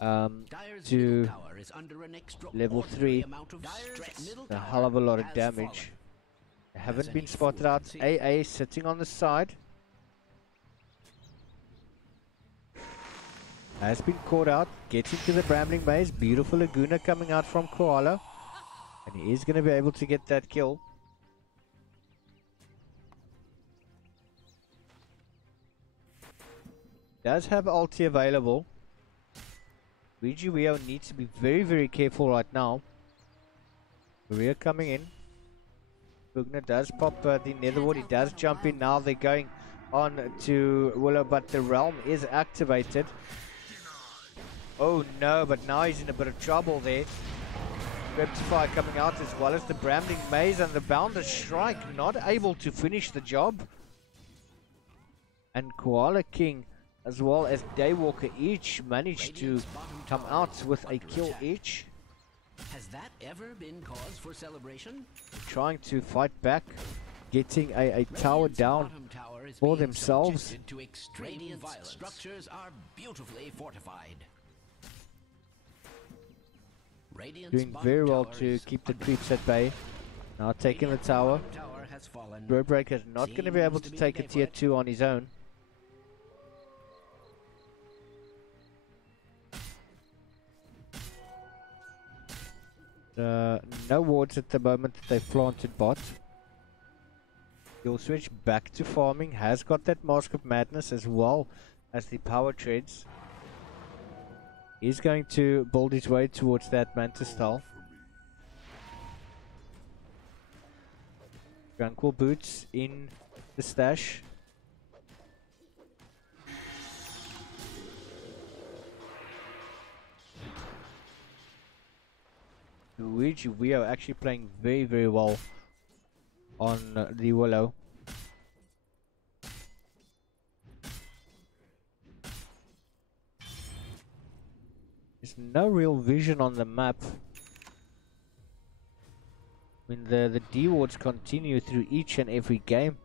Dire's to middle tower is under an level 3. amount of stress. A hell of a lot of damage. They haven't been spotted out. AA sitting on the side. Has been caught out. Gets into the Brambling Maze. Beautiful Laguna coming out from Koala. And he is going to be able to get that kill. Does have ulti available. Luigi Wio needs to be very, very careful right now. Maria coming in. Bugner does pop the Netherward. He does jump in. Now they're going on to Willow, but the Realm is activated. Oh no, but now he's in a bit of trouble there. Reptify coming out as well as the Brambling Maze and the Bounder Strike not able to finish the job. And Koala King as well as Daywalker each managed to come out with a kill each. Has that ever been cause for celebration? Trying to fight back, getting a tower down Bottom tower is for being themselves. subjected to extreme Radiant's violence. Structures are beautifully fortified. Radiant's Doing bottom very well tower to is keep the under creeps at attack. bay. Now taking the Radiant's tower. bottom tower has fallen. Roadbreaker is not going to be able Seems to to be take a the day tier for it. 2 on his own. No wards at the moment that they've planted bot. He'll switch back to farming. Has got that Mask of Madness as well as the Power Treads. He's going to build his way towards that Mantis style. Tranquil Boots in the stash. Luigi Wio actually playing very, very well on the Willow. There's no real vision on the map. I mean, the D-wards continue through each and every game.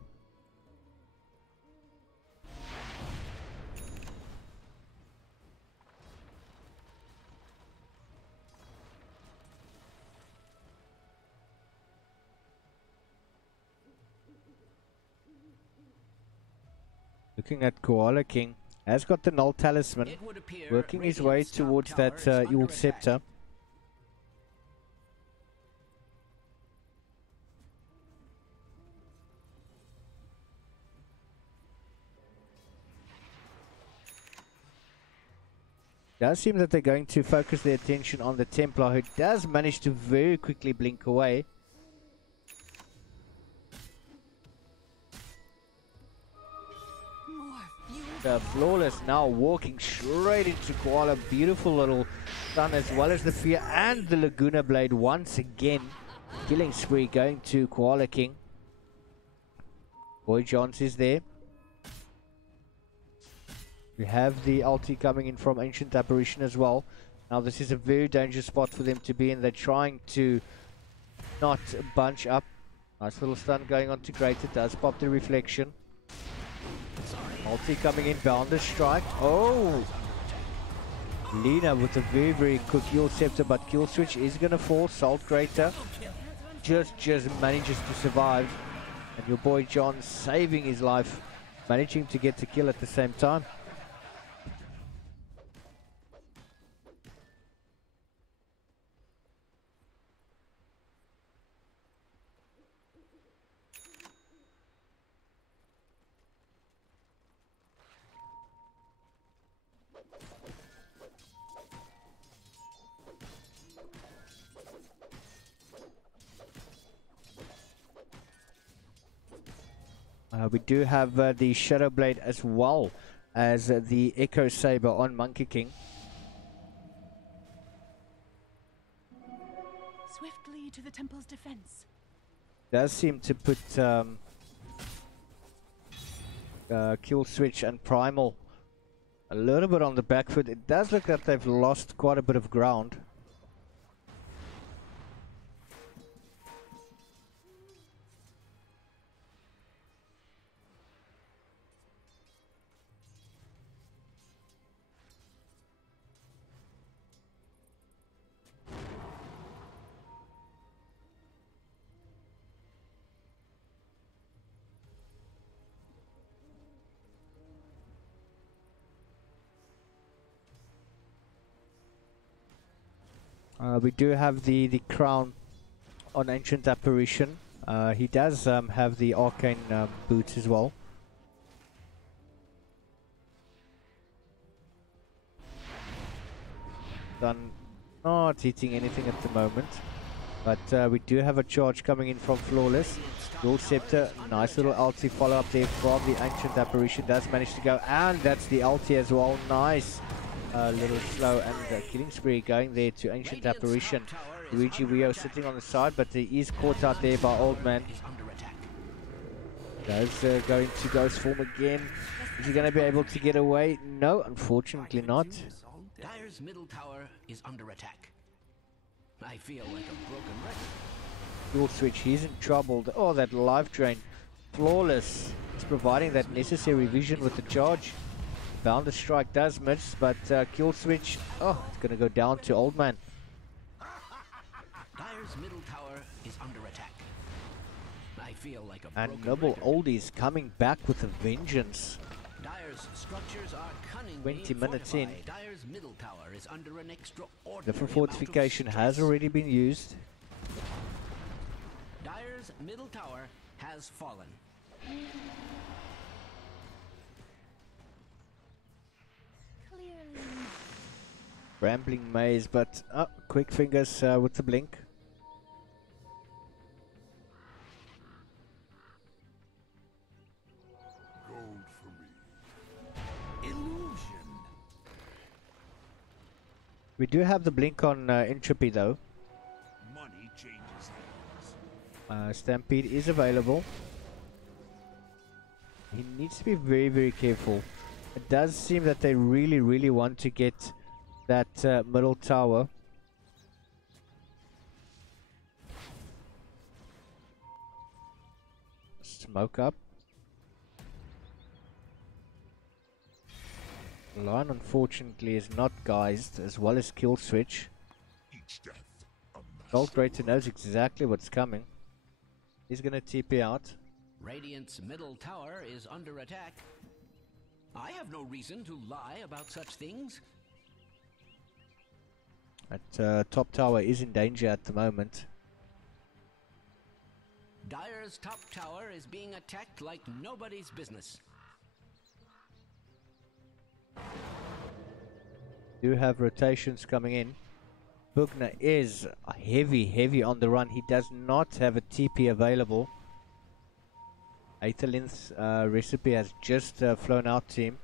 Looking at Koala King, has got the Null Talisman, It would appear working his way Radiant's top towards tower that is under Ewell attack. Scepter. Does seem that they're going to focus their attention on the Templar, who does manage to very quickly blink away. The Flawless now walking straight into Koala. Beautiful little stun, as well as the Fear and the Laguna Blade once again. Killing spree going to Koala King. Boy Johns is there. We have the ulti coming in from Ancient Apparition as well. Now this is a very dangerous spot for them to be in. They're trying to not bunch up. Nice little stun going on to Great. It does pop the reflection. Ulti coming in, Bounder Strike. Oh! Lina with a very, very quick Ewell Scepter, but Kill Switch is going to fall. Salt Greater just manages to survive. And your boy John saving his life, managing to get the kill at the same time. We do have the Shadow Blade as well as the Echo Saber on Monkey King. Swiftly to the temple's defense. Does seem to put Kill Switch and Primal a little bit on the back foot. It does look like they've lost quite a bit of ground. We do have the crown on Ancient Apparition. He does have the arcane boots as well. Done not hitting anything at the moment, but we do have a charge coming in from Flawless. Ewell Scepter, nice little ulti follow up there from the Ancient Apparition. Does manage to go, and that's the ulti as well. Nice. A little slow, and killing spree going there to Ancient Apparition. Luigi Rio sitting on the side, but he is caught out there by Old Man. Does go into Ghost form again. Is he going to be able to get away? No, unfortunately not. Dire's middle tower is under attack. I feel like a broken record. Dual switch, he's in trouble. Oh, that life drain. Flawless. He's providing that necessary vision with the charge. Bounder Strike does miss, but Kill Switch, oh, it's going to go down to Old Man. Dire's middle tower is under attack. I feel like a And broken Nibble record. Oldies coming back with a vengeance. Dire's structures are cunningly 20 minutes in. fortified. Dire's middle tower is under an extraordinary Different amount of fortification has stress. already been used. Dire's middle tower has fallen. Clearly. Rambling Maze, but quick fingers with the blink. Gold for me. Illusion. We do have the blink on Entropy though. Money changes hands. Stampede is available. He needs to be very, very careful. It does seem that they really, really want to get that middle tower. Smoke up. Lion unfortunately is not guised, as well as Kill Switch. Each death a Gold Greater knows exactly what's coming. He's gonna TP out. Radiant's middle tower is under attack. I have no reason to lie about such things. That top tower is in danger at the moment. Dire's top tower is being attacked like nobody's business. Do have rotations coming in. Bugner is heavy on the run. He does not have a TP available. Aetherlin's recipe has just flown out to him.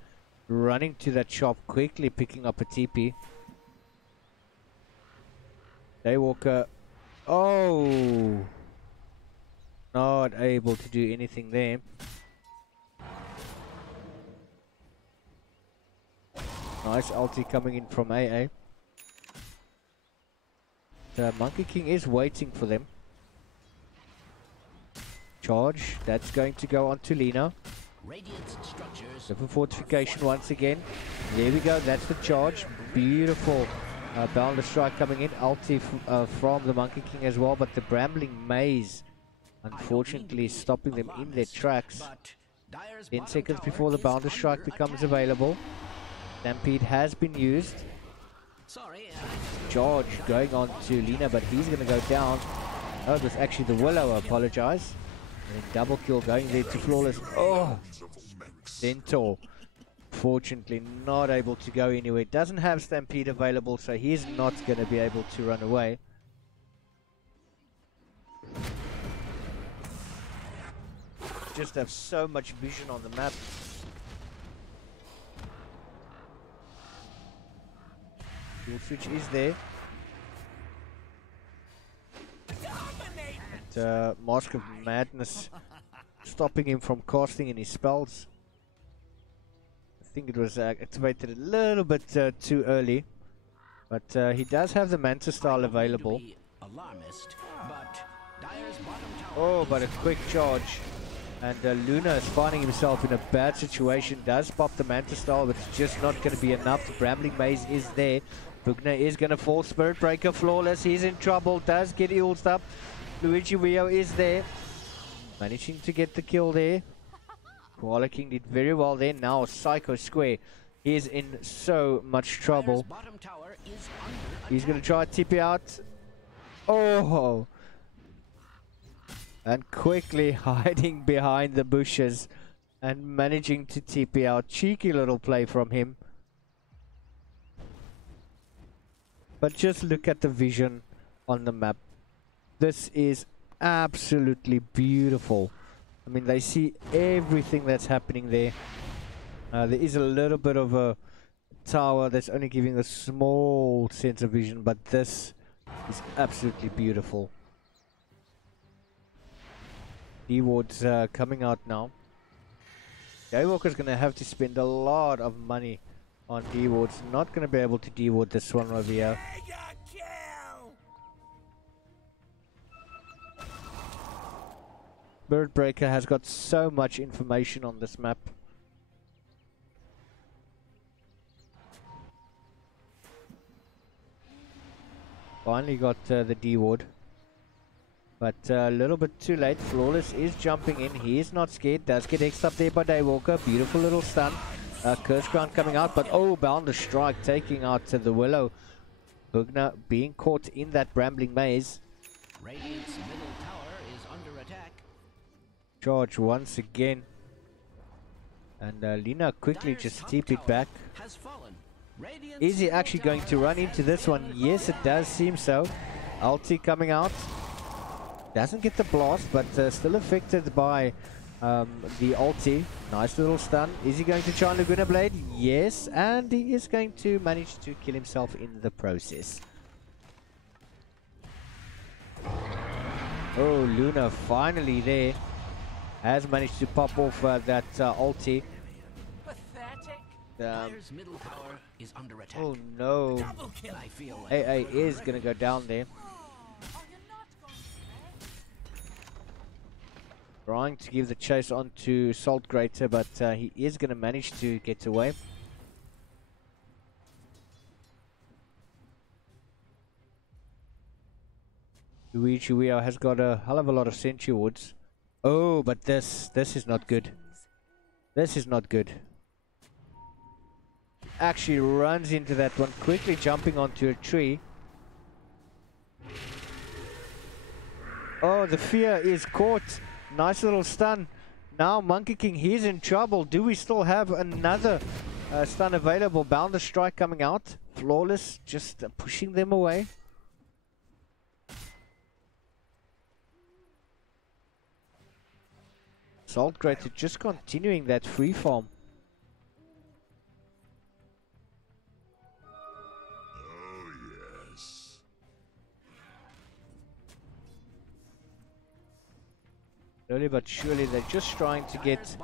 Running to that shop, quickly picking up a TP. Daywalker. Oh! Not able to do anything there. Nice ulti coming in from AA. The Monkey King is waiting for them. Charge. That's going to go on to Lina. Different fortification once again. There we go. That's the charge. Beautiful. Boundless strike coming in. Ulti from the Monkey King as well. But the Brambling Maze, unfortunately, stopping them in their tracks. 10 seconds before the Boundless strike becomes available. Stampede has been used. George going on to Lina, but he's going to go down. Oh, it was actually the Willow, I apologize. And then double kill going there to Flawless. Oh! Centaur. Fortunately not able to go anywhere. Doesn't have Stampede available, so he's not going to be able to run away. Just have so much vision on the map. Dual switch is there. But, Mask of Madness stopping him from casting any spells. I think it was activated a little bit too early. But he does have the Manta style available. Oh, but a quick charge. And Luna is finding himself in a bad situation. Does pop the Manta style, but it's just not going to be enough. The Brambling Maze is there. Bugner is going to fall. Spirit Breaker Flawless. He's in trouble. Does get healed up. Luigi Rio is there. Managing to get the kill there. Koala King did very well there. Now Psycho Square is in so much trouble. He's going to try to TP out. Oh! And quickly hiding behind the bushes and managing to TP out. Cheeky little play from him. But just look at the vision on the map. This is absolutely beautiful. I mean, they see everything that's happening there. There is a little bit of a tower that's only giving a small sense of vision, but this is absolutely beautiful. D-Ward's coming out now. Daywalker's going to have to spend a lot of money on D-Wards. Not going to be able to D-Ward this one over here. Spirit Breaker has got so much information on this map. Finally got the D-Ward. But a little bit too late. Flawless is jumping in. He is not scared. Does get X'd up there by Daywalker. Beautiful little stun. Curse Crown coming out. But oh, Boundless Strike taking out the Willow. Bugner being caught in that Brambling Maze. Radiant's middle tower is under attack. Charge once again. And Lina quickly just TP'd back. Is he actually going to run into this one? Yes, it does seem so. Ulti coming out. Doesn't get the blast, but still affected by the ulti. Nice little stun. Is he going to try Laguna Blade? Yes, and he is going to manage to kill himself in the process. Oh, Luna finally there. Has managed to pop off that ulti. Middle tower is under attack. Oh no. AA is going to go down there. Trying to give the chase on to Salt Grater, but he is going to manage to get away. Luigi Wio has got a hell of a lot of Sentry Woods. Oh, but this is not good. This is not good. Actually runs into that one, quickly jumping onto a tree. Oh, the fear is caught. Nice little stun. Now Monkey King, he's in trouble. Do we still have another stun available? Bounder Strike coming out. Flawless, just pushing them away. Salt Grater just continuing that free farm. Oh, yes. Slowly but surely, they're just trying to get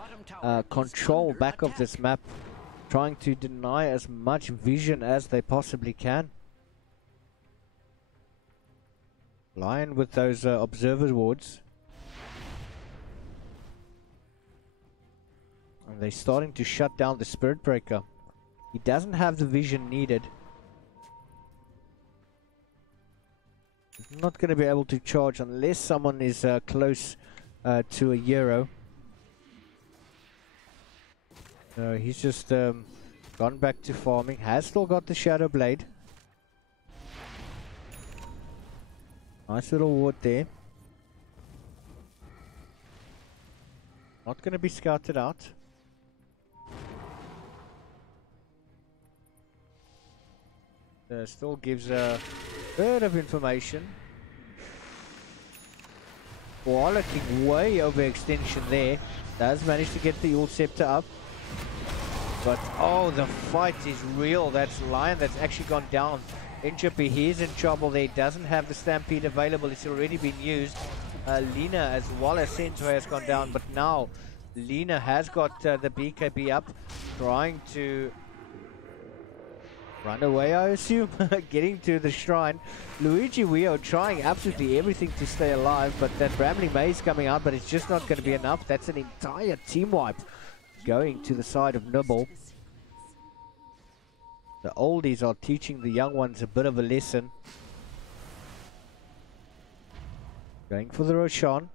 control back of this map. Trying to deny as much vision as they possibly can. Lion with those observer wards. And they're starting to shut down the Spirit Breaker. He doesn't have the vision needed. He's not going to be able to charge unless someone is close to a Euro. No, he's just gone back to farming. Has still got the Shadow Blade. Nice little ward there. Not going to be scouted out. Still gives a bit of information. Koala King way overextension there. Does manage to get the Ult Scepter up. But oh, the fight is real. That's Lion that's actually gone down. Inchippy, he's in trouble there. Doesn't have the Stampede available. It's already been used. Lena as well as Sento has gone down. But now Lena has got the BKB up. Trying to run away, I assume. Getting to the shrine. Luigi Wio trying absolutely everything to stay alive. But that Bramley Maze coming out. But it's just not going to be enough. That's an entire team wipe going to the side of Nibble. The oldies are teaching the young ones a bit of a lesson. Going for the Roshan.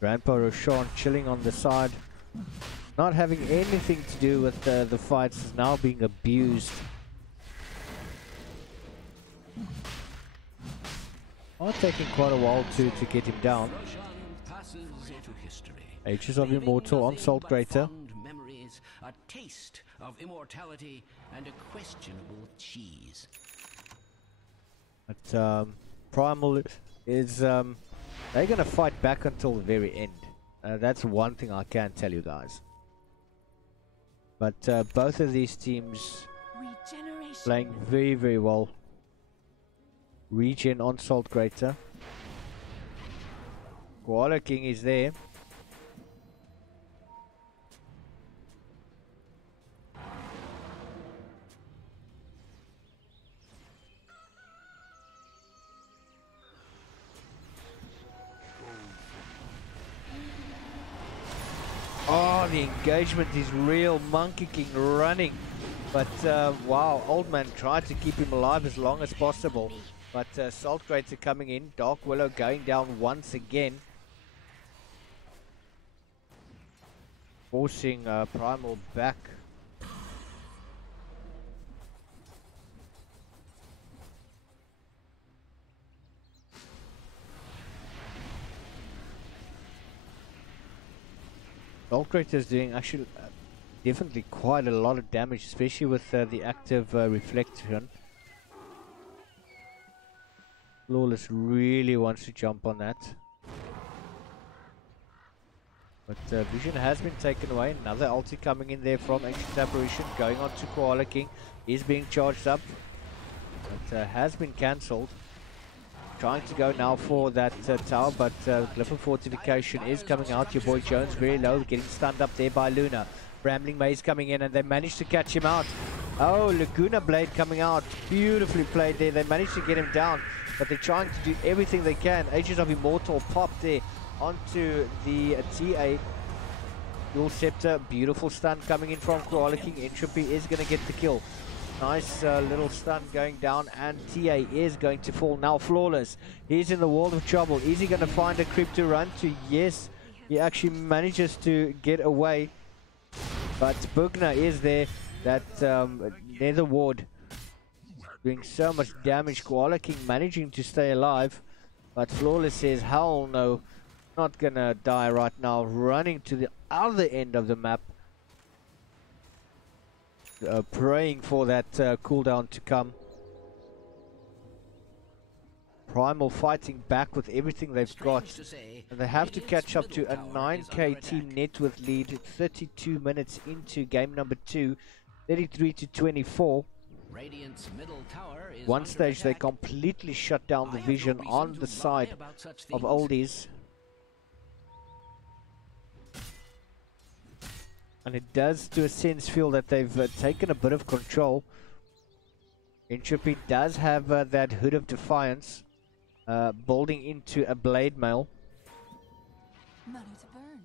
Grandpa Roshan chilling on the side, not having anything to do with the fights, is now being abused. Are taking quite a while to get him down. Ages of Immortal on Salt Grater. Memories, a taste of immortality, and a questionable cheese. But Primal is they're going to fight back until the very end. That's one thing I can tell you guys. But both of these teams playing very, very well. Regen on Salt Grater. Koala King is there. Oh, the engagement is real. Monkey King running. But, wow, Old Man tried to keep him alive as long as possible. But Salt Grater coming in. Dark Willow going down once again. Forcing Primal back. Salt Grater is doing actually definitely quite a lot of damage, especially with the active reflection. Flawless really wants to jump on that. But vision has been taken away. Another ulti coming in there from Ancient Apparition. Going on to Koala King. He's being charged up. But has been cancelled. Trying to go now for that tower, but Glyph of Fortification is coming out. Your boy Jones very low, getting stunned up there by Luna. Rambling Maze coming in and they managed to catch him out. Oh, Laguna Blade coming out. Beautifully played there. They managed to get him down, but they're trying to do everything they can. Ages of Immortal popped there onto the TA. Dual Scepter, beautiful stun coming in from Koala King. Entropy is going to get the kill. Nice little stun going down, and TA is going to fall now. Flawless, he's in the world of trouble. Is he going to find a creep to run to? Yes, he actually manages to get away, but Bugner is there. That Nether Ward doing so much damage. Koala King managing to stay alive, but Flawless says hell no, not gonna die right now. Running to the other end of the map, praying for that cooldown to come. Primal fighting back with everything they've got, and they have to catch up to a 9k team net with lead. 32 minutes into game number 2, 33 to 24. One stage they completely shut down the vision on the side of Oldies, and it does to a sense feel that they've taken a bit of control. Entropy does have that Hood of Defiance building into a blade mail. Money to burn.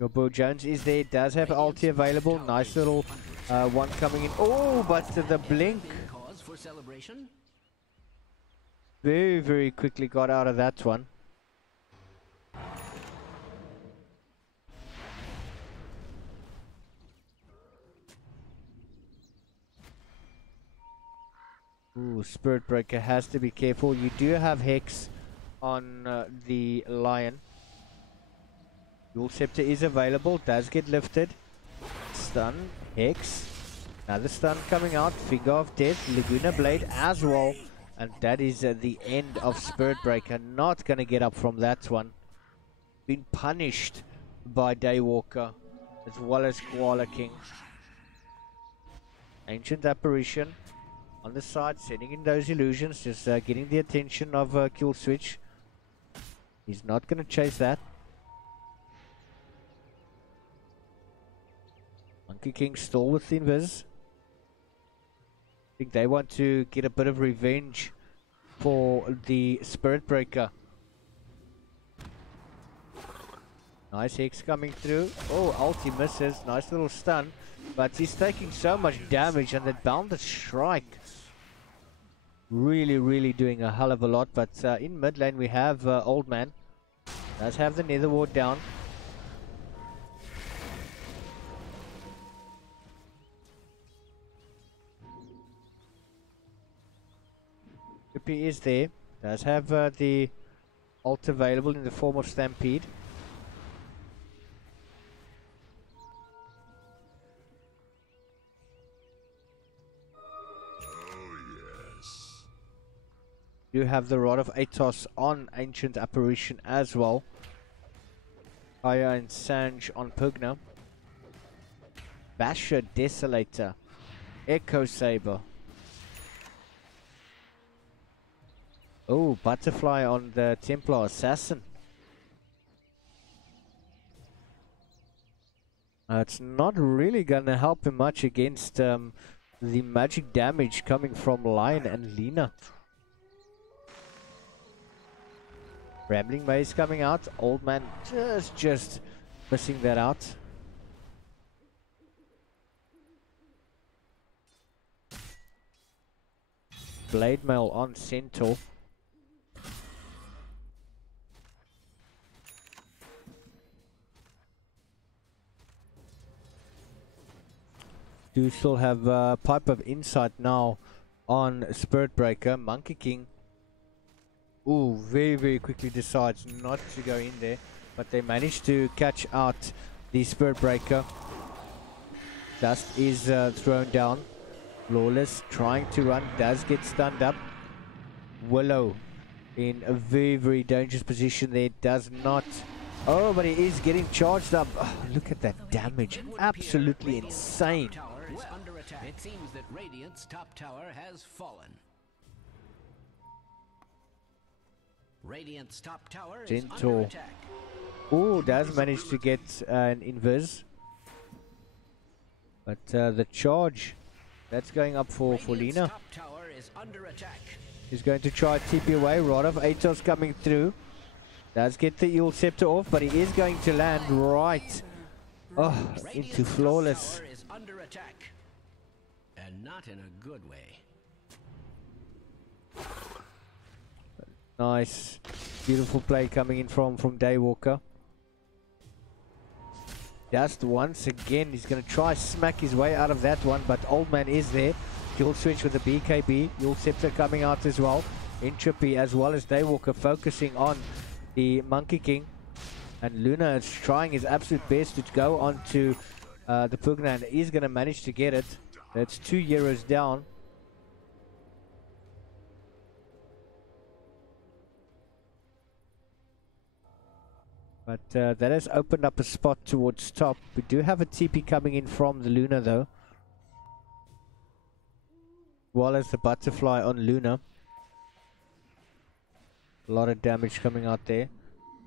Your Bo Jones is there, does have ulti available. Nice little one coming in. Oh, but the blink very, very quickly got out of that one. Ooh, Spirit Breaker has to be careful. You do have Hex on the Lion. Dual Scepter is available, does get lifted. Stun, Hex, another stun coming out, Finger of Death, Laguna Blade as well. And that is the end of Spirit Breaker. Not going to get up from that one. Been punished by Daywalker as well as Koala King. Ancient Apparition on the side, sending in those illusions, just getting the attention of Kill Switch. He's not going to chase that. Monkey King still with the invis. I think they want to get a bit of revenge for the Spirit Breaker. Nice Hex coming through. Oh, ulti misses. Nice little stun. But he's taking so much damage, and that Bounded Strike really, really doing a hell of a lot. But in mid lane we have Old Man. Does have the Nether Ward down. Chippy is there. Does have the ult available in the form of Stampede. You have the Rod of Atos on Ancient Apparition as well. Aya and Sanj on Pugna. Basher, Desolator, Echo Saber. Oh, Butterfly on the Templar Assassin. It's not really gonna help him much against the magic damage coming from Lion and Lina. Rambling Maze coming out. Old Man just missing that out. Blade Mail on Centaur. Do still have Pipe of Insight now on Spirit Breaker. Monkey King. Ooh, very, very quickly decides not to go in there. But they managed to catch out the Spirit Breaker. Dust is thrown down. Flawless trying to run, does get stunned up. Willow in a very, very dangerous position there. Does not. Oh, but he is getting charged up. Oh, look at that damage. Absolutely insane. It seems that Radiant's top tower has fallen. Radiant's top tower is under attack. Oh, does manage to get an invis. But the charge that's going up for Radiant's Lina. top tower is under attack. He's going to try TP away. Rod of Atos coming through. Does get the Eel Scepter off, but he is going to land right into Flawless. Radiant's top tower is under attack. And not in a good way. Nice. Beautiful play coming in from Daywalker. Just once again, he's going to try smack his way out of that one, but Old Man is there. He'll switch with the BKB. Eel Scepter coming out as well. Entropy as well as Daywalker focusing on the Monkey King. And Luna is trying his absolute best to go onto the Pugna, and he's going to manage to get it. That's 2 euros down. But that has opened up a spot towards top. We do have a TP coming in from the Luna though. As well as the butterfly on Luna. A lot of damage coming out there.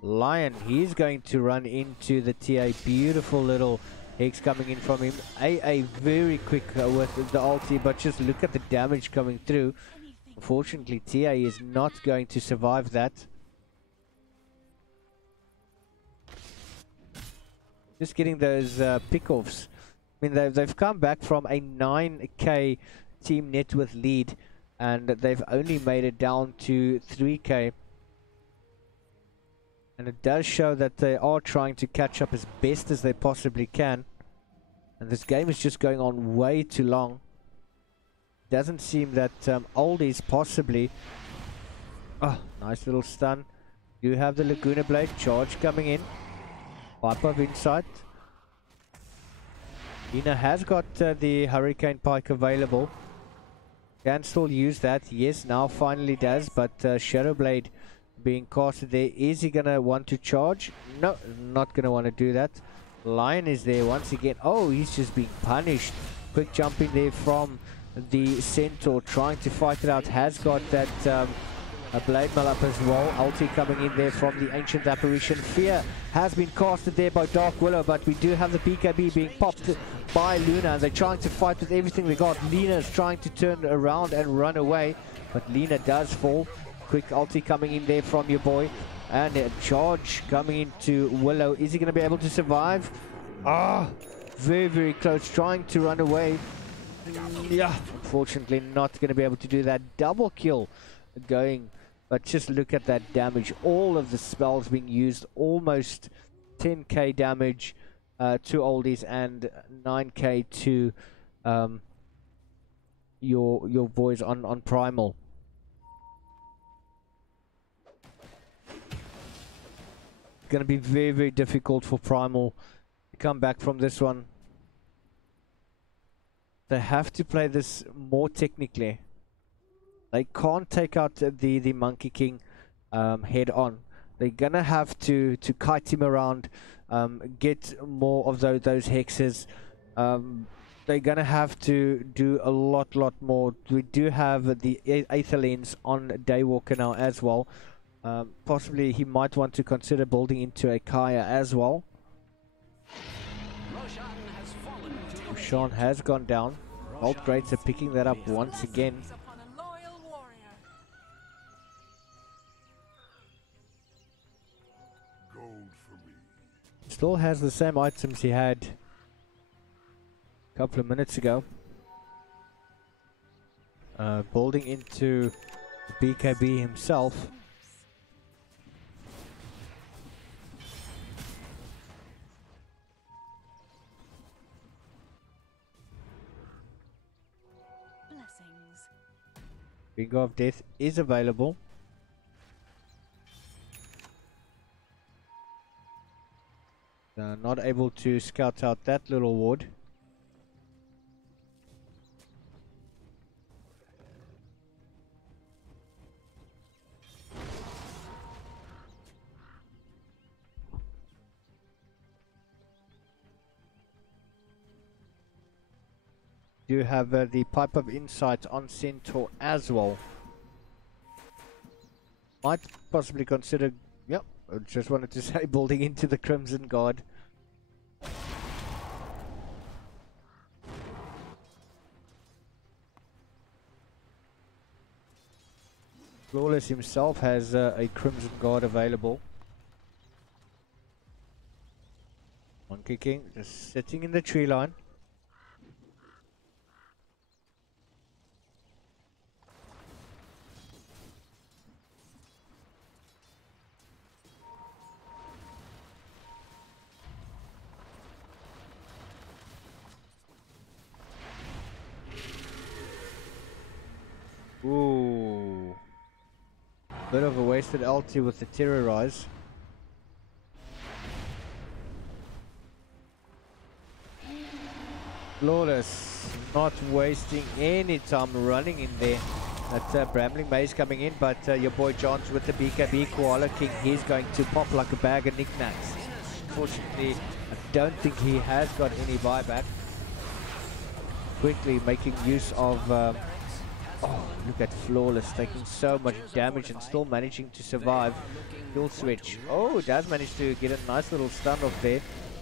Lion, he's going to run into the TA. Beautiful little Hex coming in from him. AA very quick with the ulti, but just look at the damage coming through. Unfortunately, TA is not going to survive that. Just getting those pickoffs. I mean, they've come back from a 9k team net with lead, and they've only made it down to 3k. And it does show that they are trying to catch up as best as they possibly can. And this game is just going on way too long. Doesn't seem that Oldies possibly... Oh, nice little stun. You have the Laguna Blade charge coming in. Pipe of Insight. Lina has got the Hurricane Pike available. Can still use that. Yes, now finally does. But Shadow Blade being casted there. Is he going to want to charge? No, not going to want to do that. Lion is there once again. Oh, he's just being punished. Quick jump in there from the Centaur. Trying to fight it out. Has got that... a Blade Mail up as well. Ulti coming in there from the Ancient Apparition. Fear has been casted there by Dark Willow, but we do have the BKB being popped by Luna. They're trying to fight with everything they got. Lina is trying to turn around and run away, but Lina does fall. Quick ulti coming in there from your boy. And a charge coming into Willow. Is he going to be able to survive? Ah, very, very close. Trying to run away. Yeah, unfortunately not going to be able to do that. Double kill going. But just look at that damage. All of the spells being used. Almost 10k damage to Oldies and 9k to your boys on Primal. It's going to be very, very difficult for Primal to come back from this one. They have to play this more technically. They can't take out the Monkey King head on. They're gonna have to kite him around, get more of those hexes. They're gonna have to do a lot more. We do have the Aether Lens on Daywalker now as well. Possibly he might want to consider building into a Kaya as well. Roshan has gone down. Alt Greats are picking that up once again. Still has the same items he had a couple of minutes ago. Building into BKB himself. Blessings. Bingo of Death is available. Not able to scout out that little ward. Do have the Pipe of Insight on Centaur as well. Might possibly consider... Yep, I just wanted to say building into the Crimson Guard. Flawless himself has a Crimson Guard available. Monkey King just sitting in the tree line. Ooh. Bit of a wasted ulti with the terrorize. Flawless, not wasting any time running in there. That Brambling Maze coming in, but your boy Johns with the BKB Koala King, he's going to pop like a bag of knickknacks. Unfortunately, I don't think he has got any buyback. Quickly making use of... oh, look at Flawless taking so much damage and still managing to survive. Kill switch. Oh, does manage to get a nice little stun off there.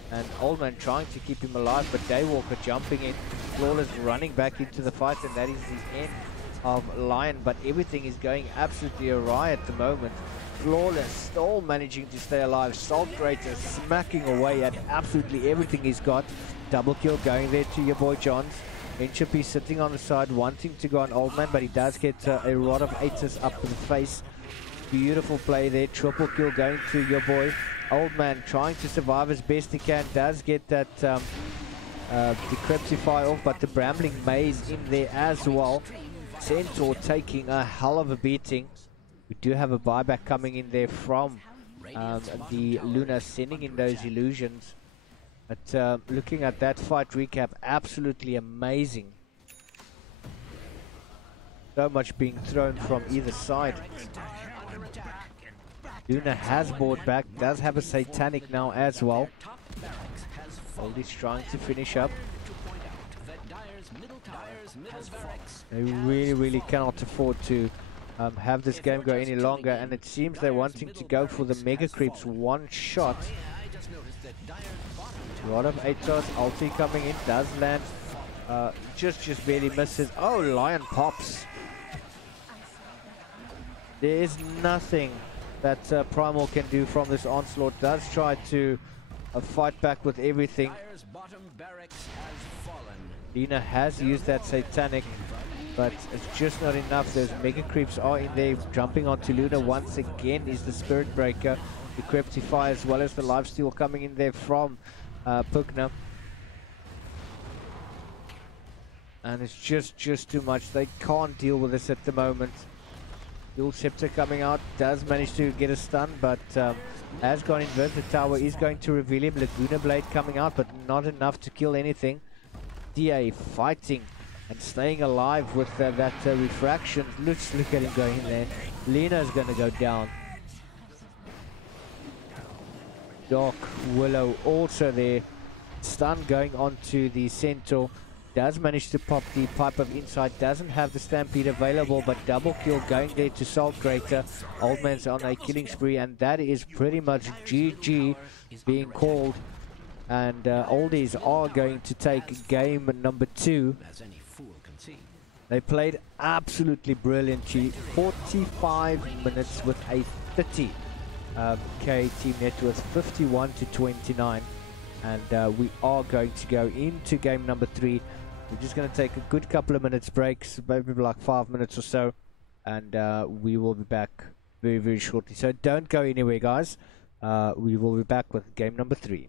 And Old Man trying to keep him alive, but Daywalker jumping in. Flawless running back into the fight, and that is the end of Lion. But everything is going absolutely awry at the moment. Flawless still managing to stay alive. Salt Greater smacking away at absolutely everything he's got. Double kill going there to your boy Johns. Enchipy sitting on the side wanting to go on Old Man, but he does get a rod of 8s up in the face. Beautiful play there. Triple kill going to your boy Old Man, trying to survive as best he can. Does get that Decryptify off, but the Brambling Maze in there as well. Centaur taking a hell of a beating. We do have a buyback coming in there from the Luna, sending in those illusions. But looking at that fight recap, absolutely amazing. So much being thrown from either side. Luna has bought back, does have a Satanic now as well. Oldies trying to finish up. They really cannot afford to have this game go any longer, and it seems they're wanting to go for the Mega Creeps one shot. A lot of 8-stars, ulti coming in, does land, just barely misses. Oh, Lion pops. There is nothing that Primal can do from this onslaught. Does try to fight back with everything. Lina has used that Satanic, but it's just not enough. Those Mega Creeps are in there. Jumping onto Luna once again is the Spirit Breaker. The Decryptify as well as the Lifesteal coming in there from Pugna. And it's just too much. They can't deal with this at the moment. Dual Scepter coming out, does manage to get a stun, but has gone invert. The tower is going to reveal him. Laguna Blade coming out, but not enough to kill anything. DA fighting and staying alive with that refraction. Look at him going in there. Lena's going to go down. Doc, Willow also there. Stun going on to the Centaur. Does manage to pop the Pipe of Insight. Doesn't have the Stampede available, but double kill going there to Salt Greater. Old Man's on a killing spree, and that is pretty much GG being called. And Oldies are going to take game number 2. They played absolutely brilliantly. 45 minutes with a 30k team net worth, 51-29. And we are going to go into game number 3. We're just going to take a good couple of minutes breaks, maybe like 5 minutes or so, and we will be back very shortly. So don't go anywhere, guys. We will be back with game number 3.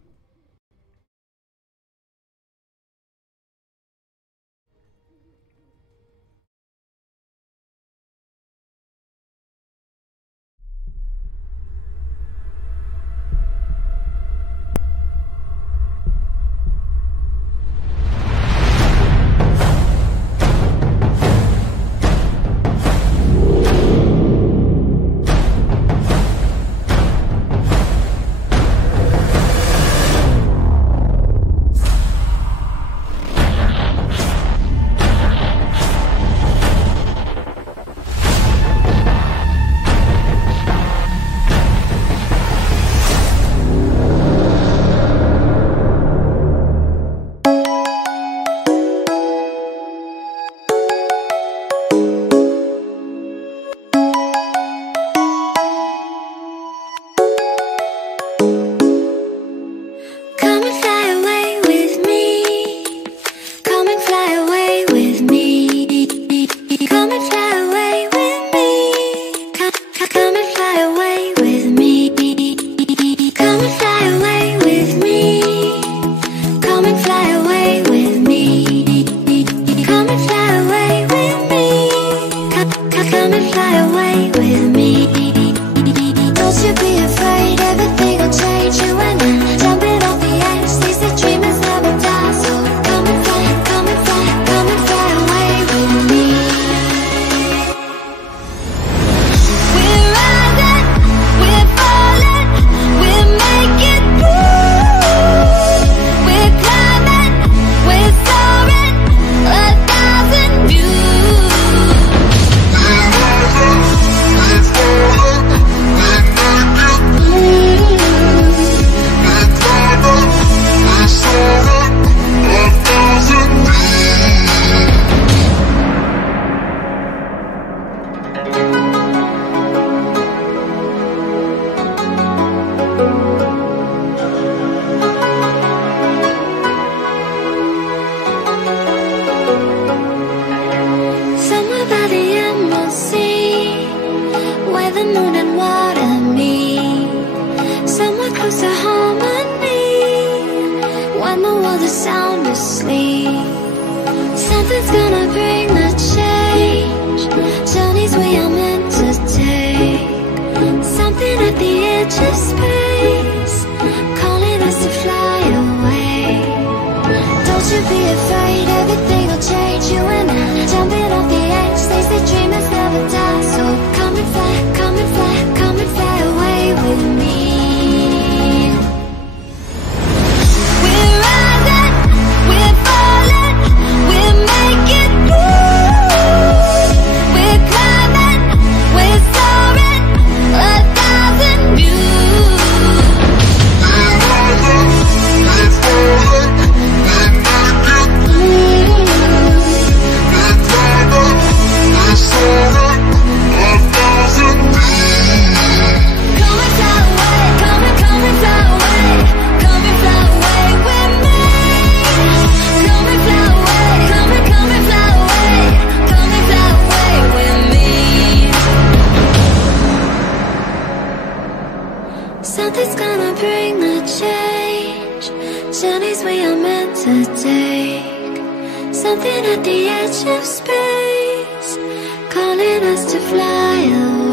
the moon and water me, somewhere close to harmony. When the world is sound asleep, something's gonna bring the change. Journeys we are meant to take, something at the edge of space, calling us to fly away. Don't you be afraid, everything will change. You and I, jumping off the edge. They say dreamers never die, so come and fly, come and fly, come and fly away with me. We're rising, we're falling, we're making moves. We're climbing, we're soaring, 1,000 views. We're rising, we're falling, we're making moves. We're climbing, we're soaring, 1,000 views. Come and fly away, come and fly away, come and fly away with me. Come and fly away, come and fly away, come and fly away with me. Something's gonna bring the change. Journeys we are meant to take, something at the edge of space, calling us to fly away.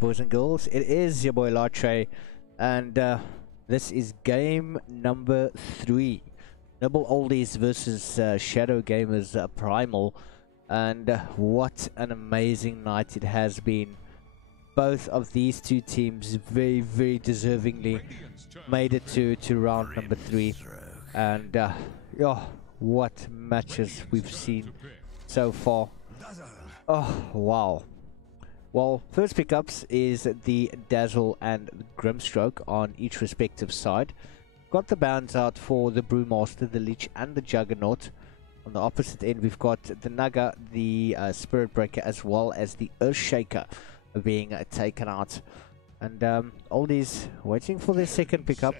boys and girls. It is your boy Lartre, and this is game number 3. Nibble Oldies versus Shadow Gamers Primal, and what an amazing night it has been. Both of these two teams very deservingly made it to round number 3, and yeah, what matches we've seen so far. Oh wow. Well, first pickups is the Dazzle and Grimstroke on each respective side. Got the bounds out for the Brewmaster, the Leech and the Juggernaut. On the opposite end we've got the Naga, the Spirit Breaker, as well as the Earthshaker being taken out. And Oldies waiting for their second pickup.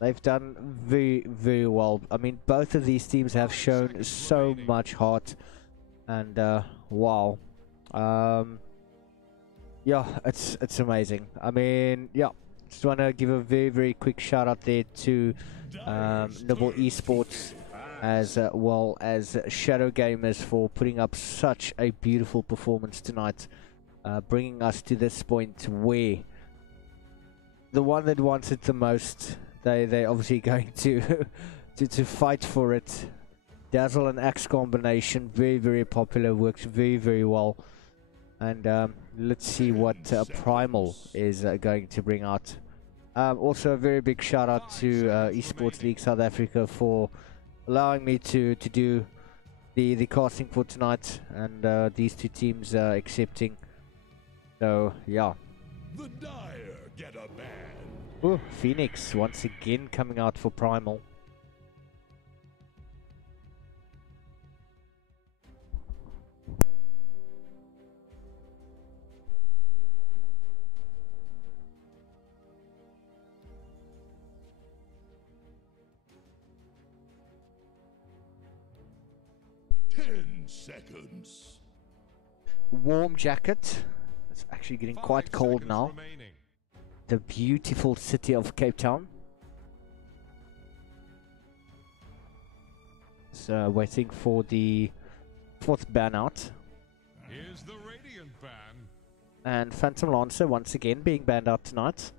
They've done very well. I mean, both of these teams have shown so much heart, and wow. Yeah, it's amazing. I mean, yeah, just want to give a very quick shout out there to Nibble Esports, as well as Shadow Gamers, for putting up such a beautiful performance tonight, bringing us to this point where the one that wants it the most, they're obviously going to fight for it. Dazzle and Axe combination, very popular, works very well. And let's see what Primal is going to bring out. Also a very big shout out to Esports League South Africa for allowing me to do the casting for tonight, and these two teams accepting. So yeah. The Dire get a ban. Ooh, Phoenix once again coming out for Primal. Seconds. Warm jacket. It's actually getting quite cold now. Remaining. The beautiful city of Cape Town. So waiting for the 4th ban out. Here's the Radiant ban. And Phantom Lancer once again being banned out tonight.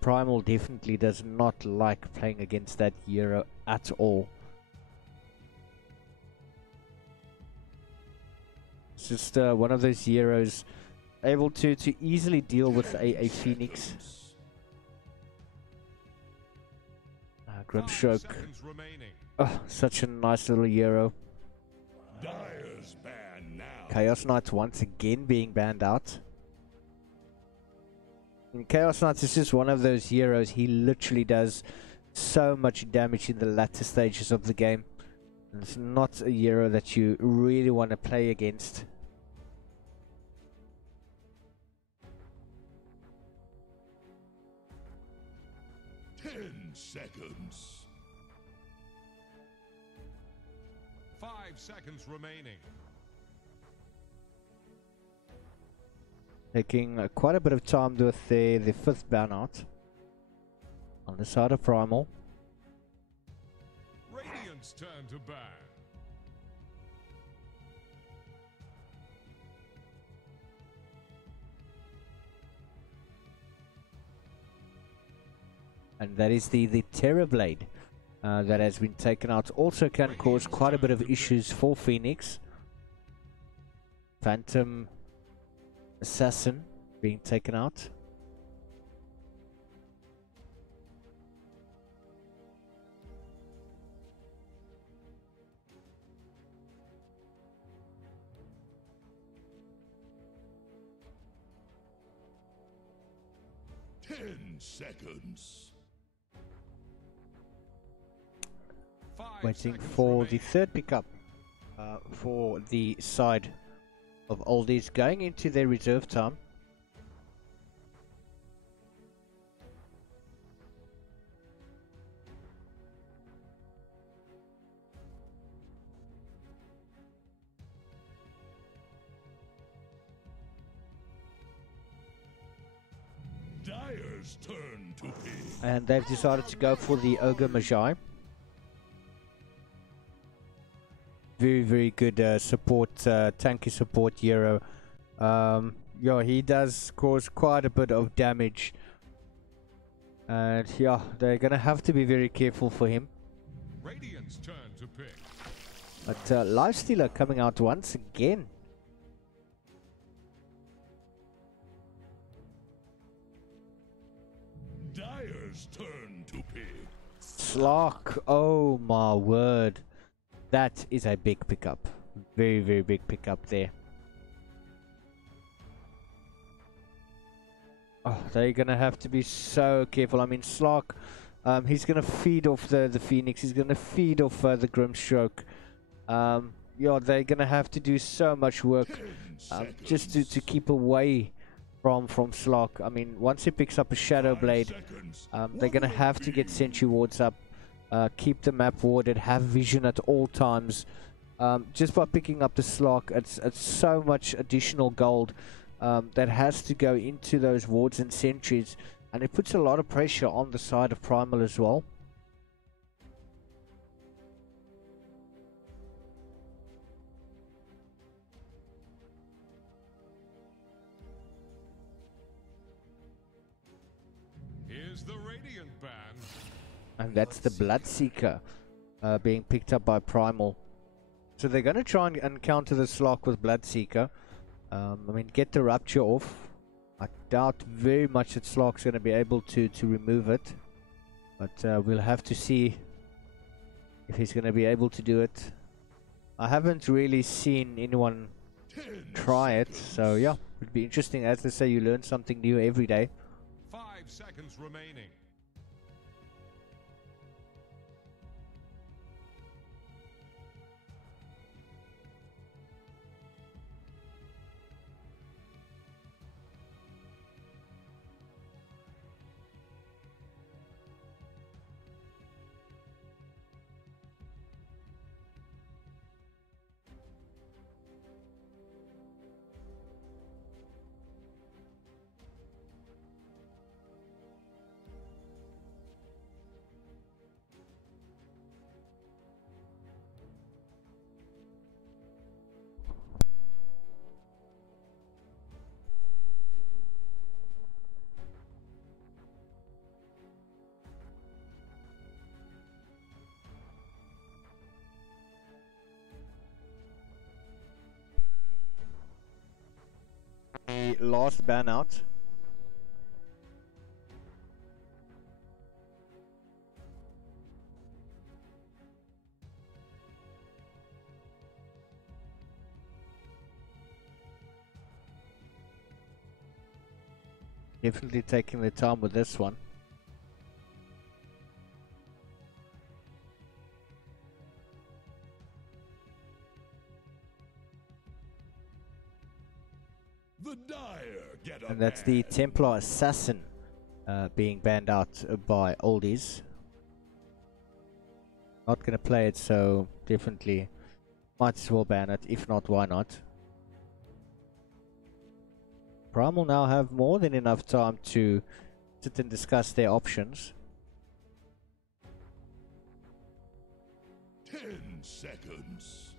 Primal definitely does not like playing against that hero at all. It's just one of those heroes able to easily deal with a Phoenix. Grimstroke. Oh, such a nice little hero. Dire's ban now. Chaos Knight once again being banned out. And Chaos Knight is just one of those heroes. He literally does so much damage in the latter stages of the game. And it's not a hero that you really want to play against. Seconds. 5 seconds remaining. Taking quite a bit of time with the 5th ban out on the side of Primal. Radiant's turn to ban. And that is the Terror Blade that has been taken out. Also can cause quite a bit of issues for Phoenix. Phantom Assassin being taken out. Seconds. Waiting for the 3rd pickup for the side of Oldies, going into their reserve time. Dire's turn to pick. And they've decided to go for the Ogre Magi. very good support, tanky support hero. Yeah, he does cause quite a bit of damage. And yeah, they're gonna have to be very careful for him. Radiant's turn to pick. But Lifestealer coming out once again. Dire's turn to pick. Slark, oh my word. That is a big pickup. Very big pickup there. Oh, they're gonna have to be so careful. I mean, Slark, he's gonna feed off the Phoenix. He's gonna feed off the Grimstroke. Yeah, they're gonna have to do so much work just to keep away from Slark. I mean, once he picks up a Shadow Blade, they're gonna have to get Sentry Wards up, keep the map warded, have vision at all times. Just by picking up the Slark, it's so much additional gold that has to go into those wards and sentries, and it puts a lot of pressure on the side of Primal as well. Here's the Radiant band. And that's the Bloodseeker being picked up by Primal. So they're going to try and counter the Slark with Bloodseeker. I mean, get the Rupture off. I doubt very much that Slark's going to be able to remove it. But we'll have to see if he's going to be able to do it. I haven't really seen anyone try it. So yeah, it'd be interesting. As they say, you learn something new every day. 5 seconds remaining. The last ban out. Definitely taking the time with this one. The Dire get a And that's the Templar Assassin being banned out by Oldies. Not gonna play it, so definitely might as well ban it. If not, why not? Primal now have more than enough time to sit and discuss their options. 10 seconds.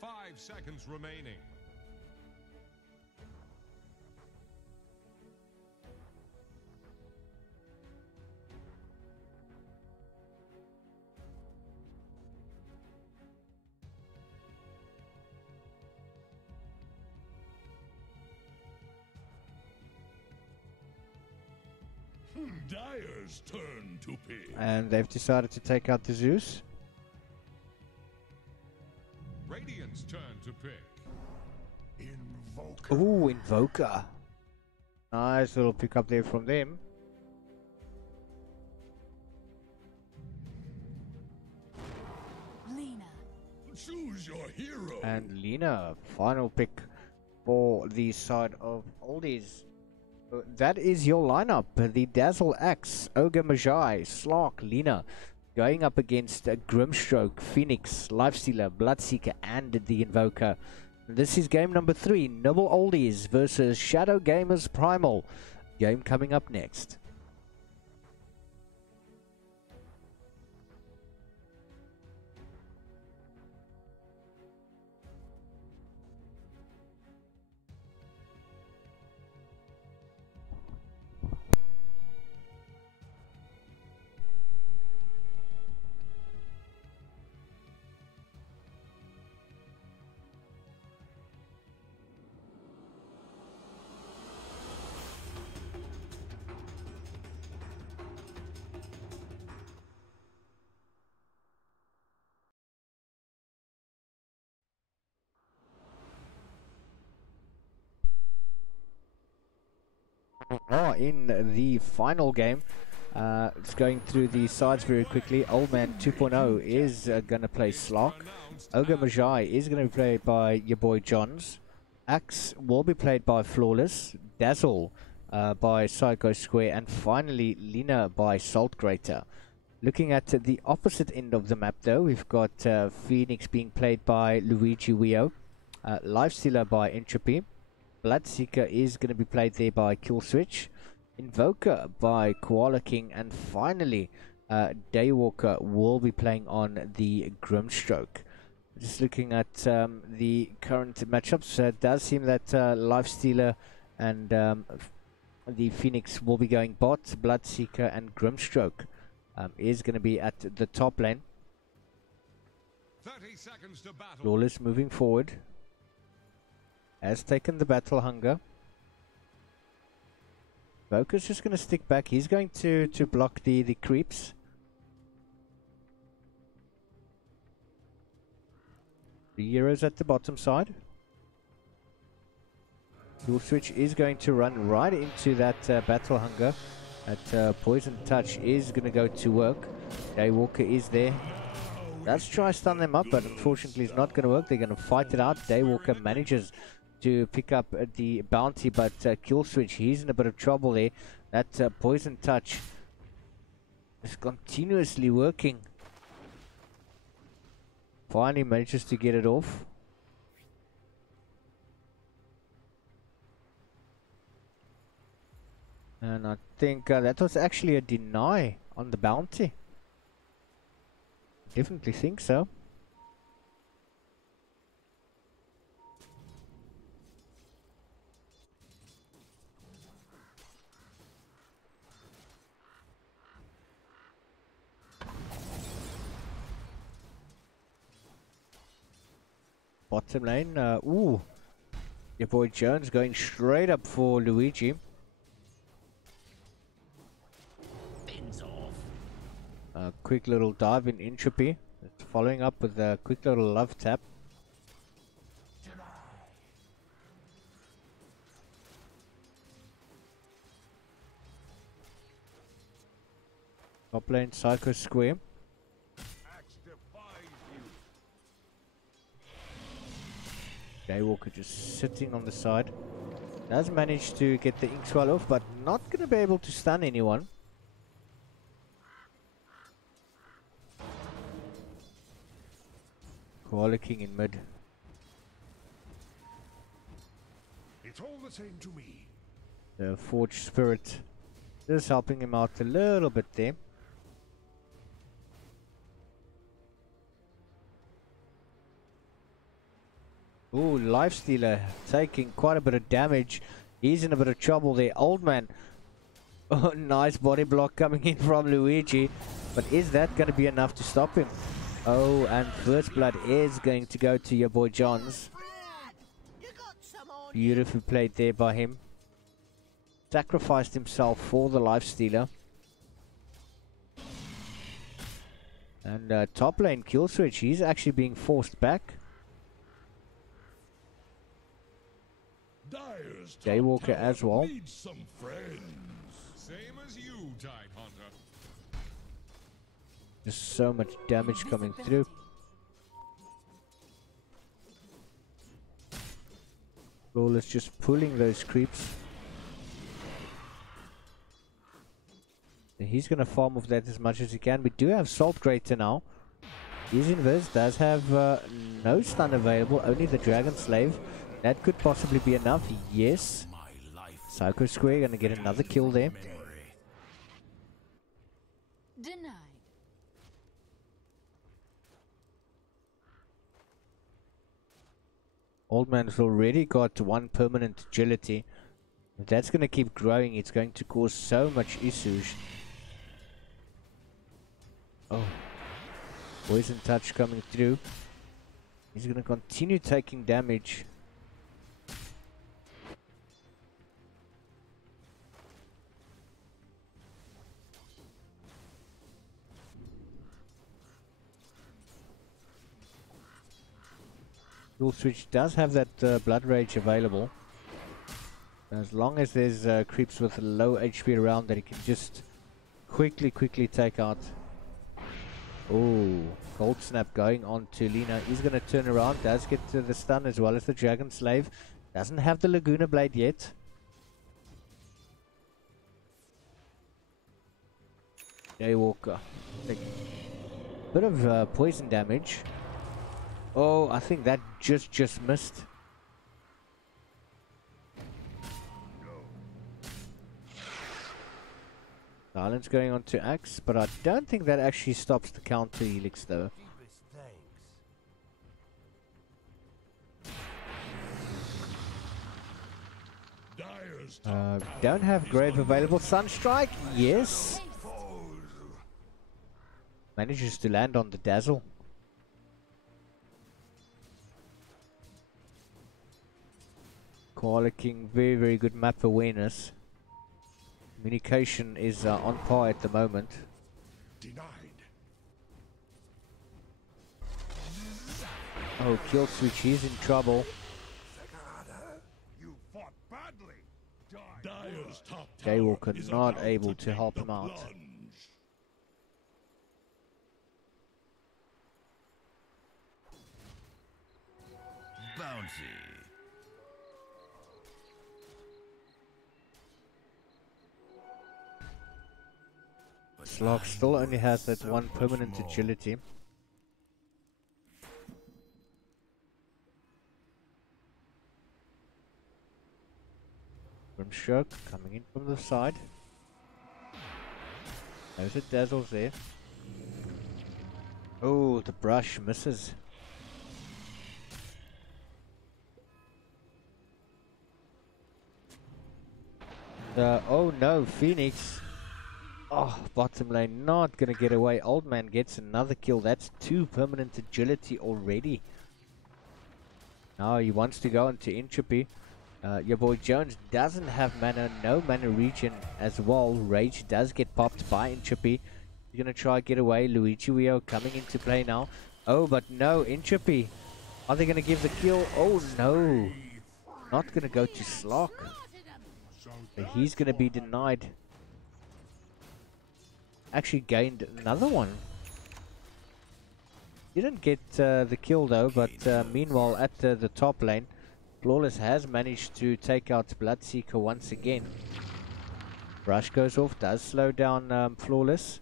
5 seconds remaining. Dire's turn to pick. And they've decided to take out the Zeus. Radiant's turn to pick. Invoker. Ooh, Invoker. Nice little pickup there from them. Lena. Choose your hero. And Lena, final pick for the side of Oldies. That is your lineup. The Dazzle Axe, Ogre Magi, Slark, Lena, going up against Grimstroke, Phoenix, Lifestealer, Bloodseeker, and the Invoker. This is game number 3, Nibble Oldies versus Shadow Gamers-Primal. Game coming up next. are in the final game. It's going through the sides very quickly. Old Man 2.0 is going to play Slark. Ogre Majai is going to be played by your boy Johns. Axe will be played by Flawless. Dazzle by Psycho Square. And finally Lina by Salt Grater. Looking at the opposite end of the map though, we've got Phoenix being played by Luigi Wio. Lifestealer by Entropy. Bloodseeker is going to be played there by Killswitch. Invoker by Koala King. And finally Daywalker will be playing on the Grimstroke. Just looking at the current matchups, it does seem that Lifestealer and the Phoenix will be going bot. Bloodseeker and Grimstroke is going to be at the top lane. 30 seconds to battle. Flawless moving forward. Has taken the battle hunger. Voker's just going to stick back. He's going to block the creeps. The heroes at the bottom side. Dual Switch is going to run right into that battle hunger. That poison touch is going to go to work. Daywalker is there. Let's try stun them up, but unfortunately it's not going to work. They're going to fight it out. Daywalker manages to pick up the bounty, but Killswitch, he's in a bit of trouble there. That poison touch is continuously working. Finally manages to get it off. And I think that was actually a deny on the bounty. Definitely think so. Bottom lane, ooh, your boy Jones going straight up for Luigi. Quick little dive in Entropy. It's following up with a quick little love tap. Top lane Psycho Square. Daywalker just sitting on the side. Does manage to get the Inkswell off, but not going to be able to stun anyone. Koala King in mid. It's all the same to me. The Forged Spirit is helping him out a little bit there. Ooh, Lifestealer taking quite a bit of damage. He's in a bit of trouble there. Old Man. Oh, nice body block coming in from Luigi. But is that going to be enough to stop him? Oh, and First Blood is going to go to your boy Johns. Beautifully played there by him. Sacrificed himself for the Lifestealer. And top lane Killswitch, he's actually being forced back. Daywalker as well. Some friends. Same as you, Tidehunter. Just so much damage coming through. Flawless just pulling those creeps. And he's going to farm off that as much as he can. We do have Salt Grater now. His invis does have no stun available, only the Dragon Slave. That could possibly be enough, yes. Psycho Square going to get another kill there. Denied. Old Man's already got one permanent agility. If that's going to keep growing, it's going to cause so much issues. Oh. Poison touch coming through. He's going to continue taking damage. Dual Switch does have that Blood Rage available. As long as there's creeps with low HP around that he can just quickly take out. Oh, Cold Snap going on to Lina. He's going to turn around, does get to the stun as well as the Dragon Slave. Doesn't have the Laguna Blade yet. Daywalker. Bit of poison damage. Oh, I think that just missed. Silence going on to Axe, but I don't think that actually stops the counter helix though. Don't have Grave available. Sunstrike, yes. Manages to land on the Dazzle. Koala King, very good map awareness. Communication is on par at the moment. Denied. Oh, Kill Switch, he's in trouble. You fought badly. Dire's top Daywalker not able to help him out. Bouncy. Slog still only has that one permanent agility. Grimstroke coming in from the side. There's a Dazzles there. Oh, the brush misses. Oh no, Phoenix. Oh, bottom lane not gonna get away. Old Man gets another kill. That's 2 permanent agility already. Now he wants to go into entropy. Your boy Jones doesn't have mana, no mana regen as well. Rage does get popped by entropy. He's gonna try get away. Luigi Weo coming into play now. Oh, but no, entropy. Are they gonna give the kill? Oh no. Not gonna go to Slock. He's gonna be denied. Actually gained another one. Didn't get the kill though, but meanwhile at the top lane, Flawless has managed to take out Bloodseeker once again. Brush goes off, does slow down Flawless.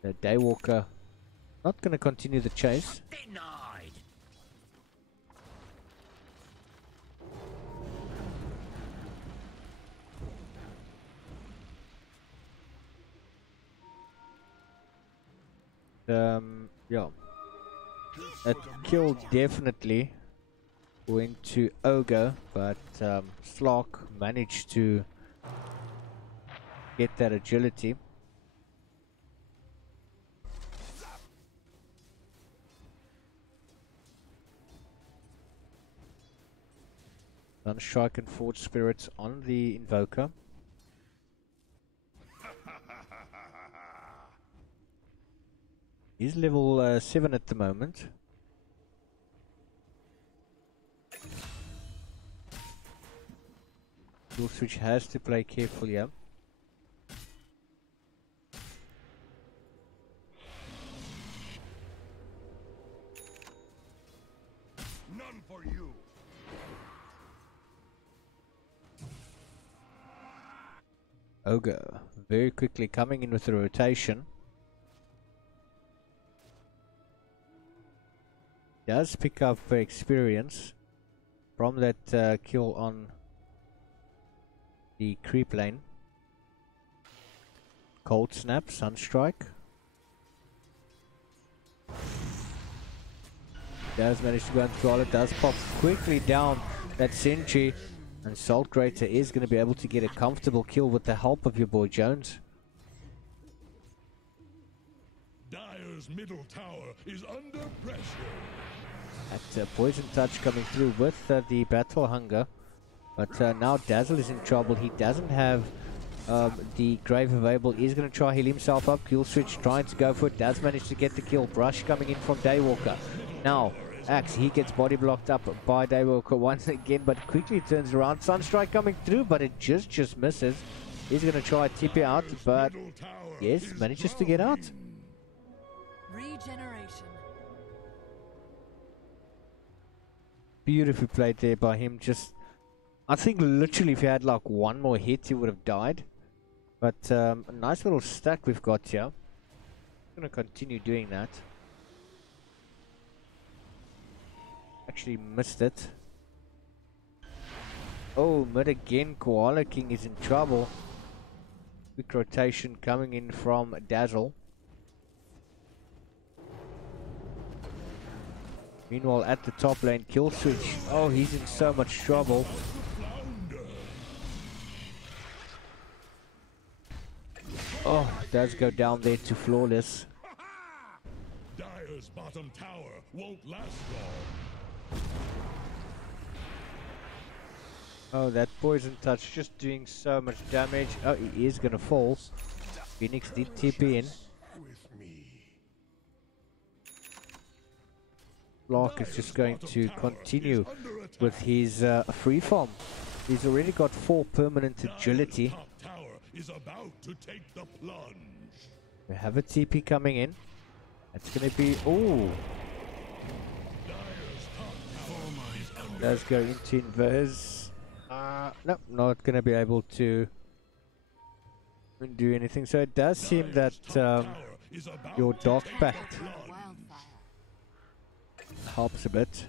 The Daywalker not going to continue the chase. Yeah, that kill definitely went to Ogre, but Slock managed to get that agility. Sunstrike and Forge Spirits on the Invoker. He's level 7 at the moment. Dual Switch has to play careful here. None for you. Ogre very quickly coming in with the rotation. Does pick up experience from that kill on the creep lane. Cold Snap, Sunstrike. Does manage to go and throttle it, does pop quickly down that Sentry, and Salt Grater is going to be able to get a comfortable kill with the help of your boy Jones. Dire's middle tower is under pressure. That Poison Touch coming through with the Battle Hunger. But now Dazzle is in trouble. He doesn't have the Grave available. He's going to try heal himself up. Kill Switch trying to go for it. Does manage to get the kill. Brush coming in from Daywalker. Now, Axe, he gets body blocked up by Daywalker once again, but quickly turns around. Sunstrike coming through, but it just misses. He's going to try TP out, but yes, manages to get out. Regeneration. Beautifully played there by him. Just, I think literally if he had like one more hit, he would have died. But a nice little stack we've got here. I'm going to continue doing that. Actually missed it. Oh, mid again. Koala King is in trouble. Quick rotation coming in from Dazzle. Meanwhile, at the top lane, Kill Switch. Oh, he's in so much trouble. Oh, does go down there to Flawless. Dire's bottom tower won't last long. Oh, that poison touch just doing so much damage. Oh, he is gonna fall. Phoenix did TP in. Lark is just going to continue with his free farm. He's already got 4 permanent agility. We have a TP coming in. That's gonna be does go into inverse. No, not gonna be able to do anything. So it does seem that your Dark Pact helps a bit.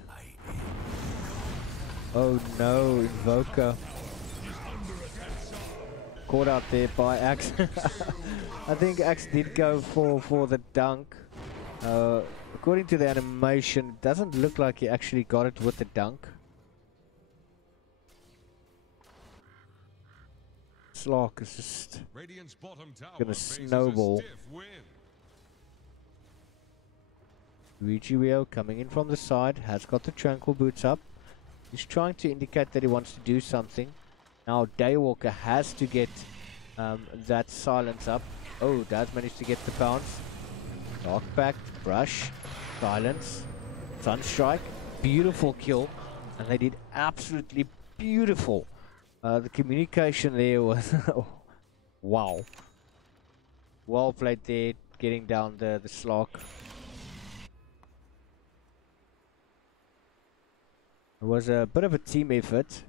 Oh no, Invoker. Caught out there by Axe. I think Axe did go for the dunk. According to the animation, it doesn't look like he actually got it with the dunk. Slark is just gonna snowball. Luigi Rio coming in from the side, has got the Tranquil Boots up. He's trying to indicate that he wants to do something. Now Daywalker has to get that silence up. Oh, does manage to get the bounce. Dark Pact, Brush, Silence, Sunstrike, beautiful kill, and they did absolutely beautiful. The communication there was wow. Well played there, getting down the Slark. It was a bit of a team effort.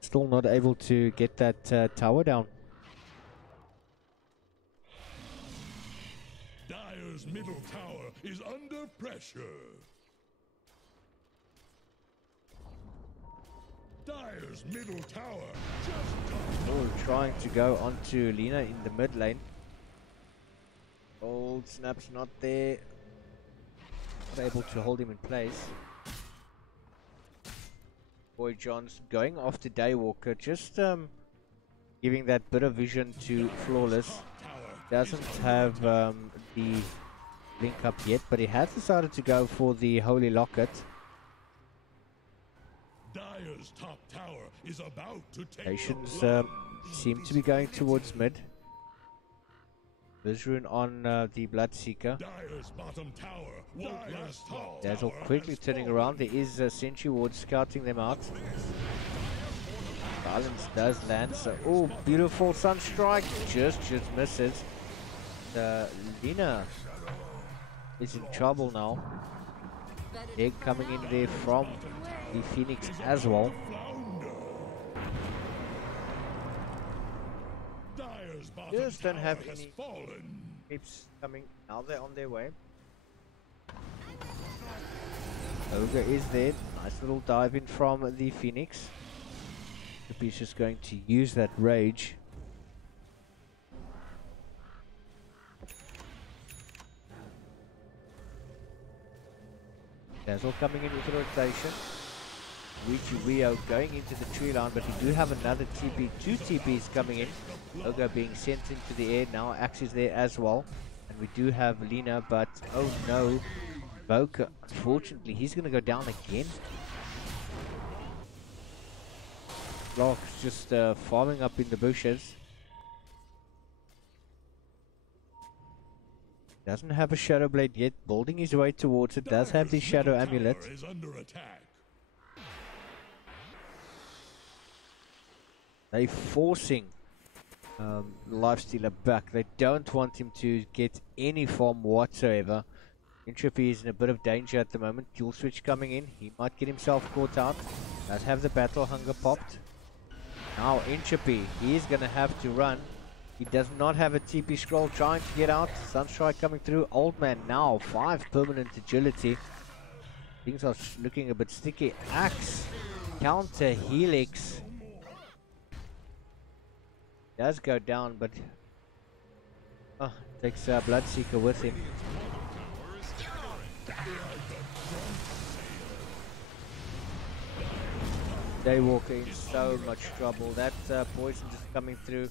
Still not able to get that tower down. Dire's middle tower is under pressure. Dire's middle tower just trying to go onto Lina in the mid lane. Old Snap's not there. Not able to hold him in place. Boy John's going after Daywalker, just giving that bit of vision to Flawless. Doesn't have the link up yet, but he has decided to go for the Holy Locket. Dire's top tower is about to take Nations seem to be going towards mid. Vizrune on the Bloodseeker. Dire's bottom tower won't last long. Dazzle quickly turning around. There is a Sentry Ward scouting them out. Silence does land. So, oh, beautiful Sunstrike. Just misses. Lina is in trouble now. Egg coming in there from the Phoenix as well. Just don't have any creeps coming. Now they're on their way. Ogre is there. Nice little dive in from the Phoenix. He's just going to use that rage. Dazzle coming in with a rotation. Luigi Rio going into the tree line, but we do have another TP. 2 TPs coming in. Ogre being sent into the air. Now Axe is there as well. And we do have Lina, but oh no. Boker, unfortunately, he's going to go down again. Block's just farming up in the bushes. Doesn't have a Shadow Blade yet, building his way towards it, does have the Shadow Amulet. Is under attack. They're forcing Lifestealer back. They don't want him to get any farm whatsoever. Entropy is in a bit of danger at the moment. Dual switch coming in. He might get himself caught out. Does have the battle hunger popped. Now Entropy, he is going to have to run. He does not have a TP scroll, trying to get out. Sunstrike coming through. Old Man now 5 permanent agility. Things are looking a bit sticky. Axe counter Helix does go down, but takes Bloodseeker with him. Daywalker in so much trouble. That poison just coming through.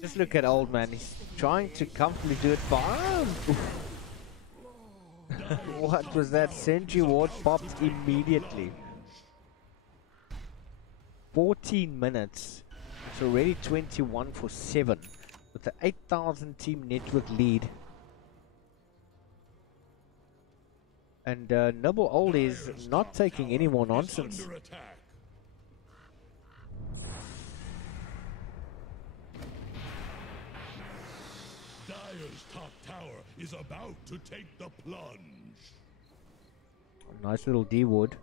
Just look at Old Man. He's trying to comfortably do it for what was that? Sentry Ward popped immediately. 14 minutes. It's already 21 for 7 with the 8,000 team network lead. And Nibble Oldies not taking any more nonsense. Dire's top tower is about to take the plunge. Nice little D-Wood.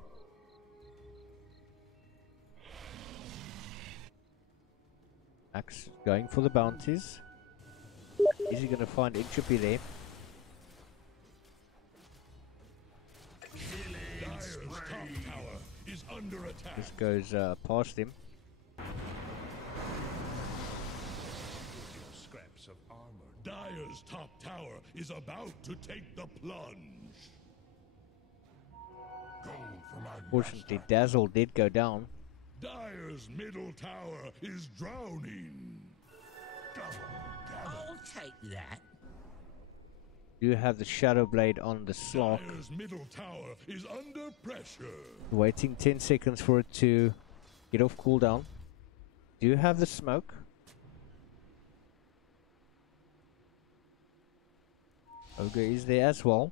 Axe going for the bounties. Is he going to find Entropy there? Dire's top tower is under attack. This goes past him. Scraps of armor. Dire's top tower is about to take the plunge. Gold for my Fortunately, Dazzle did go down. Dire's middle tower is drowning. I'll take that. You have the Shadow Blade on the Slock. Dire's middle tower is under pressure. Waiting 10 seconds for it to get off cooldown. Do you have the smoke? Ogre is there as well.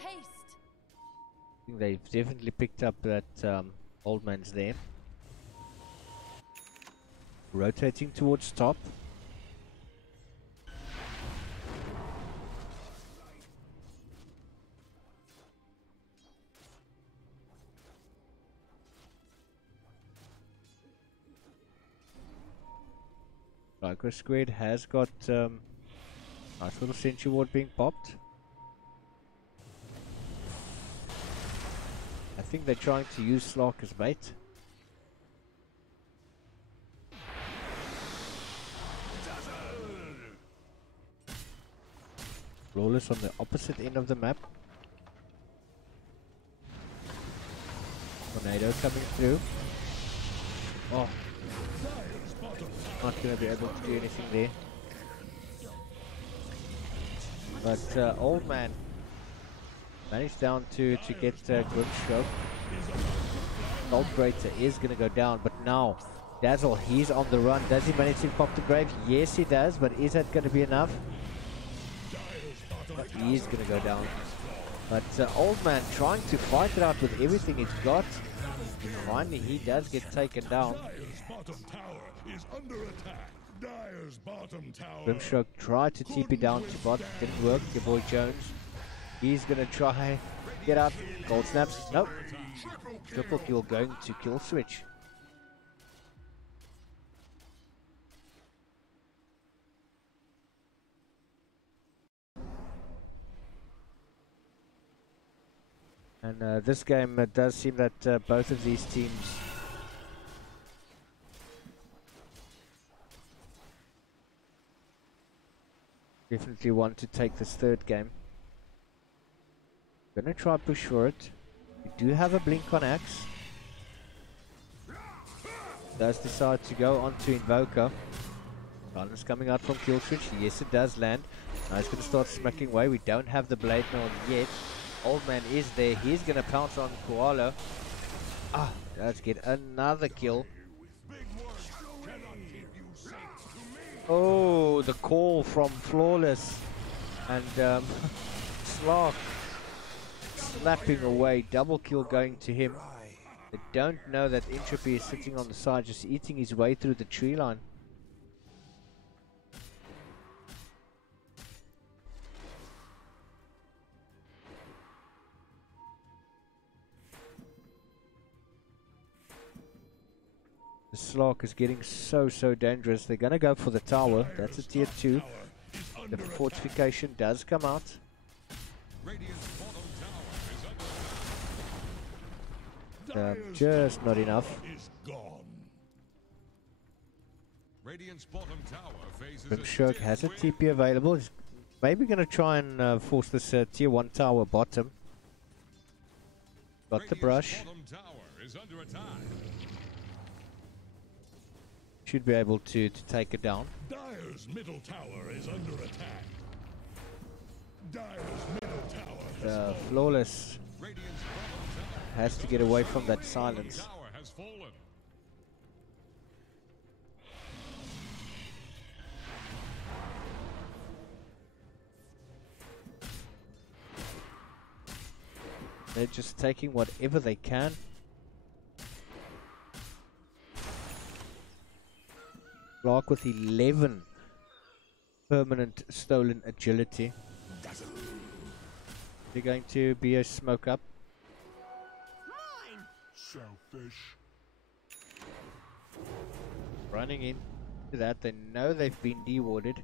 Haste. I think they've definitely picked up that Old Man's there. Rotating towards top. Lycra Squid has got nice little Sentry Ward being popped. I think they're trying to use Slark as bait. Flawless on the opposite end of the map. Tornado coming through. Oh, not going to be able to do anything there. But Old Man managed down to get Grimstroke. Goldbreaker is going to go down, but now Dazzle, he's on the run. Does he manage to pop the grave? Yes, he does, but is that going to be enough? But he is going to go down. But Old Man trying to fight it out with everything he's got. Finally, he does get taken down. Grimstroke tried to TP down to bot, didn't work. Your boy Jones, he's gonna try get up. Gold snaps, nope. Triple kill going to kill switch. And this game, it does seem that both of these teams definitely want to take this third game. Gonna try push for it. We do have a blink on Axe. Does decide to go onto Invoker. Silence coming out from kill switch. Yes, it does land. Now he's gonna start smacking away. We don't have the blade mail yet. Old Man is there. He's gonna pounce on Koala. Let's get another kill. Oh, the call from Flawless and Slark slapping away. Double kill going to him. They don't know that Entropy is sitting on the side, just eating his way through the tree line. The Slark is getting so dangerous. They're gonna go for the tower. That's a tier 2. The fortification does come out. Just not enough. Grimstroke has a TP available. He's maybe gonna try and force this tier 1 tower bottom. Got the brush. Should be able to take it down. Dire's middle tower is under attack. Dire's middle tower Flawless has to get away from that silence. They're just taking whatever they can. Clark with 11 permanent stolen agility. They're going to be a smoke up. selfish. Running in to that, they know they've been dewarded.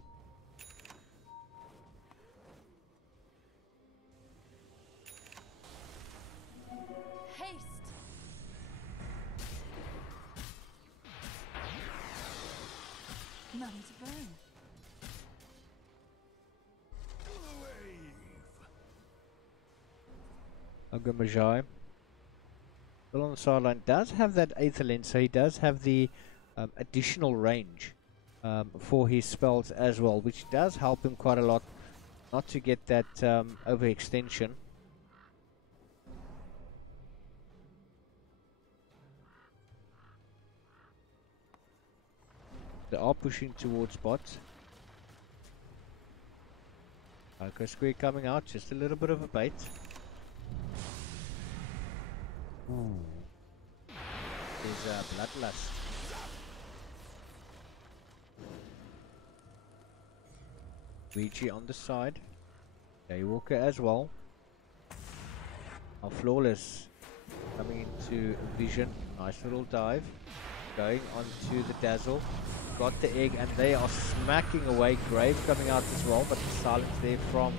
Nothing to burn. Ogre Magi still on the sideline, does have that Aether Lens, so he does have the additional range for his spells as well, which does help him quite a lot not to get that overextension. They are pushing towards bots. Okay, Square coming out, just a little bit of a bait. There's Bloodlust. Ouija on the side. Daywalker as well. Now Flawless coming into Vision. Nice little dive. Going onto the Dazzle. Got the egg and they are smacking away. Grave coming out as well, but the silence there from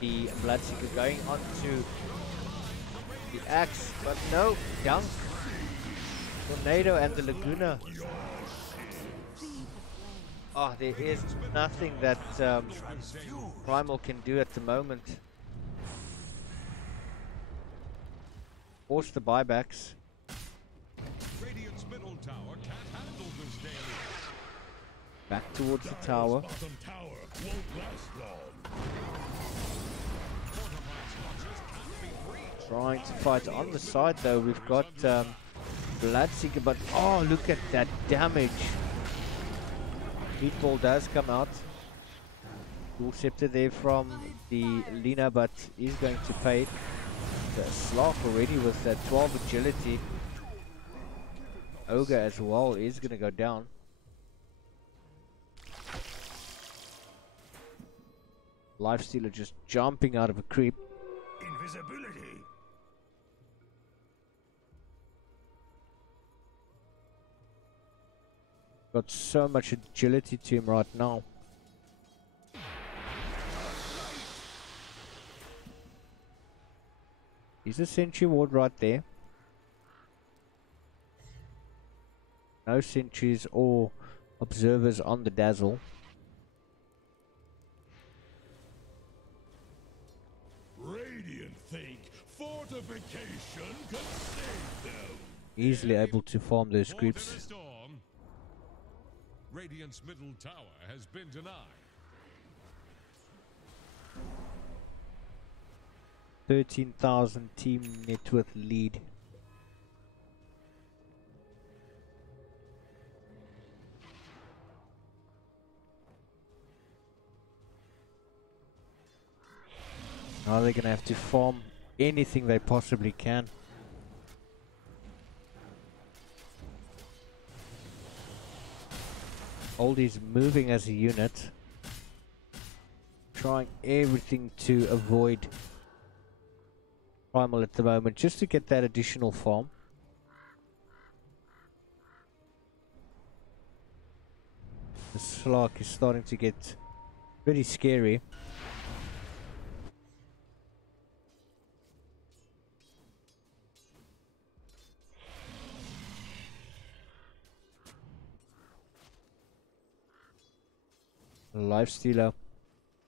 the Bloodseeker going onto the axe, but no, dunk. Tornado and the Laguna. Oh, there is nothing that Primal can do at the moment. Force the buybacks. Back towards the tower. Trying to fight on the side though. We've got Bloodseeker, but oh, look at that damage. Meatball does come out. Dual Scepter there from the Lina, but he's going to pay. The Slark already with that 12 agility. Ogre as well is going to go down. Lifestealer just jumping out of a creep. Invisibility. Got so much agility to him right now. He's a sentry ward right there. No sentries or observers on the Dazzle. Radiant think fortification can save them. Easily able to farm those creeps. Radiant's middle tower has been denied. 13,000 team net worth lead. Now they're gonna have to farm anything they possibly can. Oldies moving as a unit, trying everything to avoid Primal at the moment, just to get that additional farm. The Slark is starting to get pretty scary. Lifestealer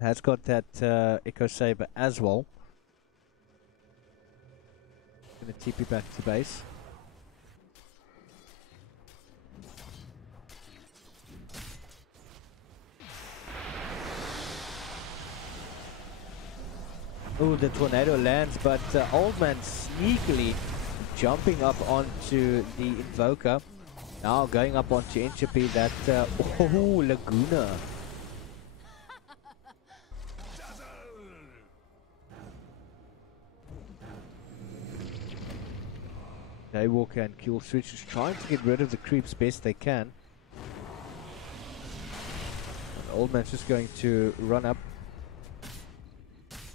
has got that Echo Saber as well. Gonna TP back to base. Oh, the tornado lands, but Old Man sneakily jumping up onto the Invoker. Now going up onto Entropy. That oh, Laguna. Daywalker and Kill Switch is trying to get rid of the creeps best they can. And Old Man's just going to run up.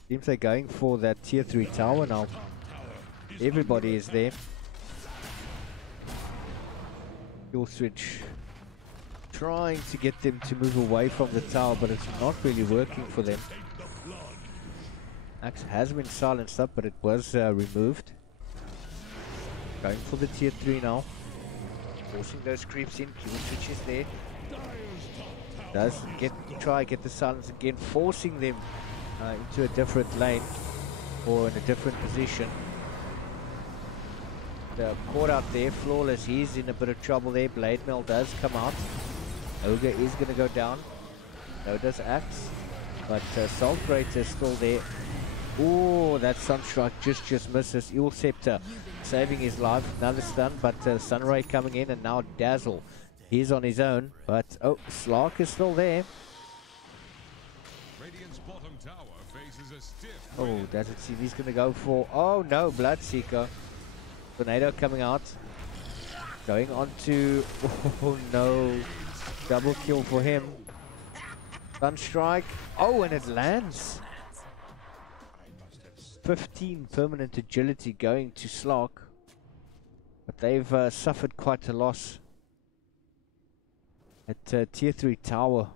Seems they're going for that tier 3 tower now. Everybody is there. Kill Switch trying to get them to move away from the tower, but it's not really working for them. Axe has been silenced up, but it was removed. Going for the tier 3 now. Forcing those creeps in. Kill Switch is there. Does get the silence again, forcing them into a different lane or in a different position. They're caught out there. Flawless, he's in a bit of trouble there. Blade Mail does come out. Ogre is going to go down. So does Axe. But Salt Greater is still there. Oh, that Sunstrike just misses. Eel Scepter saving his life. Another stun, but Sunray coming in, and now Dazzle. He's on his own, but oh, Slark is still there. Oh, doesn't seem he's going to go for... Oh no, Bloodseeker. Tornado coming out. Going on to... Oh no. Double kill for him. Sunstrike. Oh, and it lands. 15 permanent agility going to Slark. But they've suffered quite a loss at tier 3 tower.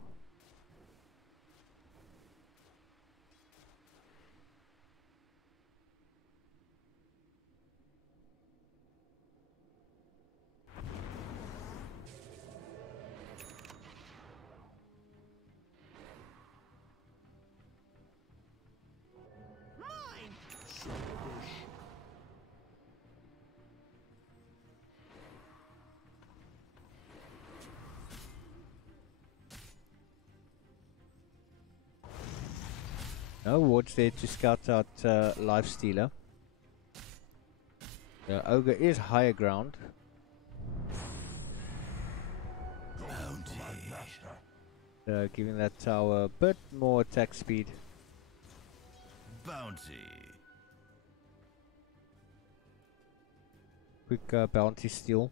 No wards there to scout out Lifestealer. The Ogre is higher ground. Giving that tower a bit more attack speed. Bounty. Quick bounty steal.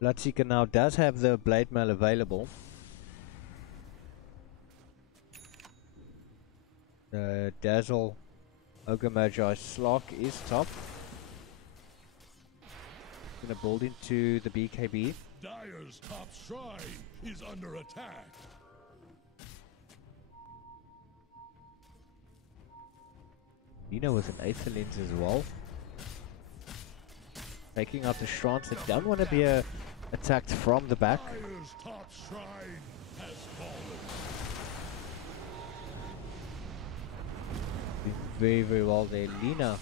Bloodseeker now does have the Blade Mail available. Dazzle, Ogre Magi, Slark is top. Gonna build into the BKB. Dire's top shrine is under attack. Dino with an Aether Lens as well. Taking out the Shrines. They don't want to be attacked from the back. Dire's top shrine has fallen. Very, very well there. Lina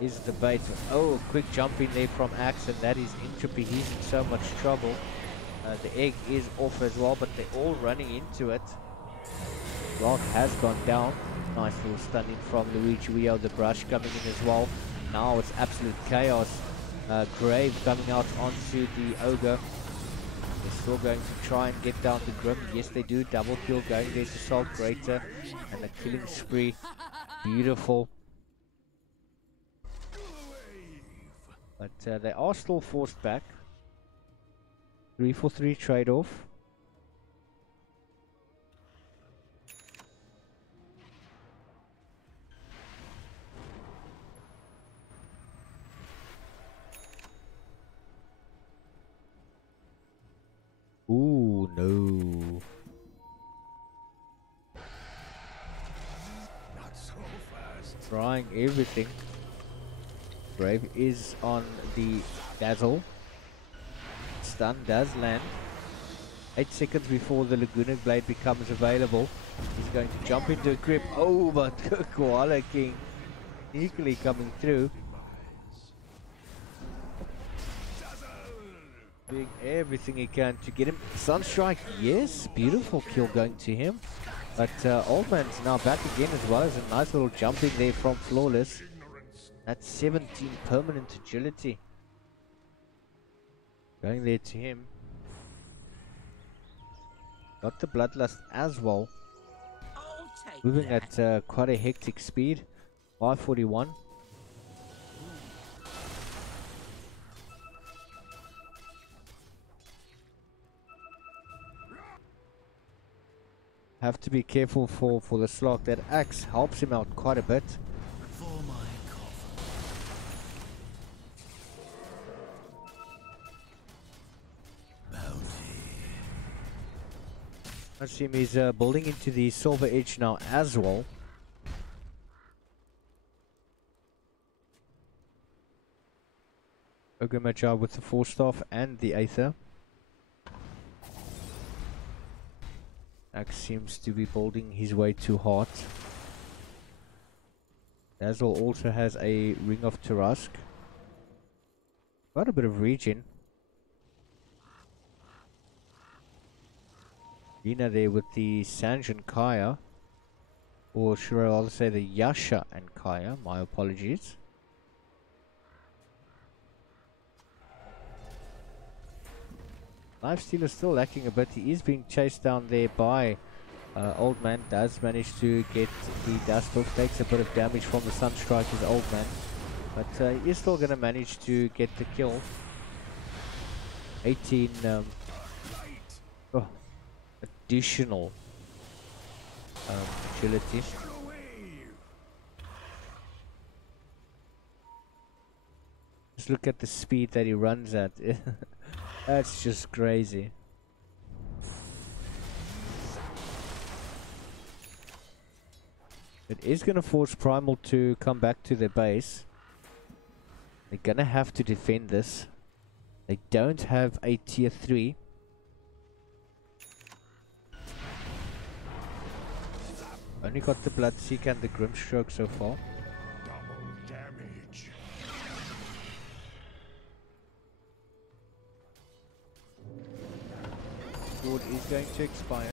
is the bait. Oh, quick jump in there from Axe, and that is Entropy. He's in so much trouble. The egg is off as well, but they're all running into it. Rock has gone down. Nice little stunning from Luigi. We have the brush coming in as well. Now it's absolute chaos. Grave coming out onto the Ogre. They're still going to try and get down the Grim. Yes, they do. Double kill going there to Salt Greater. And a killing spree. Beautiful. But they are still forced back. 3-for-3 trade-off. Ooh, no. Not so fast. Trying everything. Brave is on the Dazzle. Stun does land. 8 seconds before the Laguna Blade becomes available. He's going to jump into a grip. Oh, but Koala King sneakily coming through. Doing everything he can to get him. Sunstrike, yes, beautiful kill going to him. But Old Man's now back again, as well as a nice little jump in there from Flawless. That's 17 permanent agility. Going there to him. Got the Bloodlust as well. Moving at quite a hectic speed. 541. Have to be careful for the slog. That axe helps him out quite a bit. I see him, he's building into the Silver Edge now as well. Ogre Magi with the 4-staff and the Aether. Axe seems to be building his way to Heart. Dazzle also has a Ring of Tarask. Got a bit of regen. Lina there with the Sanj and Kaya. Or should I rather say the Yasha and Kaya, my apologies. Lifesteal is still lacking a bit. He is being chased down there by Old Man. Does manage to get the Dust Book. Takes a bit of damage from the Sunstrikers, Old Man. But he is still going to manage to get the kill. 18 additional agility. Just look at the speed that he runs at. That's just crazy. It is going to force Primal to come back to their base. They're going to have to defend this. They don't have a tier 3. Only got the Bloodseeker and the Grimstroke so far. Double damage. Sword is going to expire.